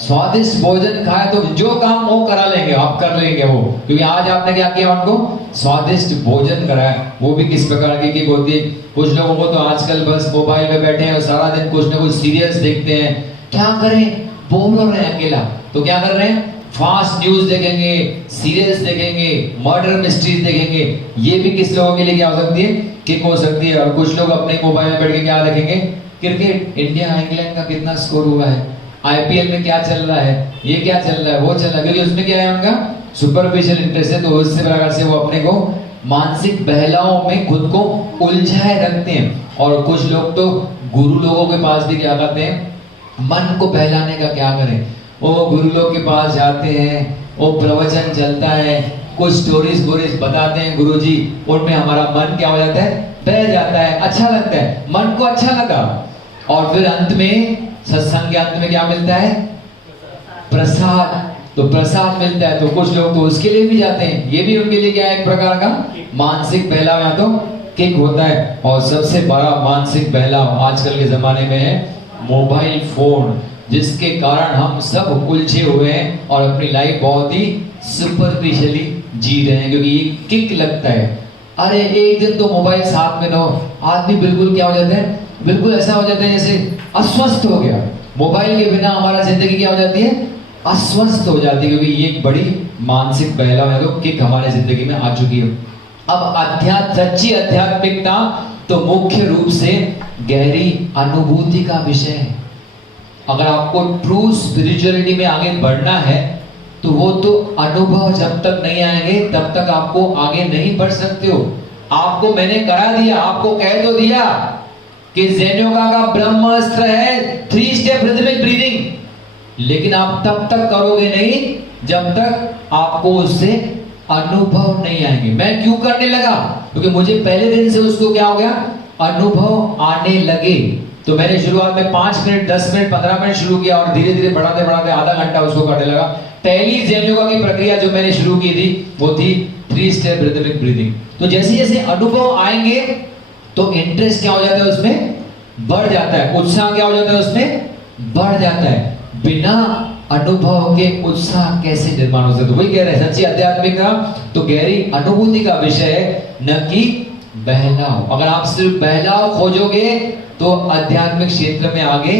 स्वादिष्ट भोजन खाए तो जो काम वो करा लेंगे, आप कर लेंगे वो, क्योंकि आज आपने क्या किया, उनको स्वादिष्ट भोजन कराया। वो भी किस प्रकार की किक होती है। कुछ लोगों को तो आजकल बस मोबाइल में बैठे हैं और सारा दिन कुछ ना कुछ सीरियल्स देखते हैं, क्या करें, बोर हो रहे हैं अकेला, तो क्या कर रहे हैं, फास्ट न्यूज देखेंगे, सीरियल्स देखेंगे, मर्डर मिस्ट्रीज देखेंगे। ये भी किस लोगों के लिए क्या हो सकती है, किक हो सकती है। और कुछ लोग अपने मोबाइल में बैठ के क्या देखेंगे, क्रिकेट, इंडिया इंग्लैंड का कितना स्कोर हुआ है, आईपीएल में क्या चल रहा है, ये क्या चल रहा है, वो चल रहा है, क्योंकि उसमें क्या है, उनका सुपरफिशियल इंटरेस्ट है। तो उससे प्रकार से वो अपने को मानसिक बहलावों में खुद को उलझाए रखते हैं। और कुछ लोग तो गुरु लोगों के पास भी क्या करते हैं, मन को बहलाने का क्या करें, वो गुरु लोग के पास जाते हैं, वो प्रवचन चलता है, कुछ स्टोरीज बताते हैं गुरुजी, उनमें हमारा मन क्या हो जाता है, बह जाता है, अच्छा लगता है, मन को अच्छा लगा, और फिर अंत में सत्संग के अंत में क्या मिलता है, प्रसाद। तो प्रसाद मिलता है, तो कुछ लोग तो उसके लिए भी जाते हैं, ये भी उनके लिए क्या है, एक प्रकार का मानसिक बहलाव या तो किक होता है। और सबसे बड़ा मानसिक बहलाव आजकल के जमाने में है मोबाइल फोन, जिसके कारण हम सब उलझे हुए हैं और अपनी लाइफ बहुत ही सुपरफिशियली जी रहे हैं, क्योंकि ये किक लगता है। अरे एक दिन तो मोबाइल साथ में ना हो, आदमी बिल्कुल क्या हो जाता है, बिल्कुल ऐसा हो जाता है जैसे अस्वस्थ हो गया। मोबाइल के बिना हमारा जिंदगी क्या हो जाती है, अस्वस्थ हो जाती है, क्योंकि ये एक बड़ी मानसिक बहलाव है, तो किक हमारे जिंदगी में आ चुकी है। अब सच्ची आध्यात्मिकता तो मुख्य रूप से गहरी अनुभूति का विषय है। अगर आपको ट्रू स्पिरिचुअलिटी में आगे बढ़ना है तो वो तो अनुभव जब तक नहीं आएंगे तब तक आपको आगे नहीं बढ़ सकते हो। आपको मैंने करा दिया, आपको कह तो दिया कि ज़ेन योगा का ब्रह्मास्त्र है 3 स्टेप रिदमिक ब्रीदिंग, लेकिन आप तब तक करोगे नहीं जब तक आपको उससे अनुभव नहीं आएंगे। मैं क्यों करने लगा, क्योंकि मुझे पहले दिन से उसको क्या हो गया, अनुभव आने लगे। तो मैंने शुरुआत में 5 मिनट 10 मिनट 15 मिनट शुरू किया और धीरे धीरे बढ़ाते आधा घंटा उसको करने लगा। पहली ज़ेन योगा की प्रक्रिया जो मैंने शुरू की थी वो थी 3 स्टेप रिदमिक ब्रीदिंग। तो जैसे जैसे अनुभव आएंगे तो इंटरेस्ट क्या हो जाता है, उसमें बढ़ जाता है, उत्साह क्या हो जाता है, उसमें बढ़ जाता है। बिना अनुभव के उत्साह कैसे निर्माण हो सकता है। तो वही कह रहे हैं, सच्ची आध्यात्मिकता तो गहरी अनुभूति का विषय है, न कि बहलाव। अगर आप सिर्फ बहलाव खोजोगे तो आध्यात्मिक क्षेत्र में आगे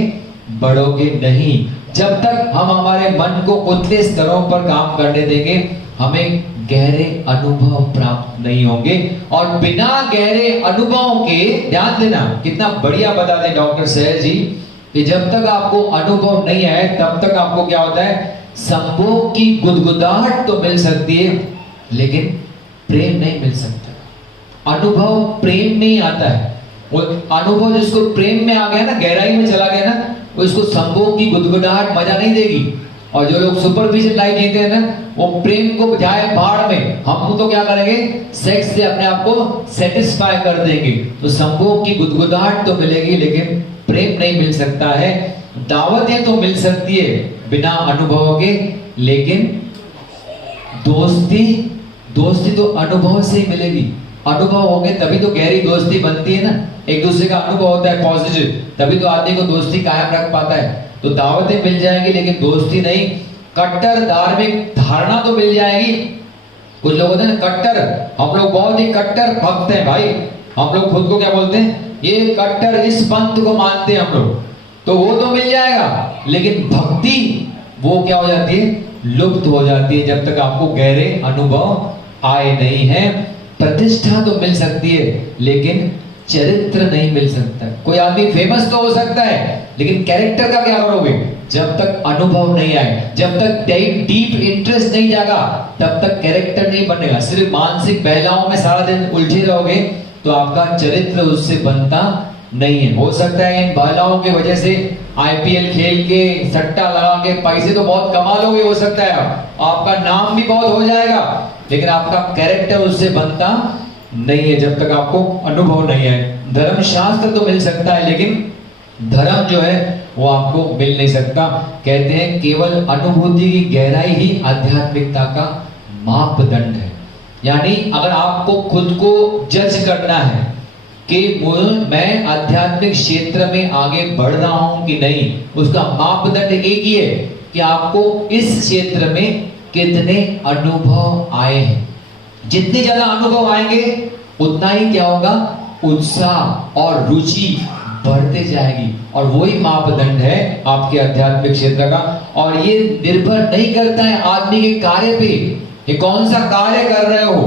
बढ़ोगे नहीं। जब तक हम हमारे मन को उतले स्तरों पर काम करने देंगे, हमें गहरे अनुभव प्राप्त नहीं होंगे। और बिना गहरे अनुभवों के, ध्यान देना कितना बढ़िया बता दे डॉक्टर सहज जी, कि जब तक आपको अनुभव नहीं आए तब तक आपको क्या होता है, संभोग की गुदगुदाहट तो मिल सकती है लेकिन प्रेम नहीं मिल सकता। अनुभव प्रेम में ही आता है। वो अनुभव जिसको प्रेम में आ गया ना, गहराई में चला गया ना, उसको संभोग की गुदगुदाहट मजा नहीं देगी। और जो लोग सुपरफिशियल लाइफ जीते हैं ना, वो प्रेम को जाए भाड़ में, हम तो क्या करेंगे, सेक्स से अपने आप को सेटिस्फाई कर देंगे। तो संभोग की गुदगुदाहट तो मिलेगी लेकिन प्रेम नहीं मिल सकता है। दावतें तो मिल सकती है बिना अनुभव के, लेकिन दोस्ती तो अनुभव से ही मिलेगी। अनुभव होंगे तभी तो गहरी दोस्ती बनती है ना। एक दूसरे का अनुभव होता है पॉजिटिव, तभी तो आदमी को दोस्ती कायम रख पाता है। तो दावतें मिल जाएगी लेकिन दोस्ती नहीं। कट्टर धार्मिक धारणा तो मिल जाएगी। कुछ लोग होते हैं ना कट्टर, हम लोग बहुत ही कट्टर भक्त हैं भाई। हम लोग खुद को क्या बोलते हैं, ये कट्टर, इस पंथ को मानते हैं हम लोग। तो वो तो मिल जाएगा लेकिन भक्ति वो क्या हो जाती है, लुप्त हो जाती है जब तक आपको गहरे अनुभव आए नहीं है। प्रतिष्ठा तो मिल सकती है लेकिन चरित्र नहीं मिल सकता। कोई आदमी फेमस तो हो सकता है लेकिन कैरेक्टर का क्या करोगे, जब तक अनुभव नहीं आए, जब तक डीप इंटरेस्ट नहीं जागा, तब तक कैरेक्टर नहीं बनेगा। सिर्फ मानसिक बहलावों में सारा दिन उलझे रहोगे तो आपका चरित्र उससे बनता नहीं है। हो सकता है इन बहलावों की वजह से आईपीएल खेल के, सट्टा लगा के पैसे तो बहुत कमा लोगे, हो सकता है आपका नाम भी बहुत हो जाएगा, लेकिन आपका कैरेक्टर उससे बनता नहीं है जब तक आपको अनुभव नहीं है। धर्मशास्त्र तो मिल सकता है लेकिन धर्म जो है वो आपको मिल नहीं सकता। कहते हैं केवल अनुभूति की गहराई ही आध्यात्मिकता का मापदंड है। यानी अगर आपको खुद को जज करना है कि मैं आध्यात्मिक क्षेत्र में आगे बढ़ रहा हूं कि नहीं, उसका मापदंड एक ही है कि आपको इस क्षेत्र में कितने अनुभव आए हैं। जितने ज्यादा अनुभव आएंगे उतना ही क्या होगा, उत्साह और रुचि बढ़ते जाएगी। और वही मापदंड है आपके आध्यात्मिक क्षेत्र का। और ये निर्भर नहीं करता है आदमी के कार्य पे, ये कौन सा कार्य कर रहे हो,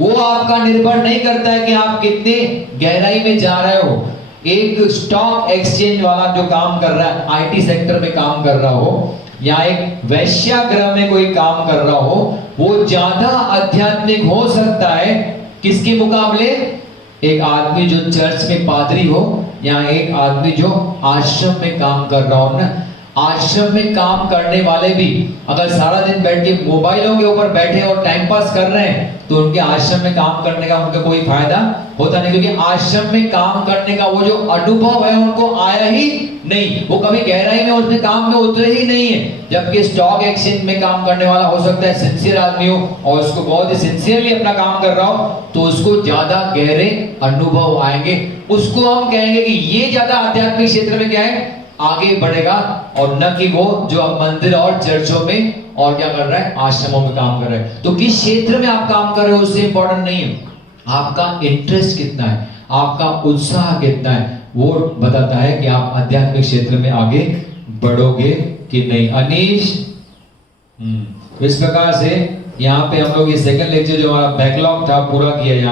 वो आपका निर्भर नहीं करता है कि आप कितने गहराई में जा रहे हो। एक स्टॉक एक्सचेंज वाला जो काम कर रहा है, आईटी सेक्टर में काम कर रहा हो, या एक वैश्यागृह में कोई काम कर रहा हो, वो ज्यादा आध्यात्मिक हो सकता है किसके मुकाबले, एक आदमी जो चर्च में पादरी हो या एक आदमी जो आश्रम में काम कर रहा हो ना। आश्रम में काम करने वाले भी अगर सारा दिन बैठ के मोबाइलों के ऊपर बैठे और टाइम पास कर रहे हैं तो उनके आश्रम में काम करने का उनका कोई फायदा होता नहीं, क्योंकि आश्रम में काम करने का वो जो अनुभव है उनको आया ही नहीं, वो कभी गहराई में उसने काम में उतरे ही नहीं है। जबकि स्टॉक एक्सचेंज में काम करने वाला हो सकता है सिंसियर आदमी हो और उसको बहुत ही सिंसियरली अपना काम कर रहा हो, तो उसको ज्यादा गहरे अनुभव आएंगे। उसको हम कहेंगे कि ये ज्यादा आध्यात्मिक क्षेत्र में क्या है, आगे बढ़ेगा, और न कि वो जो अब मंदिर और चर्चों में और क्या कर रहा है, आश्रमों में काम कर रहा है। तो किस क्षेत्र में आप काम कर रहे हो उससे इंपॉर्टेंट नहीं है, आपका इंटरेस्ट कितना है, आपका उत्साह कितना है, वो बताता है कि आप आध्यात्मिक क्षेत्र में आगे बढ़ोगे कि नहीं। अनीश, इस प्रकार से यहाँ पे हम लोग ये सेकंड लेक्चर जो हमारा बैकलॉग था पूरा किया।